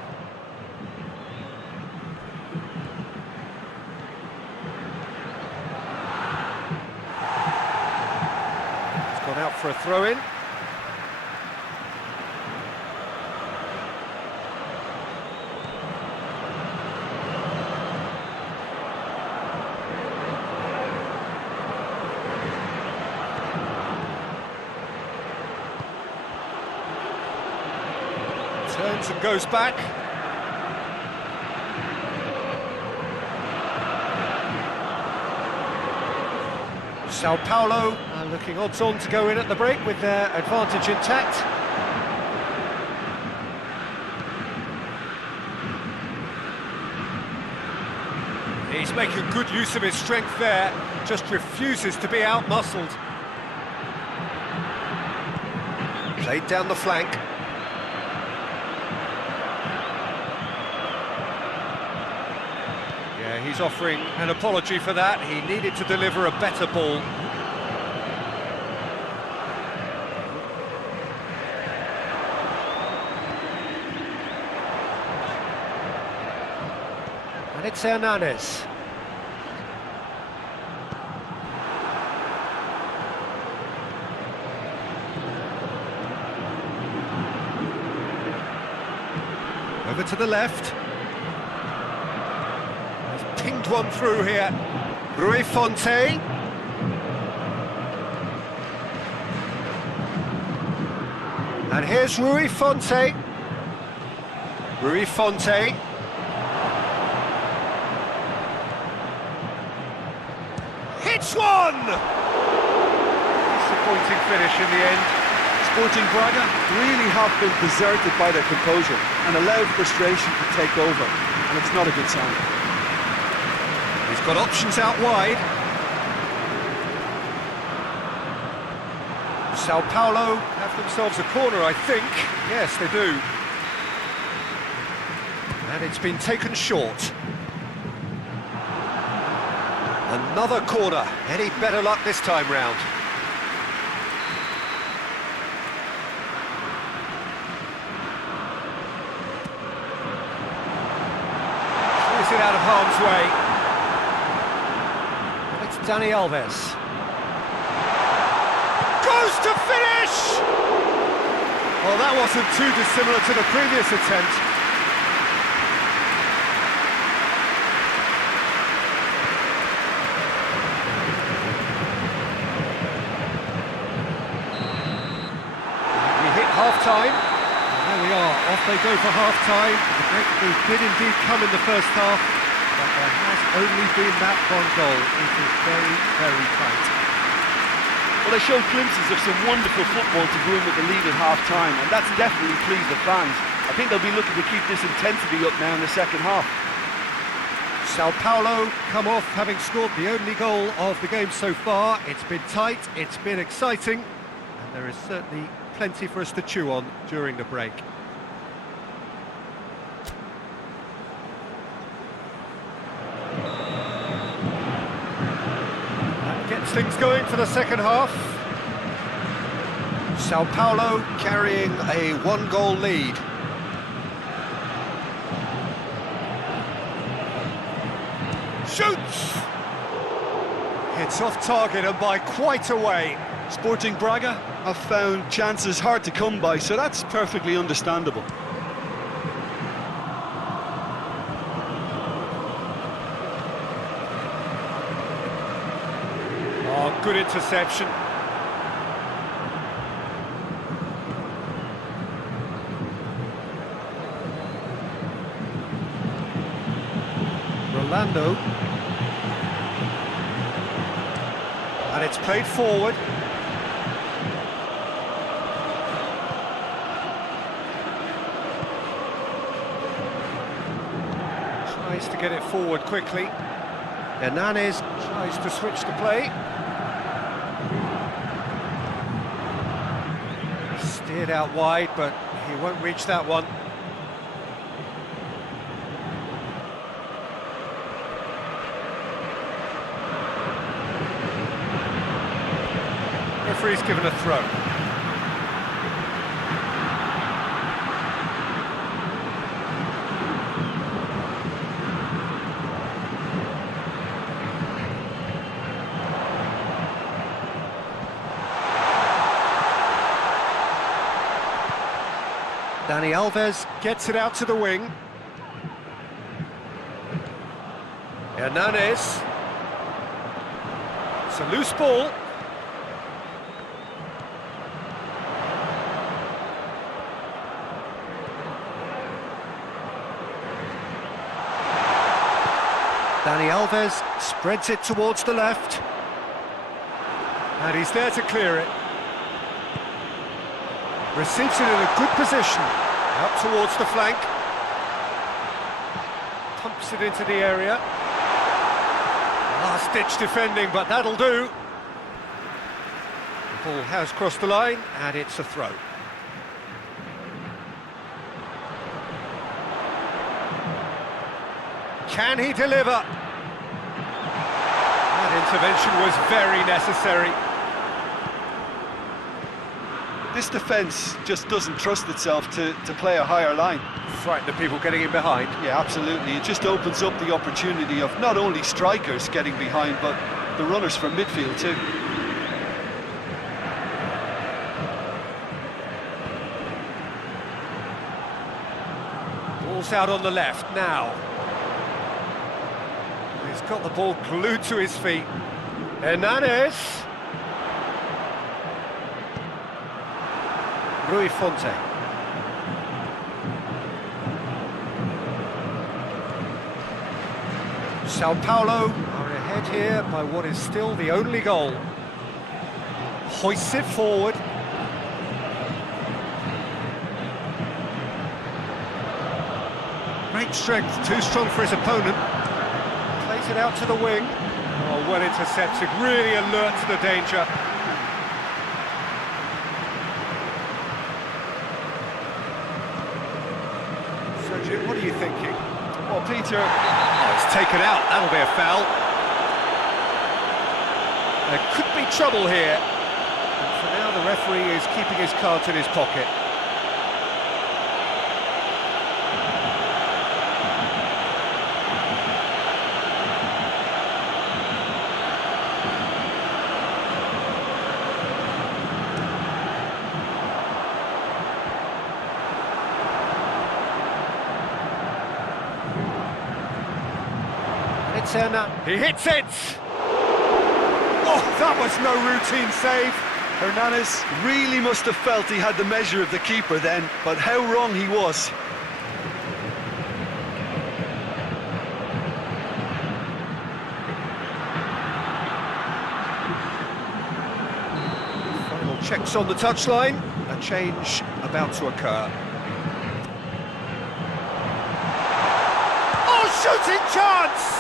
Out for a throw-in. Turns and goes back. Sao Paulo are looking odds-on to go in at the break with their advantage intact. He's making good use of his strength there, just refuses to be out-muscled. Played down the flank. Yeah, he's offering an apology for that. He needed to deliver a better ball. And it's Hernandez. Over to the left. He's pinged one through here. Rui Fonte. And here's Rui Fonte. Rui Fonte. Hits one! Disappointing finish in the end. Sporting Braga really have been deserted by their composure and allowed frustration to take over, and it's not a good sign. He's got options out wide. Sao Paulo have themselves a corner, I think. Yes, they do. And it's been taken short. Another corner. Any better luck this time round? Clears it out of harm's way. And it's Dani Alves. Goes to finish! Well, that wasn't too dissimilar to the previous attempt. Half-time. There we are, off they go for half-time. The breakthrough did indeed come in the first half, but there has only been that one goal. It is very, very tight. Well, they showed glimpses of some wonderful football to go in with the lead at half-time, and that's definitely pleased the fans. I think they'll be looking to keep this intensity up now in the second half. Sao Paulo come off having scored the only goal of the game so far. It's been tight, it's been exciting, and there is certainly plenty for us to chew on during the break. That gets things going for the second half. Sao Paulo carrying a one-goal lead. It's off target and by quite a way. Sporting Braga have found chances hard to come by, so that's perfectly understandable. Oh, good interception. Rolando. And it's played forward. Tries to get it forward quickly. Hernández tries to switch the play. Steered out wide, but he won't reach that one. Referee's given a throw. Dani Alves gets it out to the wing. Hernández. It's a loose ball. Dani Alves spreads it towards the left. And he's there to clear it. Receives it in a good position. Out towards the flank. Pumps it into the area. Last-ditch defending, but that'll do. The ball has crossed the line, and it's a throw. Can he deliver? That intervention was very necessary. This defence just doesn't trust itself to play a higher line. Frightened of people getting in behind. Yeah, absolutely. It just opens up the opportunity of not only strikers getting behind, but the runners from midfield too. Ball's out on the left now. He's got the ball glued to his feet. Hernández. Rui Fonte. Sao Paulo are ahead here by what is still the only goal. Hoists it forward. Great strength, too strong for his opponent. Plays it out to the wing. Oh, well intercepted, really alert to the danger. What are you thinking? Well, Peter... Oh, it's taken out. That'll be a foul. There could be trouble here. And for now, the referee is keeping his cards in his pocket. He hits it! Oh, that was no routine save. Hernández really must have felt he had the measure of the keeper then, but how wrong he was. Final checks on the touchline. A change about to occur. Oh, shooting chance!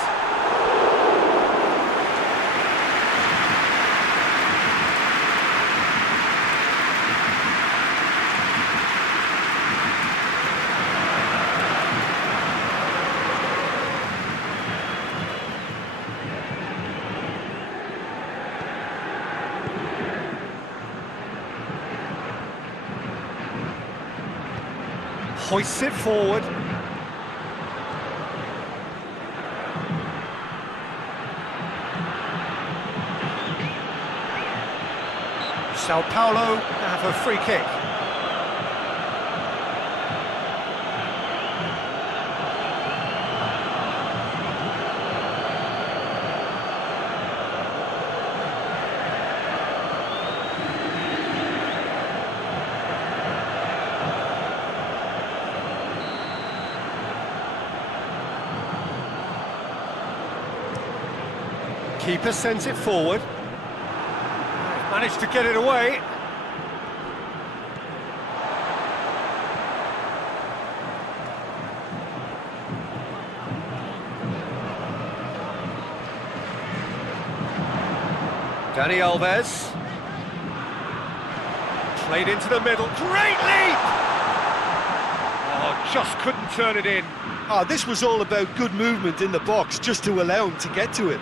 Hoists it forward. Sao Paulo have a free kick. Keeper sends it forward. Managed to get it away. Dani Alves. Played into the middle. Great leap! Oh, just couldn't turn it in. Oh, this was all about good movement in the box, just to allow him to get to it.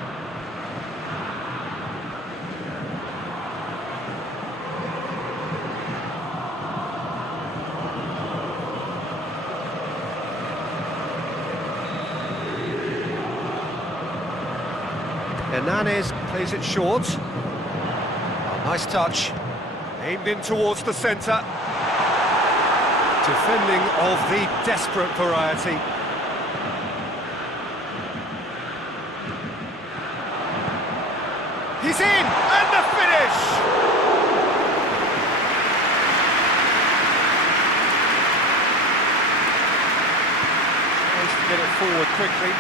Hernández plays it short. Oh, nice touch. Aimed in towards the centre. Defending of the desperate variety. He's in! And the finish! Tries to get it forward quickly.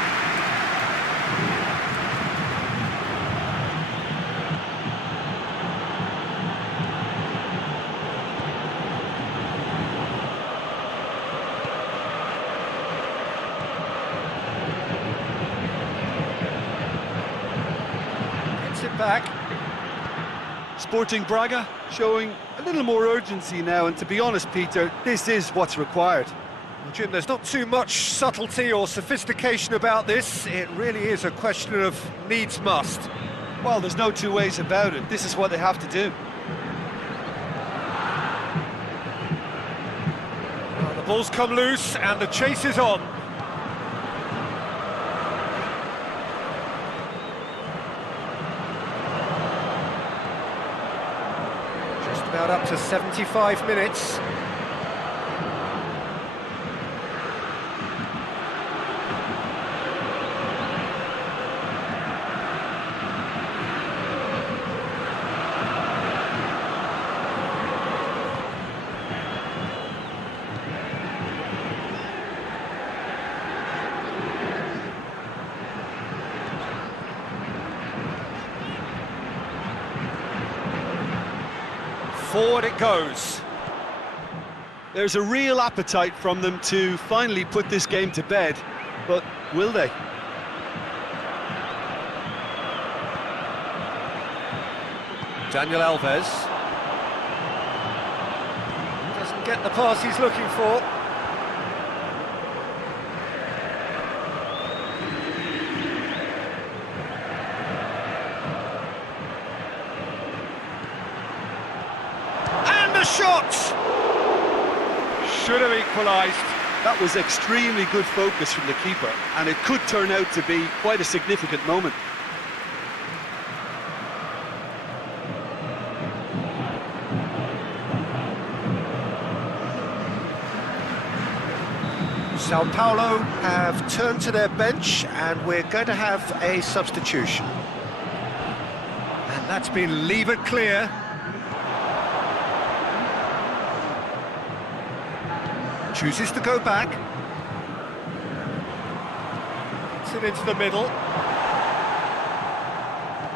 Back. Sporting Braga showing a little more urgency now, and to be honest, Peter, this is what's required. Well, Jim, there's not too much subtlety or sophistication about this. It really is a question of needs must. Well, there's no two ways about it. This is what they have to do. Well, the ball's come loose and the chase is on. About up to 75 minutes. Forward it goes. There's a real appetite from them to finally put this game to bed, but will they? Daniel Alves. Doesn't get the pass he's looking for. Shot! Should have equalised. That was extremely good focus from the keeper, and it could turn out to be quite a significant moment. Sao Paulo have turned to their bench, and we're going to have a substitution. And that's been levered clear. Chooses to go back. Gets it into the middle.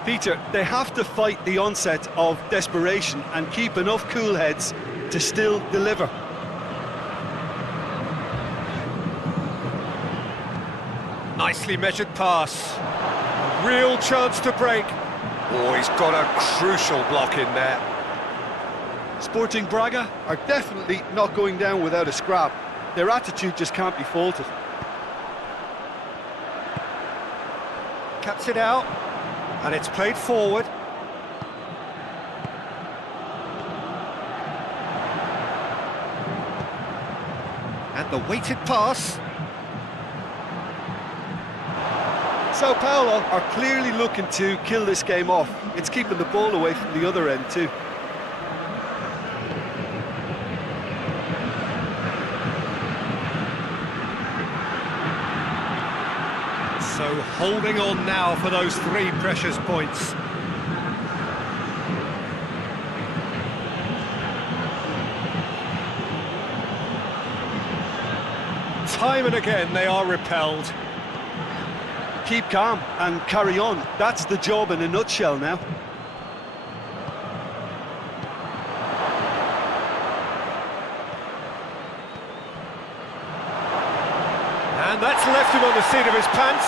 Peter, they have to fight the onset of desperation and keep enough cool heads to still deliver. Nicely measured pass. Real chance to break. Oh, he's got a crucial block in there. Sporting Braga are definitely not going down without a scrap. Their attitude just can't be faulted. Cuts it out, and it's played forward. And the weighted pass. Sao Paulo are clearly looking to kill this game off. It's keeping the ball away from the other end too. So holding on now for those 3 precious points. Time and again they are repelled. Keep calm and carry on. That's the job in a nutshell now. And that's left him on the seat of his pants.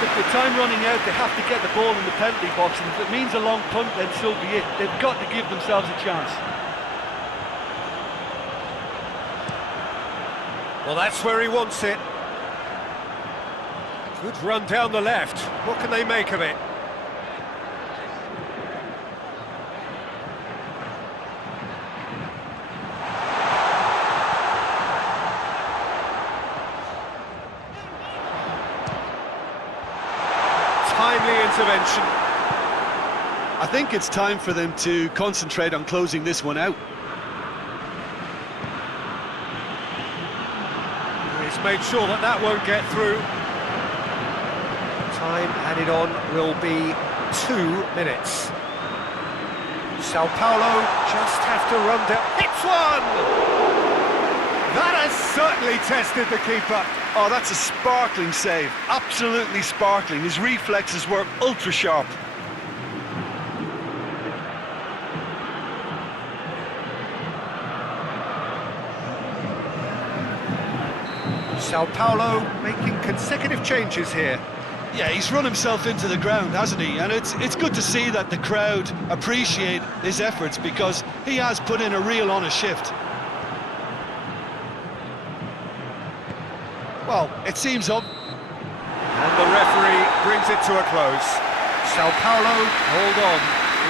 With the time running out, they have to get the ball in the penalty box, and if it means a long punt, then so be it. They've got to give themselves a chance. Well, that's where he wants it. Good run down the left. What can they make of it? Timely intervention. I think it's time for them to concentrate on closing this one out. He's made sure that that won't get through. Time added on will be 2 minutes. Sao Paulo just have to run down. Hits one! That has certainly tested the keeper. Oh, that's a sparkling save. Absolutely sparkling. His reflexes were ultra sharp. Sao Paulo making consecutive changes here. Yeah, he's run himself into the ground, hasn't he? And it's good to see that the crowd appreciate his efforts, because he has put in a real honest shift. Well, it seems up. And the referee brings it to a close. Sao Paulo, hold on.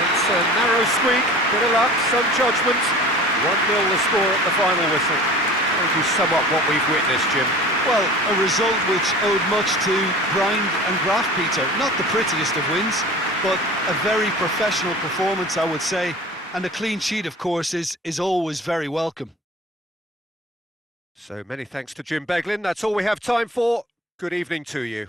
It's a narrow squeak, bit of luck, some judgment. 1-0 the score at the final whistle. How do you sum up what we've witnessed, Jim? Well, a result which owed much to grind and graft, Peter. Not the prettiest of wins, but a very professional performance, I would say. And a clean sheet, of course, is always very welcome. So many thanks to Jim Beglin. That's all we have time for. Good evening to you.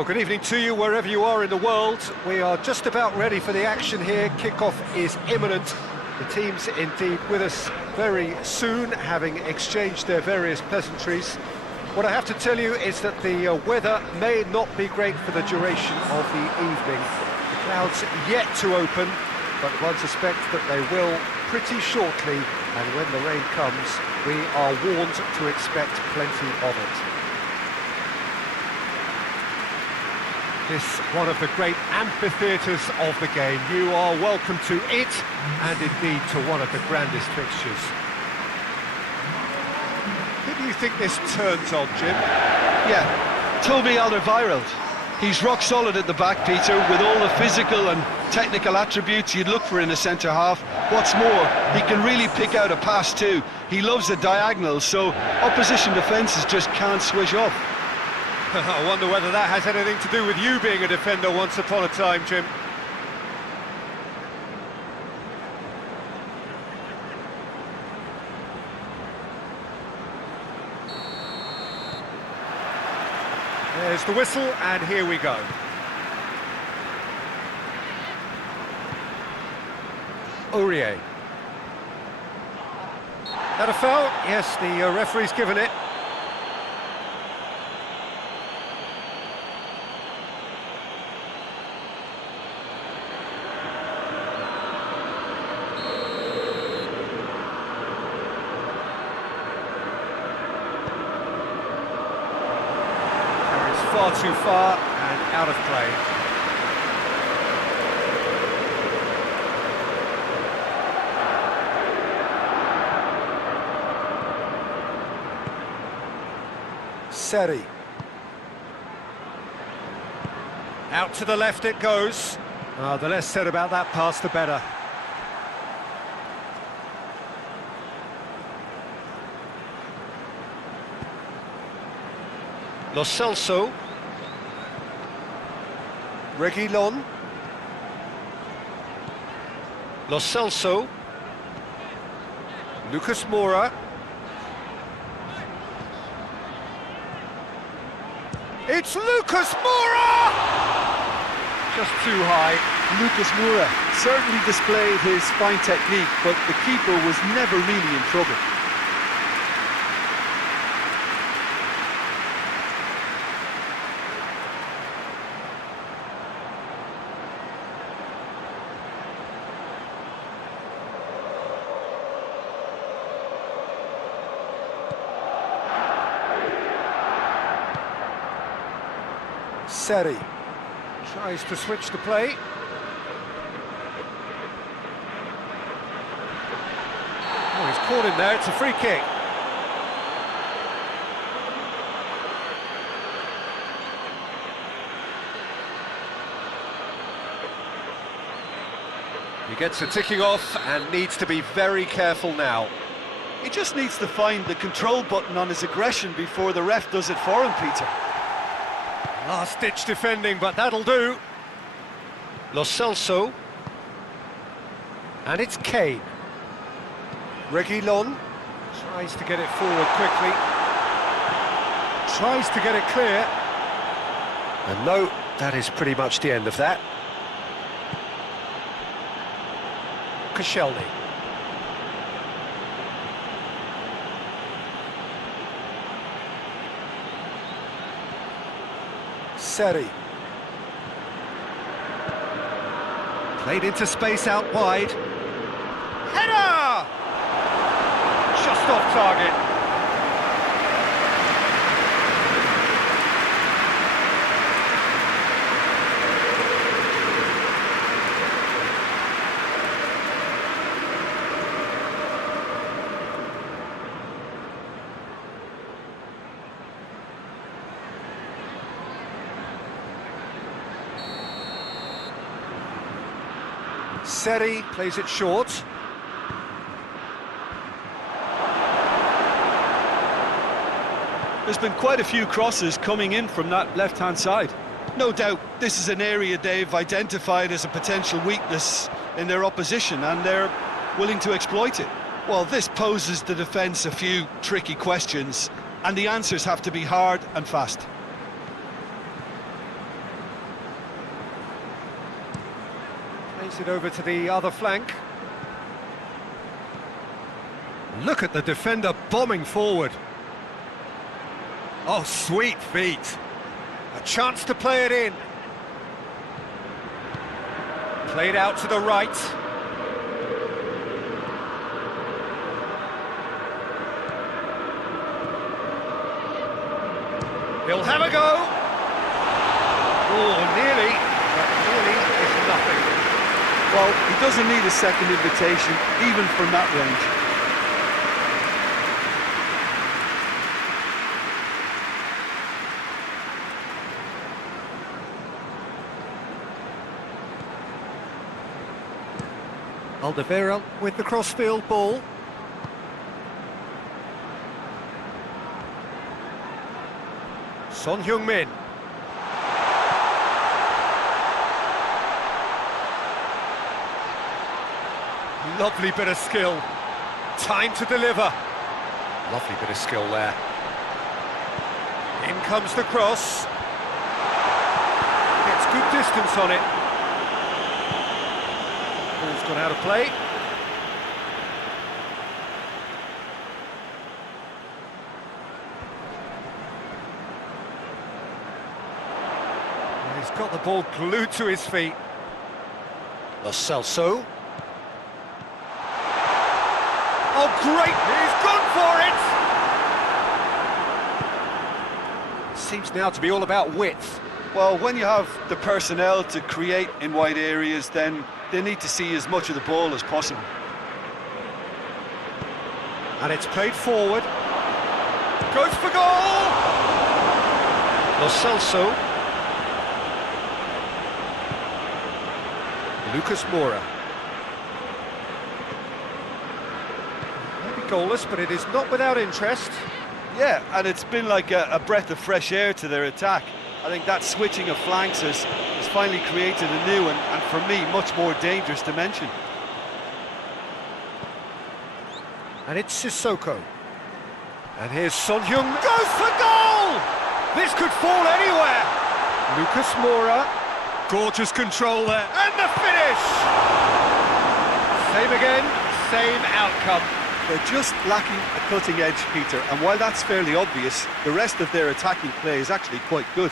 Well, good evening to you wherever you are in the world. We are just about ready for the action here. Kickoff is imminent. The team's indeed with us very soon, having exchanged their various pleasantries. What I have to tell you is that the weather may not be great for the duration of the evening. The clouds yet to open, but one suspects that they will pretty shortly, and when the rain comes, we are warned to expect plenty of it. This one of the great amphitheatres of the game. You are welcome to it, and indeed to one of the grandest fixtures. Who do you think this turns on, Jim? Yeah, Toby Alderweireld. He's rock solid at the back, Peter, with all the physical and technical attributes you'd look for in a centre-half. What's more, he can really pick out a pass too. He loves the diagonal, so opposition defences just can't switch off. I wonder whether that has anything to do with you being a defender once upon a time, Jim. There's the whistle, and here we go. Aurier. That a foul? Yes, the referee's given it. Far too far and out of play. Seri. Out to the left it goes. The less said about that pass, the better. Lo Celso. Reguilon. Lo Celso. Lucas Moura. It's Lucas Moura! Just too high. Lucas Moura certainly displayed his fine technique, but the keeper was never really in trouble. Seri tries to switch the play. Oh, he's caught him there, it's a free kick. He gets a ticking off and needs to be very careful now. He just needs to find the control button on his aggression before the ref does it for him, Peter. Last-ditch defending, but that'll do. Lo Celso. And it's Kane. Reguilon tries to get it forward quickly. Tries to get it clear. And no, that is pretty much the end of that. Koscielny. Seri. Played into space out wide. Header! Just off target. Seri plays it short. There's been quite a few crosses coming in from that left-hand side. No doubt this is an area they've identified as a potential weakness in their opposition, and they're willing to exploit it. Well, this poses the defence a few tricky questions, and the answers have to be hard and fast. Plays it over to the other flank. Look at the defender bombing forward. Oh, sweet feet. A chance to play it in. Played out to the right. He'll have a go. Oh, nearly, but nearly is nothing. Well, he doesn't need a second invitation, even from that range. Alderweireld with the crossfield ball. Son Heung-min. Lovely bit of skill. Time to deliver. Lovely bit of skill there. In comes the cross. Gets good distance on it. Ball's gone out of play. And he's got the ball glued to his feet. Lo Celso. Oh, great! He's gone for it! Seems now to be all about width. Well, when you have the personnel to create in wide areas, then they need to see as much of the ball as possible. And it's played forward. Goes for goal! Lo Celso. Lucas Moura. Maybe goalless, but it is not without interest. Yeah, and it's been like a breath of fresh air to their attack. I think that switching of flanks has finally created a new and for me, much more dangerous dimension. And it's Sissoko. And here's Son Heung. Goes for goal! This could fall anywhere. Lucas Moura. Gorgeous control there. And the finish! Same again, same outcome. They're just lacking a cutting edge, Peter, and while that's fairly obvious, the rest of their attacking play is actually quite good.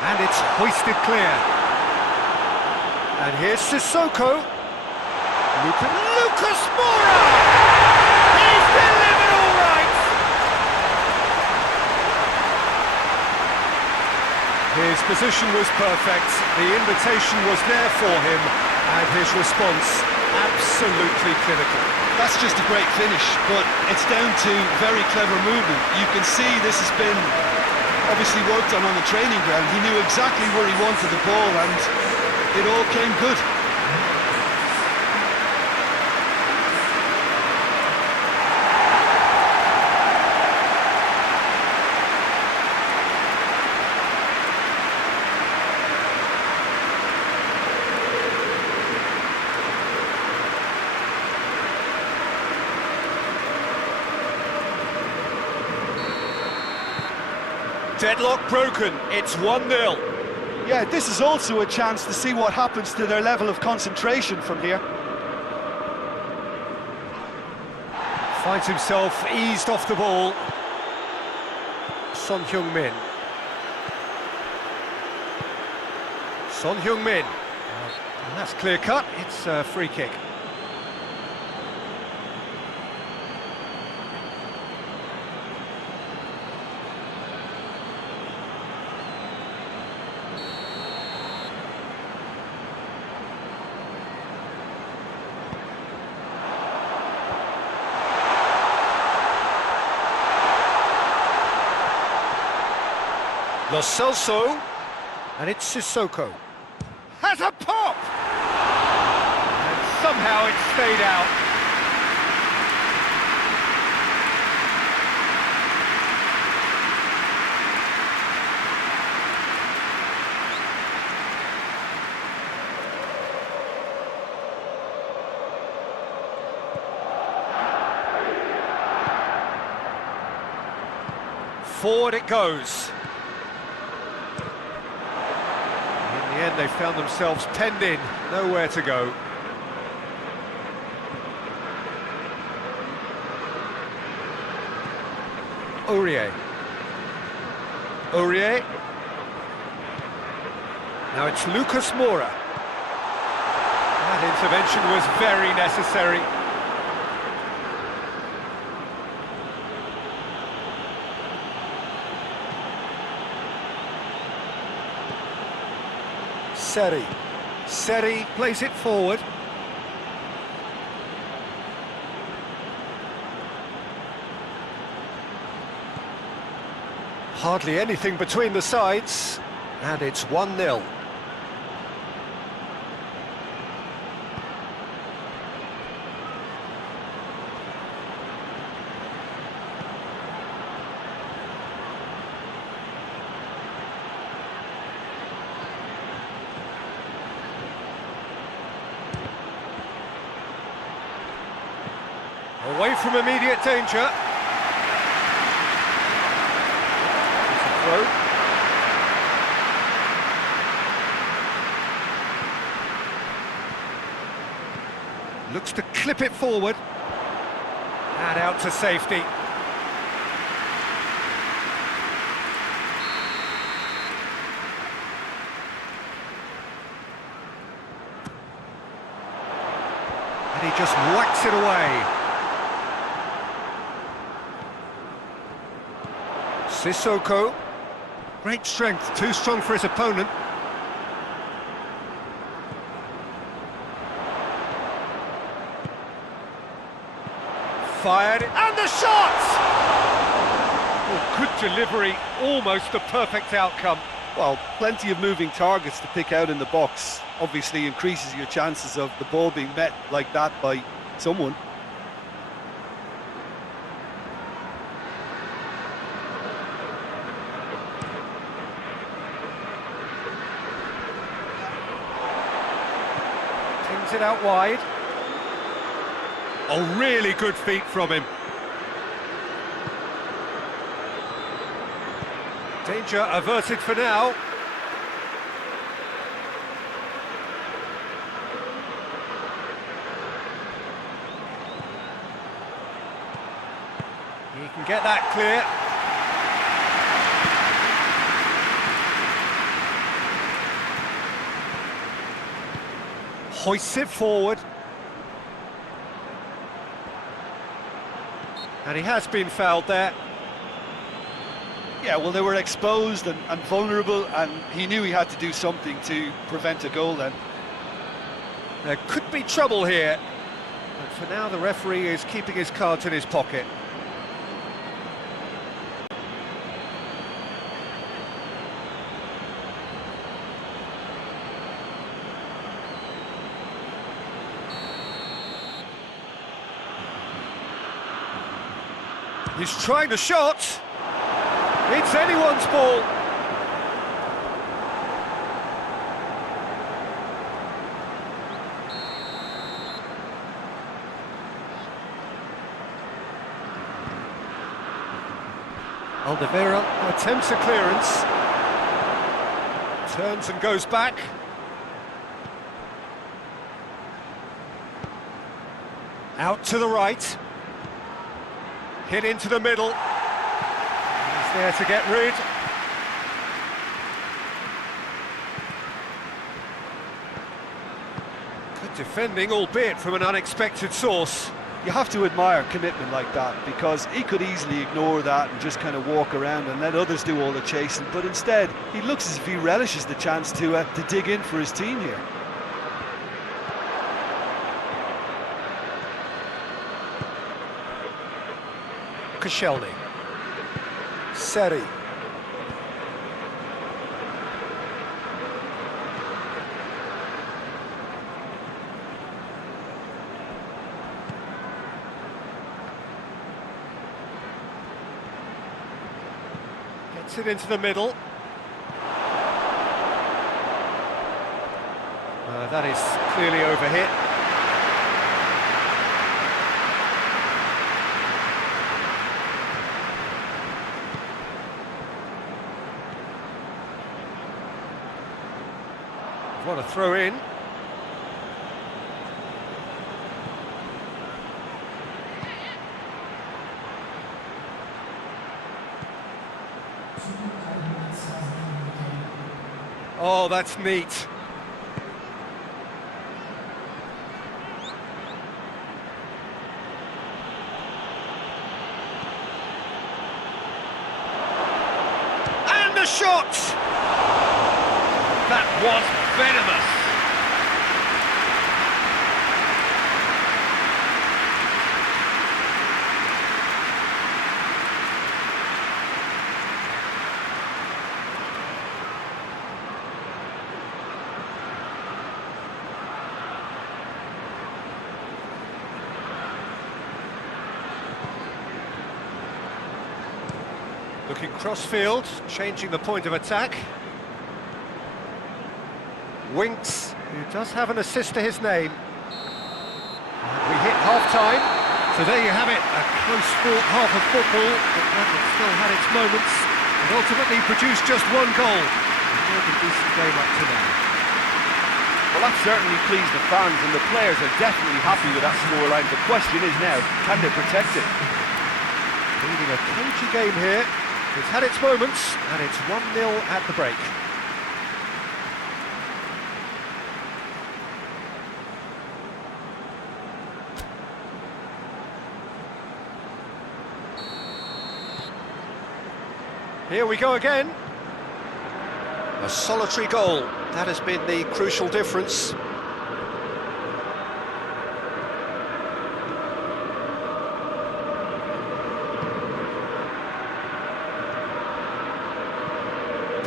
And it's hoisted clear. And here's Sissoko. Lucas Moura! He's delivered all right! His position was perfect, the invitation was there for him, and his response absolutely clinical. That's just a great finish, but it's down to very clever movement. You can see this has been obviously worked on the training ground. He knew exactly where he wanted the ball and it all came good. Deadlock broken, it's 1-0. Yeah, this is also a chance to see what happens to their level of concentration from here. Finds himself eased off the ball. Son Heung-min. Son Heung-min. And that's clear cut, it's a free kick. Lo Celso, and it's Sissoko. Has a pop! And somehow it stayed out. Forward it goes. In the end, they found themselves penned in, nowhere to go. Aurier. Aurier. Now it's Lucas Moura. That intervention was very necessary. Seri plays it forward. Hardly anything between the sides, and it's 1-0. Away from immediate danger. Throw. Looks to clip it forward. And out to safety. And he just whacks it away. Sissoko, great strength, too strong for his opponent. Fired, and the shot! Oh, good delivery, almost the perfect outcome. Well, plenty of moving targets to pick out in the box. Obviously increases your chances of the ball being met like that by someone. It out wide. Oh, really good feet from him. Danger averted for now. He can get that clear. Hoists it forward. And he has been fouled there. Yeah, well, they were exposed and vulnerable, and he knew he had to do something to prevent a goal then. There could be trouble here. But for now, the referee is keeping his cards in his pocket. He's trying a shot. It's anyone's ball. Alderweireld attempts a clearance. Turns and goes back. Out to the right. Hit into the middle. He's there to get rid. Good defending, albeit from an unexpected source. You have to admire commitment like that, because he could easily ignore that and just kind of walk around and let others do all the chasing, but instead he looks as if he relishes the chance to dig in for his team here. Koscielny. Seri. Gets it into the middle. That is clearly overhit. What a throw in. Oh, that's neat. And the shot! That was venomous. Looking cross-field, changing the point of attack. Winks, who does have an assist to his name. And we hit half-time, so there you have it, a close-fought half of football, but one that still had its moments, and ultimately produced just one goal. A decent game up to now. Well, that certainly pleased the fans, and the players are definitely happy with that scoreline. The question is now, can they protect it? Leading a cagey game here. It's had its moments, and it's 1-0 at the break. Here we go again. A solitary goal. That has been the crucial difference.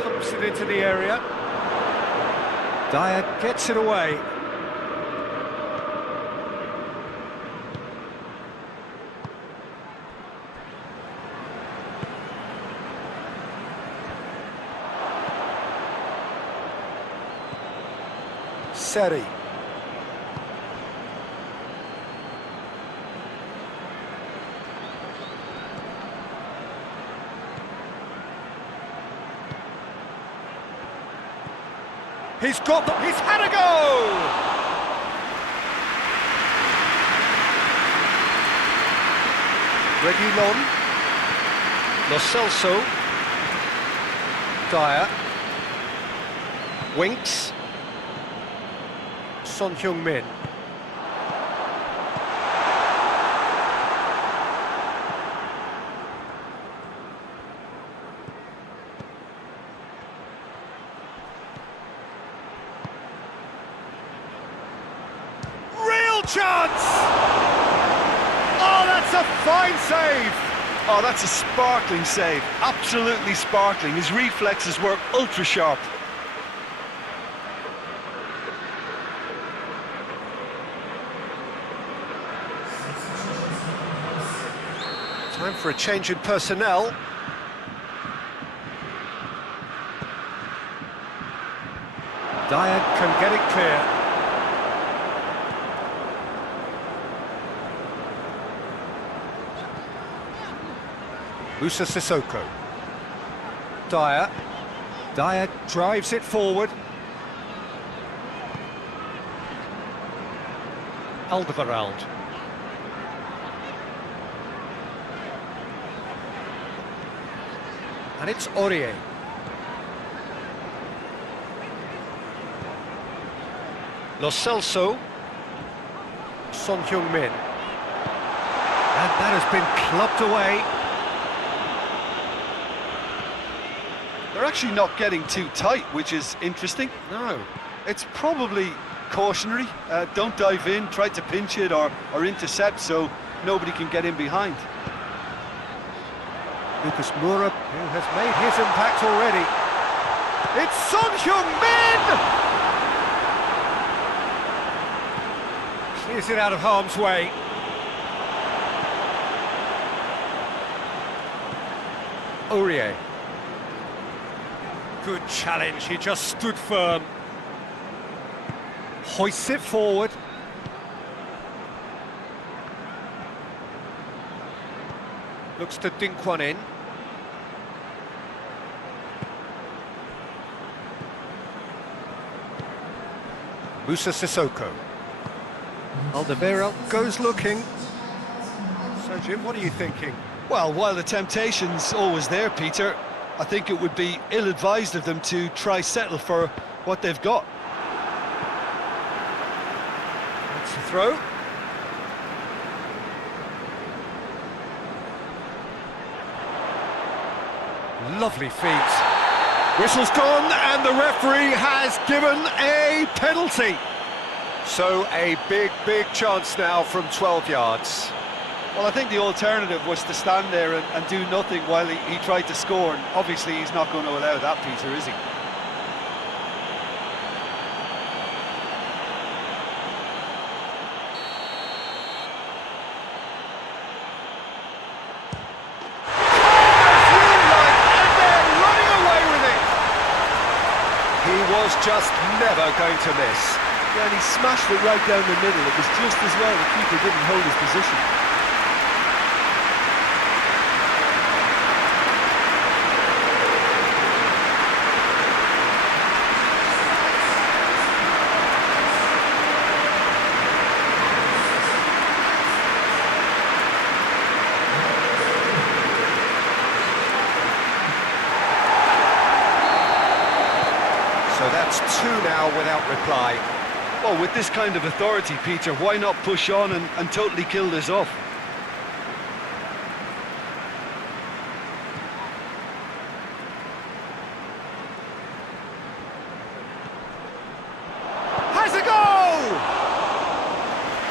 Pumps it into the area. Dyer gets it away. Seri. He's had a go! Reguilon. Lo Celso. Dyer. Winks. Son Heung-min. Real chance! Oh, that's a fine save! Oh, that's a sparkling save. Absolutely sparkling. His reflexes were ultra sharp. Time for a change in personnel. Dyer can get it clear. Musa Sissoko. Dyer. Dyer drives it forward. Alderweireld. And it's Aurier. Lo Celso. Son Heung-min. And that has been clubbed away. They're actually not getting too tight, which is interesting. No. It's probably cautionary. Don't dive in, try to pinch it or intercept so nobody can get in behind. Lucas Moura, who has made his impact already. It's Son Heung-min! Clears it out of harm's way. Aurier. Good challenge, he just stood firm. Hoists it forward. Looks to dink one in. Musa Sissoko. Alderweireld goes looking. So, Jim, what are you thinking? Well, while the temptation's always there, Peter, I think it would be ill-advised of them to try settle for what they've got. That's the throw. Lovely feet. Whistle's gone and the referee has given a penalty. So a big chance now from 12 yards. Well, I think the alternative was to stand there and do nothing while he tried to score, and obviously he's not going to allow that, Peter, is he? He was just never going to miss. Yeah, and he smashed it right down the middle. It was just as well the keeper didn't hold his position. So that's two now without reply. Well, with this kind of authority, Peter, why not push on and totally kill this off? Has a goal!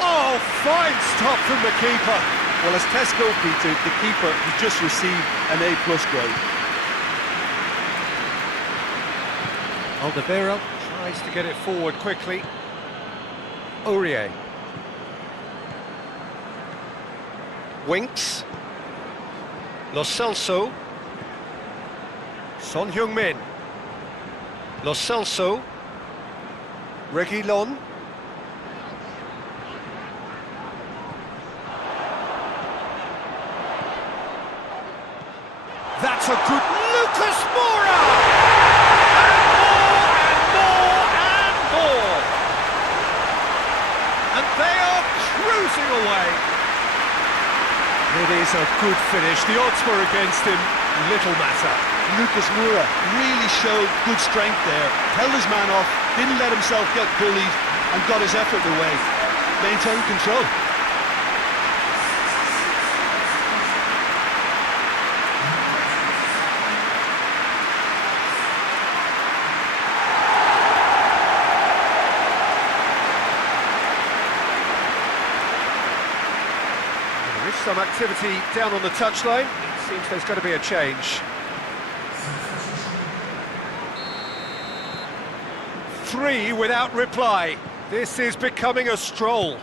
Oh, fine stop from the keeper. Well, as tests go, Peter, the keeper has just received an A+ grade. Alderweireld tries to get it forward quickly. Aurier. Winks. Lo Celso. Son Heung-min. Lo Celso. Reguilon. That's a good Lucas Moura! And they are cruising away. It is a good finish. The odds were against him, little matter. Lucas Moura really showed good strength there, held his man off, didn't let himself get bullied, and got his effort away. Maintained control. There is some activity down on the touchline. It seems there's going to be a change. 3 without reply. This is becoming a stroll.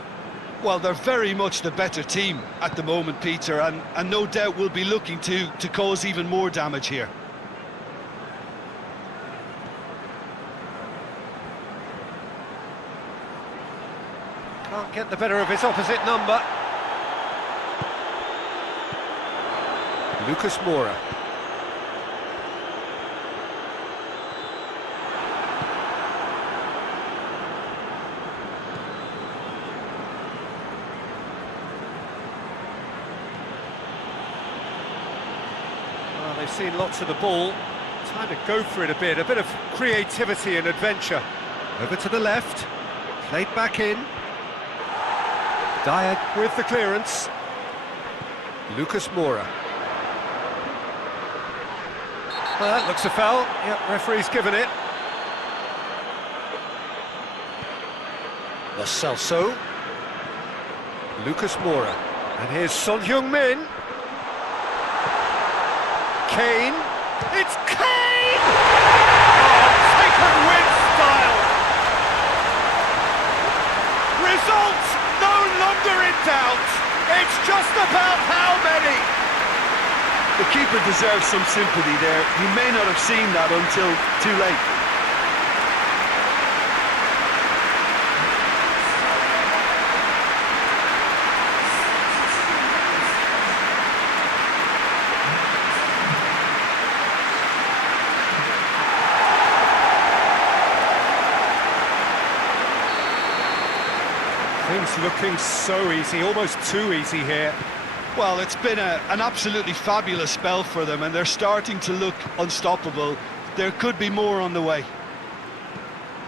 Well, they're very much the better team at the moment, Peter, and no doubt will be looking to cause even more damage here. Can't get the better of his opposite number. Lucas Moura. Well, they've seen lots of the ball. Time to go for it a bit of creativity and adventure. Over to the left, played back in. Dyer with the clearance. Lucas Moura. Well, that looks a foul. Yep, referee's given it. Lo Celso. Lucas Moura. And here's Son Heung-min. Kane. It's Kane! Oh, taken with style. Results no longer in doubt. It's just about how many. The keeper deserves some sympathy there. He may not have seen that until too late. It's looking so easy, almost too easy here. Well, it's been an absolutely fabulous spell for them, and they're starting to look unstoppable. There could be more on the way.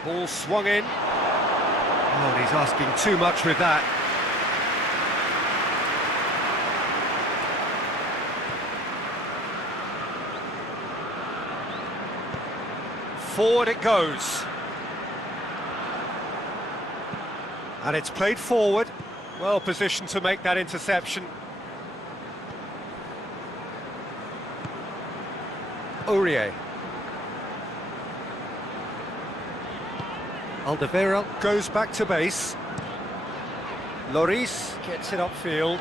Ball swung in. Oh, and he's asking too much with that. Forward it goes. And it's played forward. Well positioned to make that interception. Aurier. Alderweireld goes back to base. Lloris gets it upfield.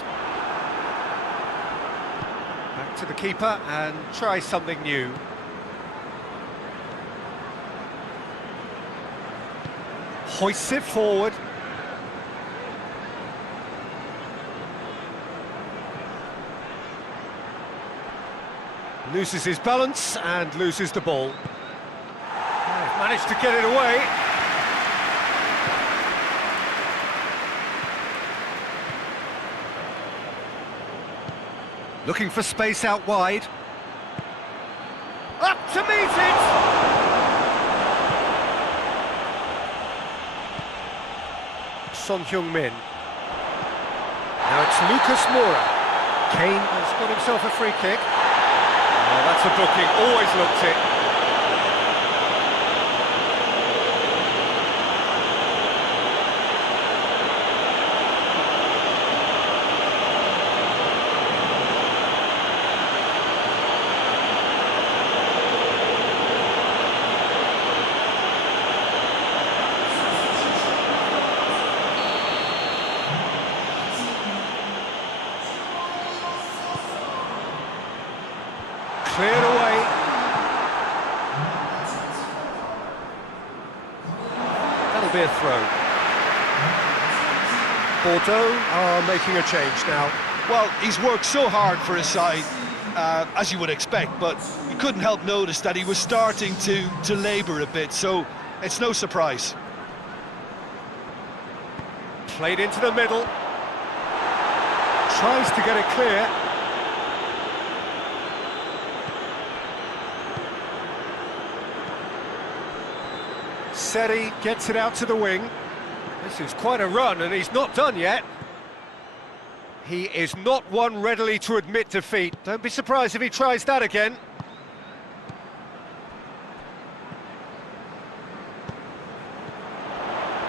Back to the keeper and tries something new. Hoists it forward. Loses his balance and loses the ball. They've managed to get it away. Looking for space out wide. Up to meet it! Son Heung-min. Now it's Lucas Moura. Kane has got himself a free kick. Oh, that's a booking, always looked it. Cleared away. That'll be a throw. Bordeaux are making a change now. Well, he's worked so hard for his side, as you would expect, but you couldn't help notice that he was starting to labour a bit, so it's no surprise. Played into the middle. Tries to get it clear. Seri gets it out to the wing. This is quite a run, and he's not done yet. He is not one readily to admit defeat. Don't be surprised if he tries that again.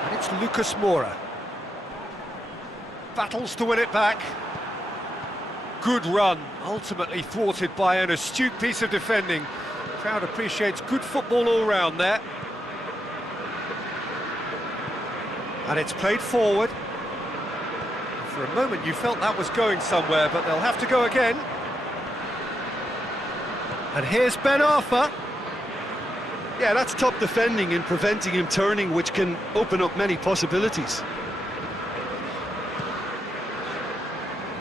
And it's Lucas Moura. Battles to win it back. Good run, ultimately thwarted by an astute piece of defending. Crowd appreciates good football all round there. And it's played forward. For a moment you felt that was going somewhere, but they'll have to go again. And here's Ben Arfa. Yeah, that's top defending and preventing him turning, which can open up many possibilities.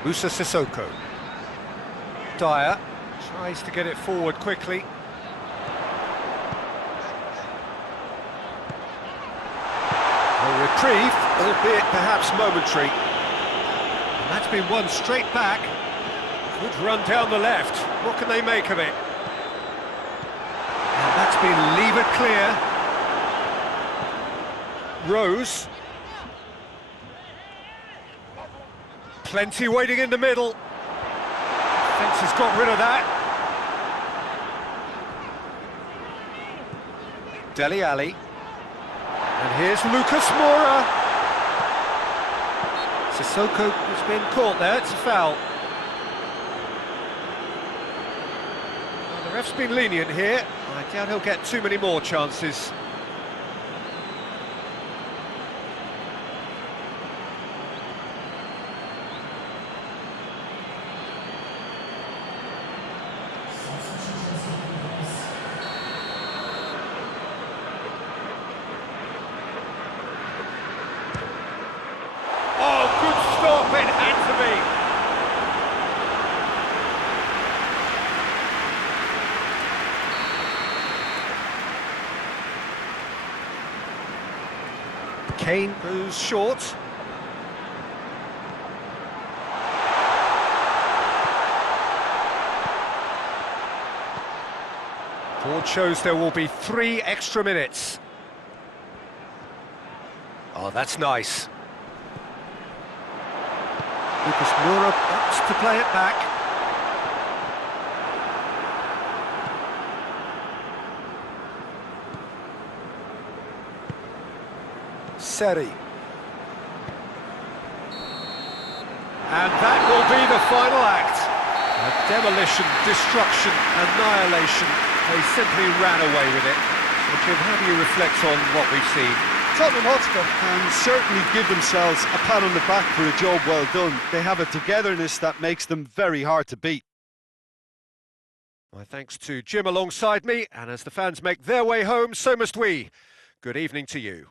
Moussa Sissoko. Dyer tries to get it forward quickly. A reprieve, albeit perhaps momentary. And that's been won straight back. Good run down the left. What can they make of it? And that's been levered clear. Rose. Plenty waiting in the middle. Fence has got rid of that. Dele Alli. And here's Lucas Moura. Sissoko has been caught there, it's a foul. Well, the ref's been lenient here. I doubt he'll get too many more chances. Kane goes short. Board shows there will be 3 extra minutes. Oh, that's nice. Lucas Moura opts to play it back. Seri. And that will be the final act. A demolition, destruction, annihilation. They simply ran away with it. So, Jim, how do you reflect on what we've seen? Tottenham Hotspur can certainly give themselves a pat on the back for a job well done. They have a togetherness that makes them very hard to beat. My thanks to Jim alongside me, and as the fans make their way home, so must we. Good evening to you.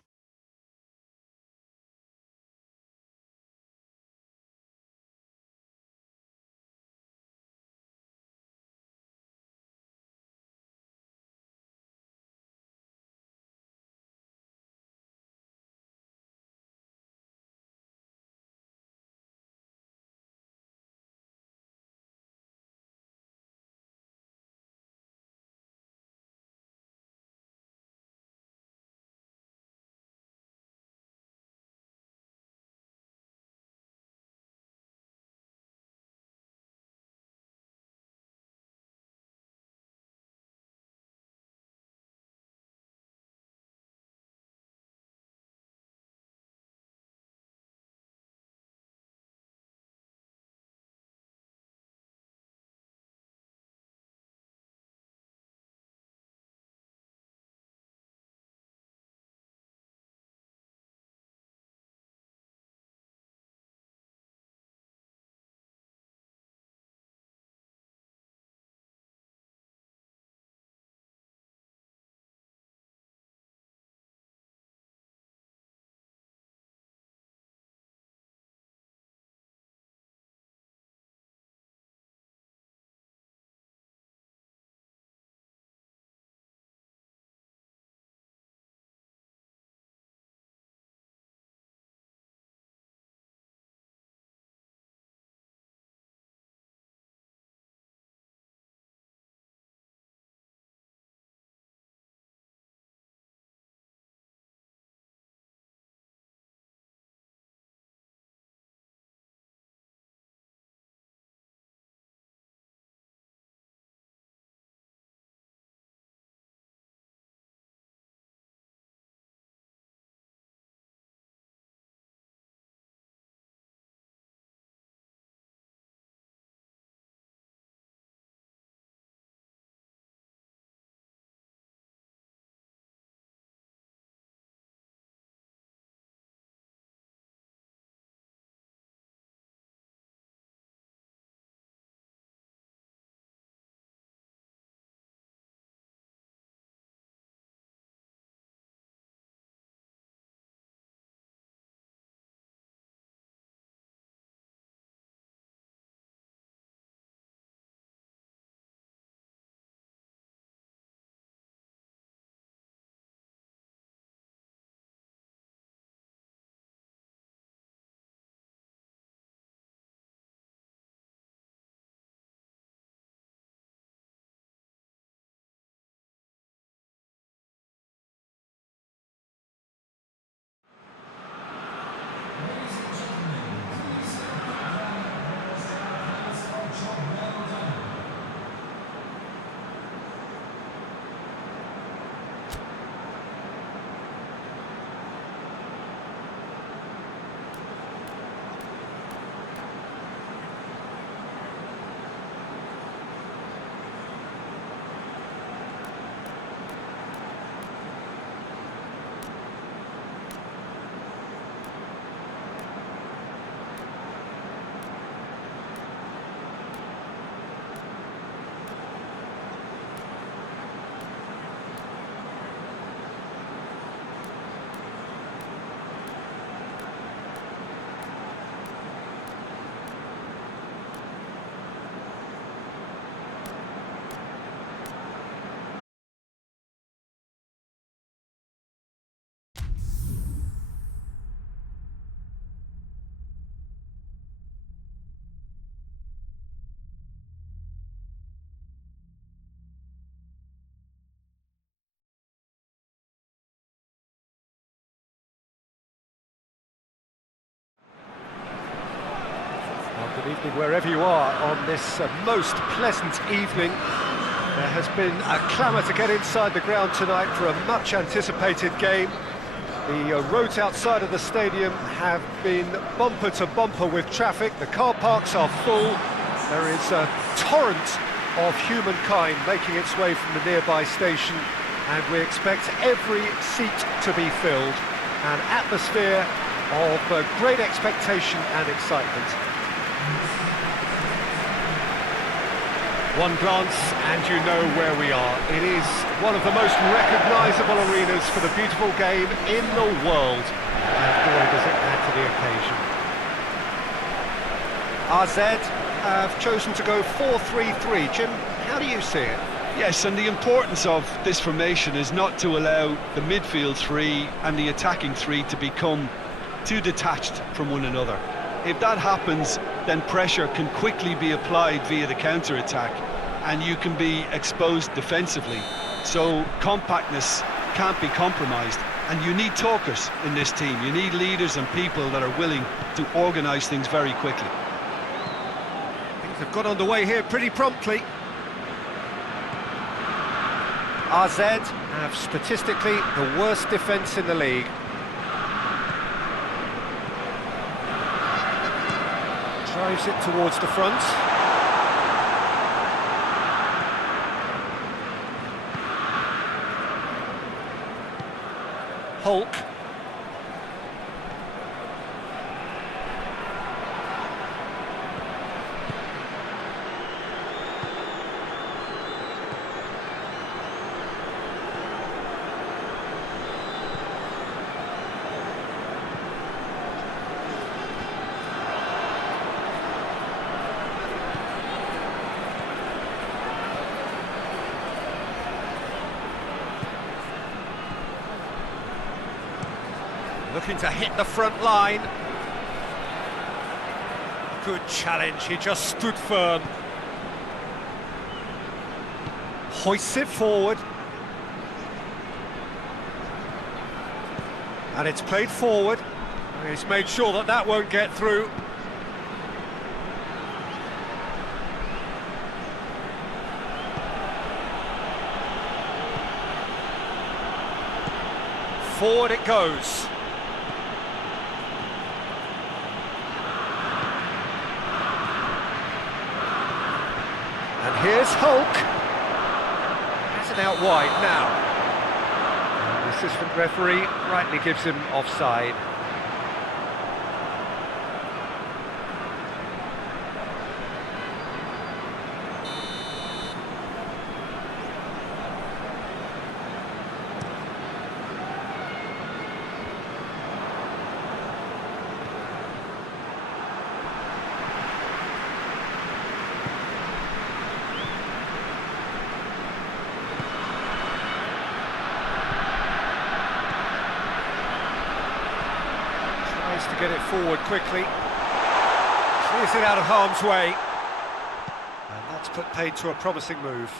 Evening wherever you are on this most pleasant evening. There has been a clamour to get inside the ground tonight for a much anticipated game. The roads outside of the stadium have been bumper to bumper with traffic. The car parks are full. There is a torrent of humankind making its way from the nearby station, and we expect every seat to be filled. An atmosphere of great expectation and excitement. One glance and you know where we are. It is one of the most recognisable arenas for the beautiful game in the world. And boy, does it add to the occasion. AZ have chosen to go 4-3-3. Jim, how do you see it? Yes, and the importance of this formation is not to allow the midfield three and the attacking three to become too detached from one another. If that happens, then pressure can quickly be applied via the counter-attack, and you can be exposed defensively. So compactness can't be compromised, and you need talkers in this team. You need leaders and people that are willing to organise things very quickly. Things have got underway here pretty promptly. AZ have statistically the worst defence in the league. Drives it towards the front. Hulk. Looking to hit the front line. Good challenge, he just stood firm. Hoists it forward. And it's played forward. He's made sure that that won't get through. Forward it goes. And here's Hulk. Has it out wide now. And the assistant referee rightly gives him offside. To get it forward quickly, clears it out of harm's way, and that's put paid to a promising move.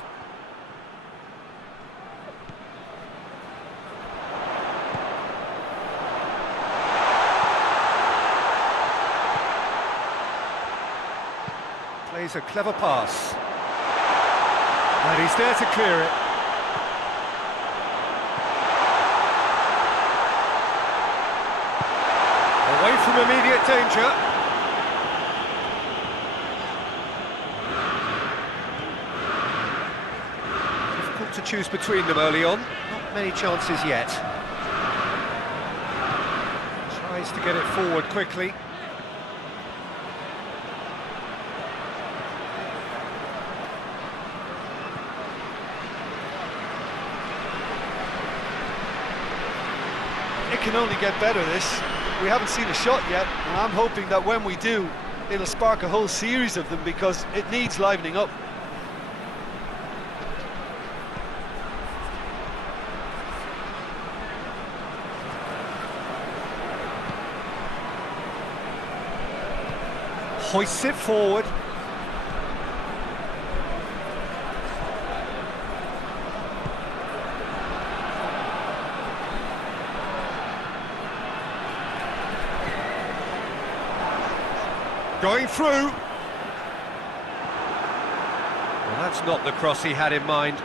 Plays a clever pass, and he's there to clear it. Away from immediate danger. Difficult to choose between them early on. Not many chances yet. Tries to get it forward quickly. It can only get better, this. We haven't seen a shot yet, and I'm hoping that when we do, it'll spark a whole series of them, because it needs livening up. Hoists it forward. Going through. That's not the cross he had in mind.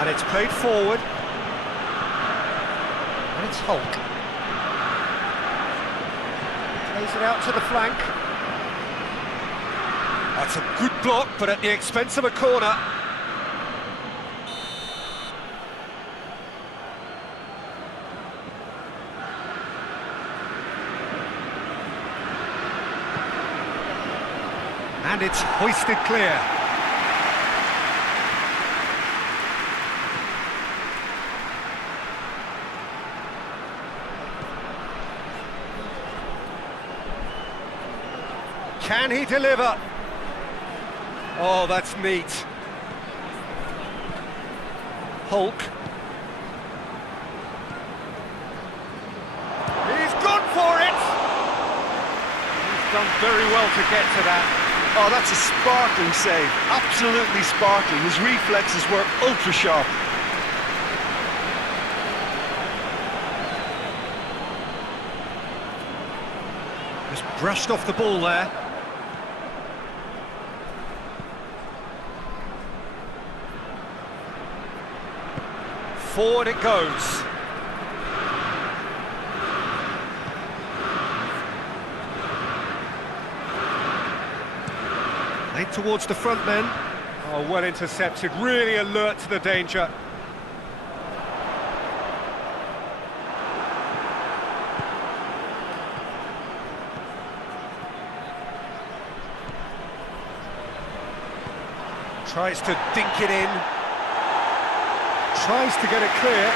And it's played forward. And it's Hulk. Plays it out to the flank. That's a good block, but at the expense of a corner. And it's hoisted clear. Can he deliver? Oh, that's neat. Hulk. He's gone for it! He's done very well to get to that. Oh, that's a sparkling save. Absolutely sparkling. His reflexes were ultra sharp. Just brushed off the ball there. Forward it goes. Late towards the front men. Oh, well intercepted, really alert to the danger. Tries to dink it in. Tries to get it clear.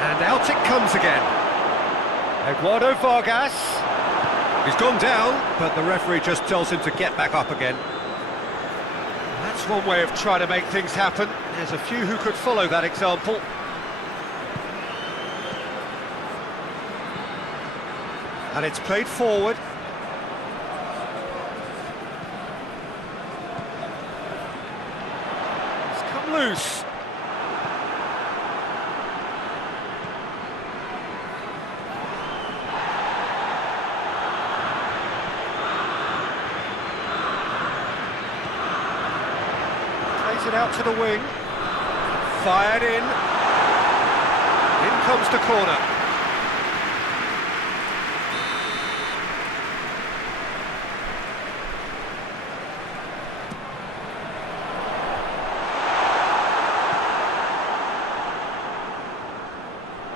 And out it comes again. Eduardo Vargas. He's gone down, but the referee just tells him to get back up again. That's one way of trying to make things happen. There's a few who could follow that example. And it's played forward. It's come loose. Plays it out to the wing. Fired in. In comes the corner.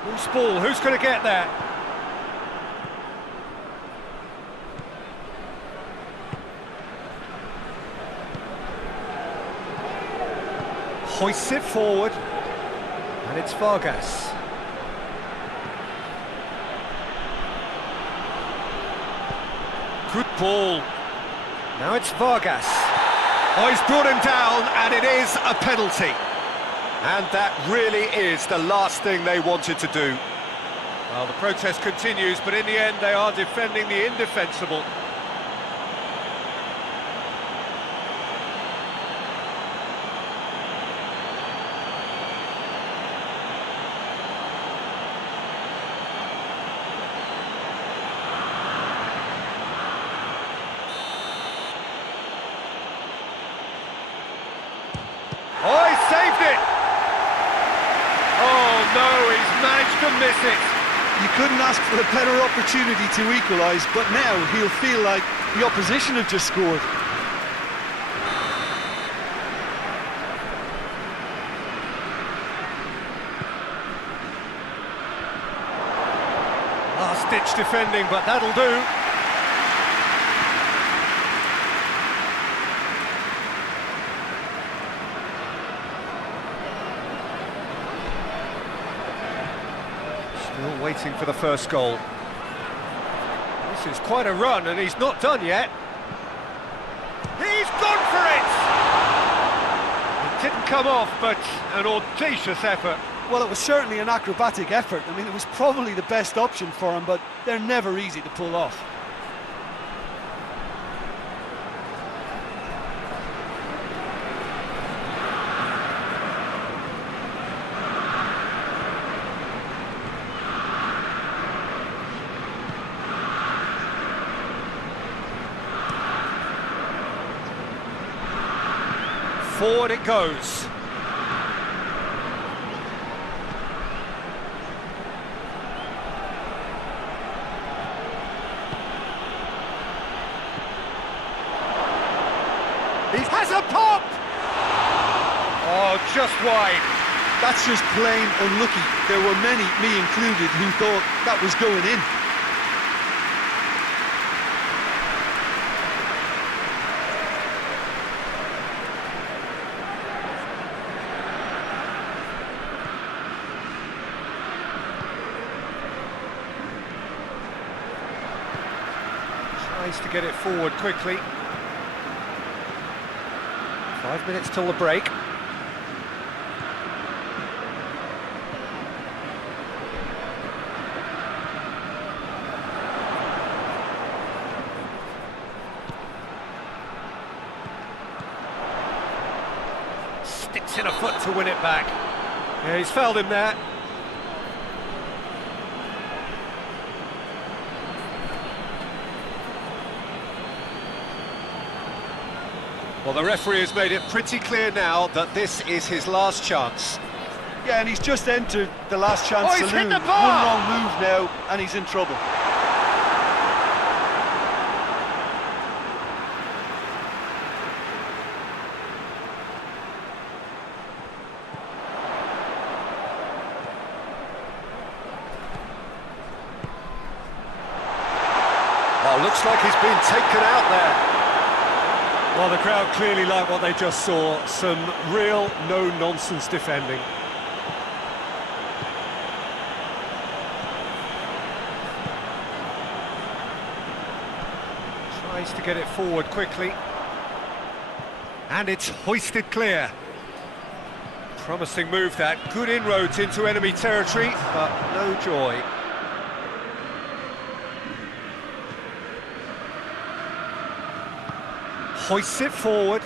Loose ball, who's going to get there? Hoists it forward, and it's Vargas. Good ball. Now it's Vargas. Oh, he's brought him down, and it is a penalty. And that really is the last thing they wanted to do. Well, the protest continues, but in the end they are defending the indefensible. Oh, he saved it! Oh no, he's managed to miss it. You couldn't ask for a better opportunity to equalise, but now he'll feel like the opposition have just scored. Last-ditch defending, but that'll do. Still waiting for the first goal. This is quite a run, and he's not done yet. He's gone for it! He Didn't come off, but an audacious effort. Well, it was certainly an acrobatic effort. I mean, it was probably the best option for him, but they're never easy to pull off. Forward it goes. He has a pop! Oh, just wide. That's just plain unlucky. There were many, me included, who thought that was going in. Tries to get it forward quickly. 5 minutes till the break. Sticks in a foot to win it back. Yeah, he's fouled him there. Well, the referee has made it pretty clear now that this is his last chance. Yeah, and he's just entered the last chance Oh, he's hit saloon. the bar! One wrong move now, and he's in trouble. Oh, looks like he's been taken out there. Well, the crowd clearly like what they just saw. Some real no-nonsense defending. Tries to get it forward quickly. And it's hoisted clear. Promising move that. Good inroads into enemy territory, but no joy. Hoists it forward.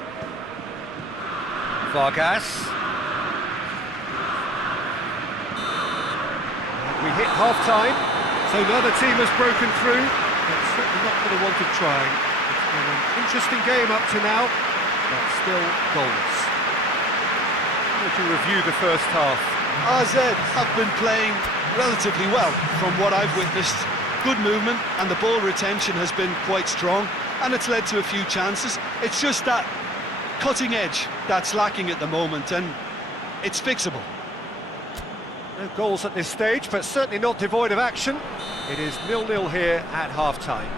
Vargas. And we hit half-time, so neither team has broken through, but certainly not for the want of trying. It's been an interesting game up to now, but still goalless. To review the first half. AZ have been playing relatively well from what I've witnessed. Good movement, and the ball retention has been quite strong, and it's led to a few chances. It's just that cutting edge that's lacking at the moment, and it's fixable. No goals at this stage, but certainly not devoid of action. It is 0-0 here at half-time.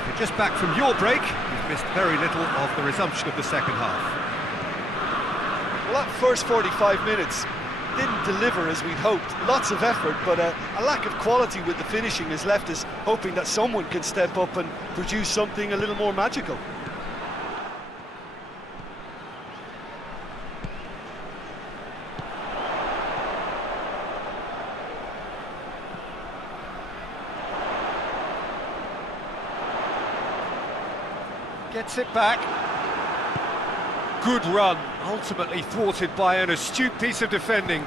If you're just back from your break, you've missed very little of the resumption of the second half. Well, that first 45 minutes didn't deliver as we'd hoped. Lots of effort, but a lack of quality with the finishing has left us hoping that someone can step up and produce something a little more magical. Gets it back. Good run, ultimately thwarted by an astute piece of defending.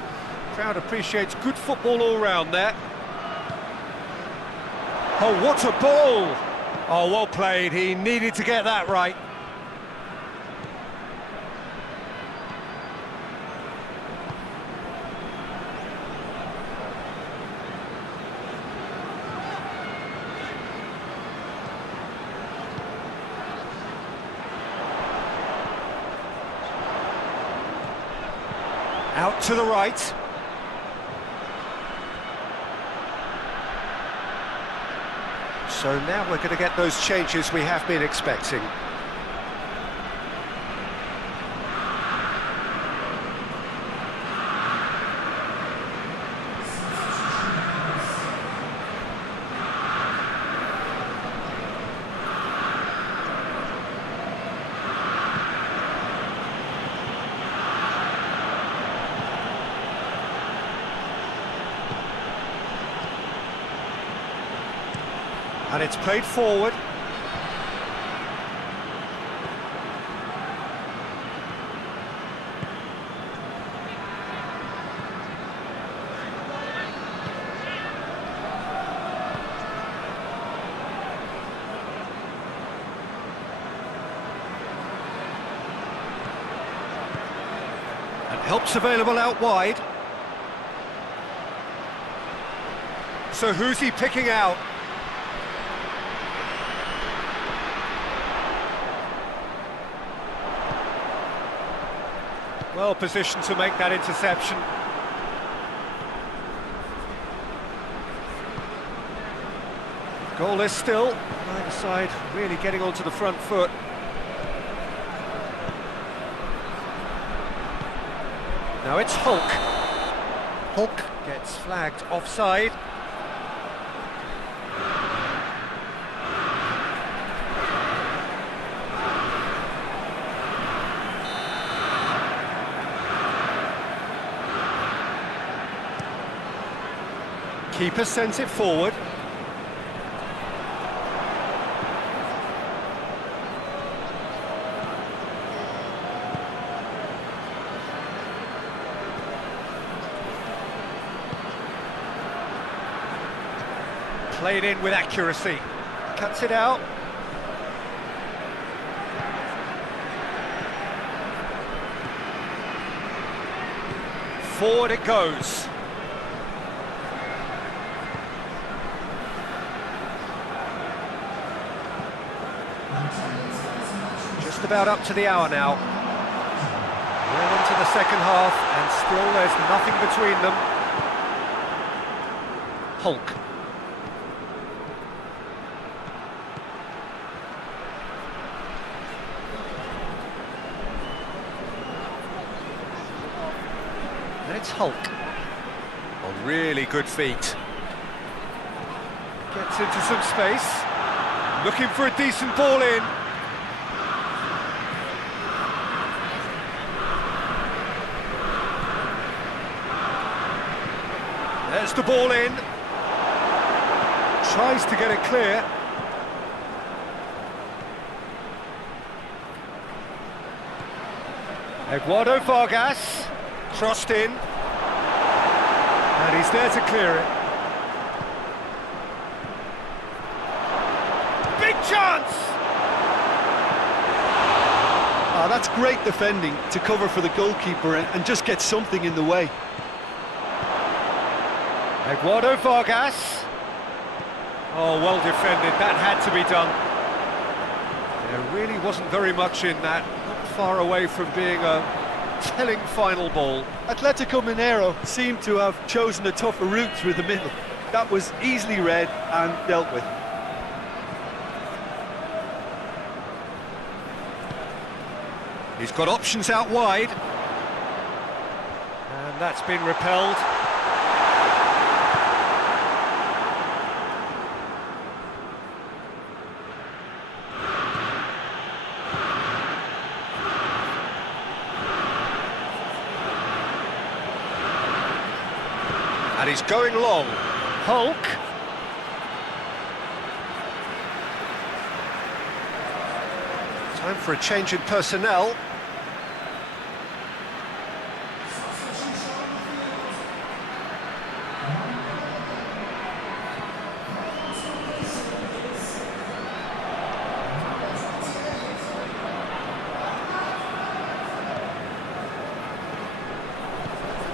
Crowd appreciates good football all round there. Oh, what a ball! Oh, well played, he needed to get that right. Out to the right. So now we're going to get those changes we have been expecting. And it's played forward. And help's available out wide. So who's he picking out? Well positioned to make that interception. Goalless still. Neither side really getting onto the front foot. Now it's Hulk. Hulk gets flagged offside. Keeper sends it forward. Played in with accuracy. Cuts it out. Forward it goes. Just about up to the hour now. Well into the second half, and still there's nothing between them. Hulk. And it's Hulk. On really good feet. Gets into some space. Looking for a decent ball in. There's the ball in. Tries to get it clear. Eduardo Vargas. Crossed in. And he's there to clear it. Big chance! Ah, that's great defending to cover for the goalkeeper and just get something in the way. Eduardo Vargas. Oh, well defended, that had to be done. There really wasn't very much in that, not far away from being a telling final ball. Atletico Mineiro seemed to have chosen a tougher route through the middle. That was easily read and dealt with. He's got options out wide. And that's been repelled. And he's going long. Hulk. Time for a change in personnel.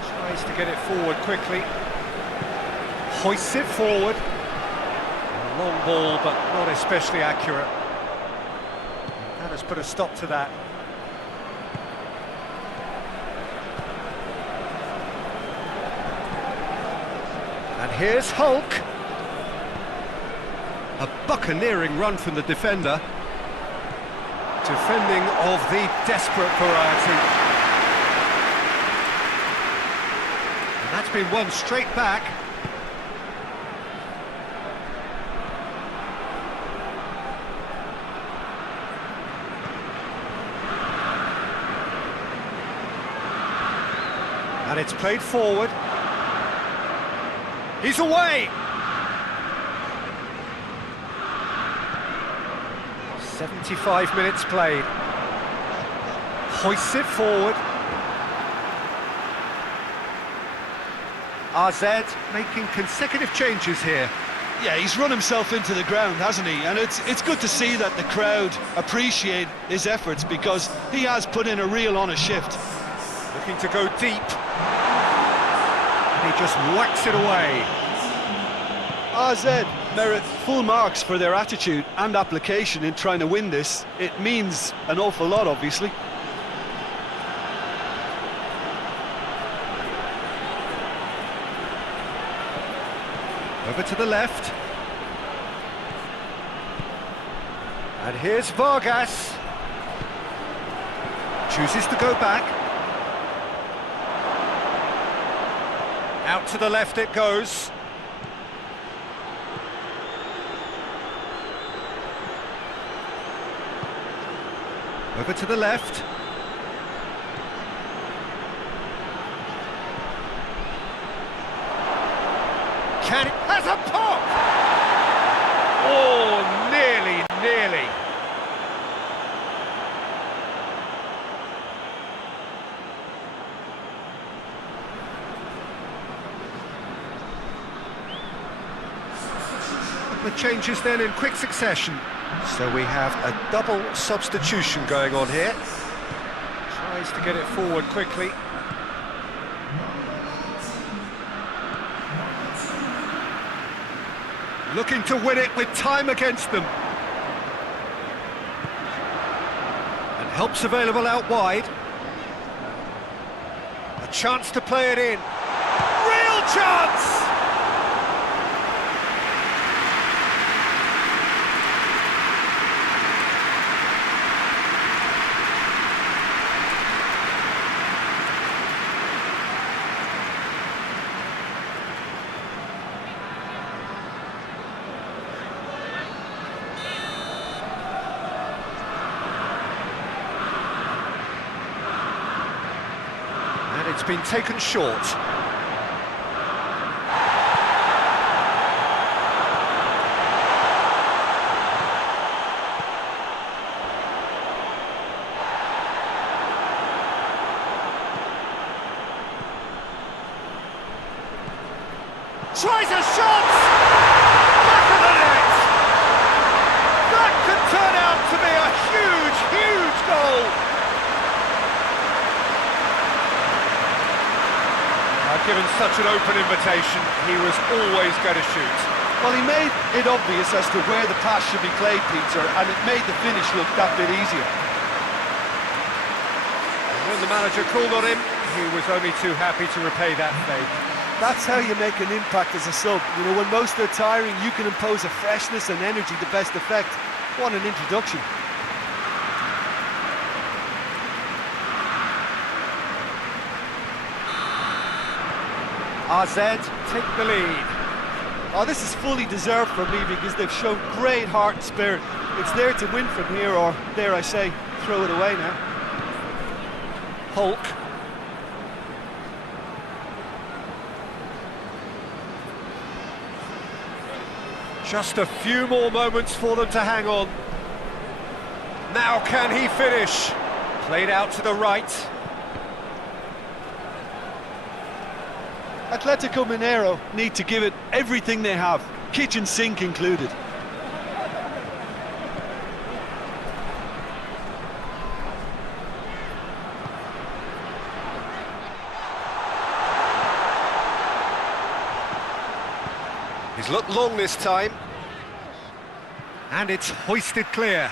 Tries to get it forward quickly. Hoists it forward. A long ball, but not especially accurate. That has put a stop to that. And here's Hulk. A buccaneering run from the defender. Defending of the desperate variety. And that's been won straight back. And it's played forward. He's away! 75 minutes played. Hoists it forward. RZ making consecutive changes here. Yeah, he's run himself into the ground, hasn't he? And it's good to see that the crowd appreciate his efforts, because he has put in a real honest shift. Looking to go deep. And he just whacks it away. RZ merit full marks for their attitude and application in trying to win this. It means an awful lot, obviously. Over to the left. And here's Vargas. Chooses to go back. Out to the left it goes. Over to the left. Has a pop! Oh, nearly. The changes then in quick succession. So we have a double substitution going on here. Tries to get it forward quickly. Looking to win it with time against them. And help's available out wide. A chance to play it in. Real chance! It's been taken short. Tries a shot! Back of the net! That could turn out to be a huge goal! Given such an open invitation, he was always going to shoot. Well, he made it obvious as to where the pass should be played, Peter, and it made the finish look that bit easier. And when the manager called on him, he was only too happy to repay that favour. That's how you make an impact as a sub. You know, when most are tiring, you can impose a freshness and energy to best effect. What an introduction. RZ take the lead. Oh, this is fully deserved for me because they've shown great heart and spirit. It's there to win from here, or dare I say, throw it away now. Hulk. Just a few more moments for them to hang on. Now can he finish? Played out to the right. Atletico Mineiro need to give it everything they have, kitchen sink included. He's looked long this time. And it's hoisted clear.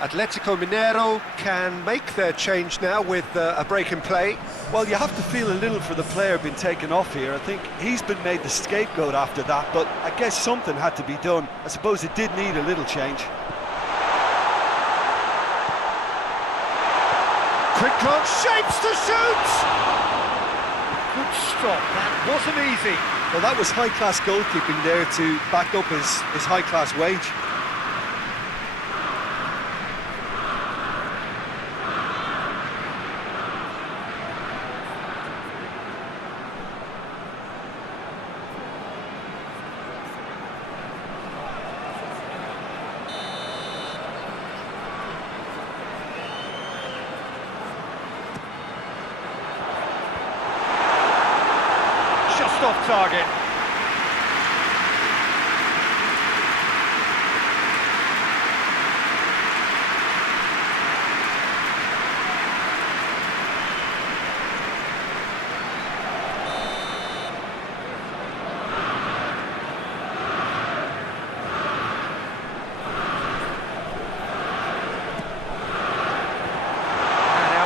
Atletico Mineiro can make their change now with a break in play. Well, you have to feel a little for the player being taken off here. I think he's been made the scapegoat after that, but I guess something had to be done. I suppose it did need a little change. Quick glance, shapes to shoot! Good stop, that wasn't easy. Well, that was high-class goalkeeping there to back up his high-class wage. off target.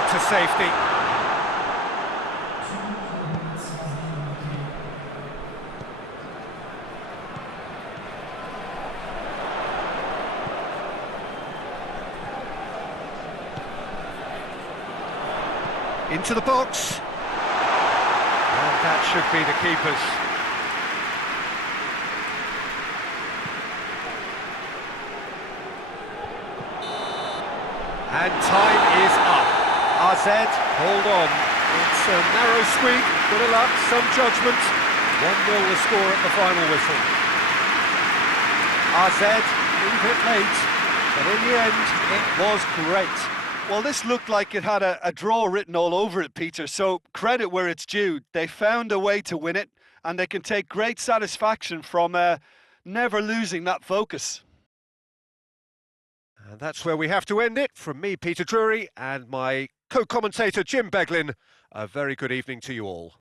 To safety. Into the box. And that should be the keeper's. And time is up. RZ, hold on. It's a narrow squeak, bit of luck, some judgment. 1-0 the score at the final whistle. RZ, a little bit late, but in the end, it was great. Well, this looked like it had a draw written all over it, Peter, so credit where it's due. They found a way to win it, and they can take great satisfaction from never losing that focus. And that's where we have to end it. From me, Peter Drury, and my co-commentator, Jim Beglin, a very good evening to you all.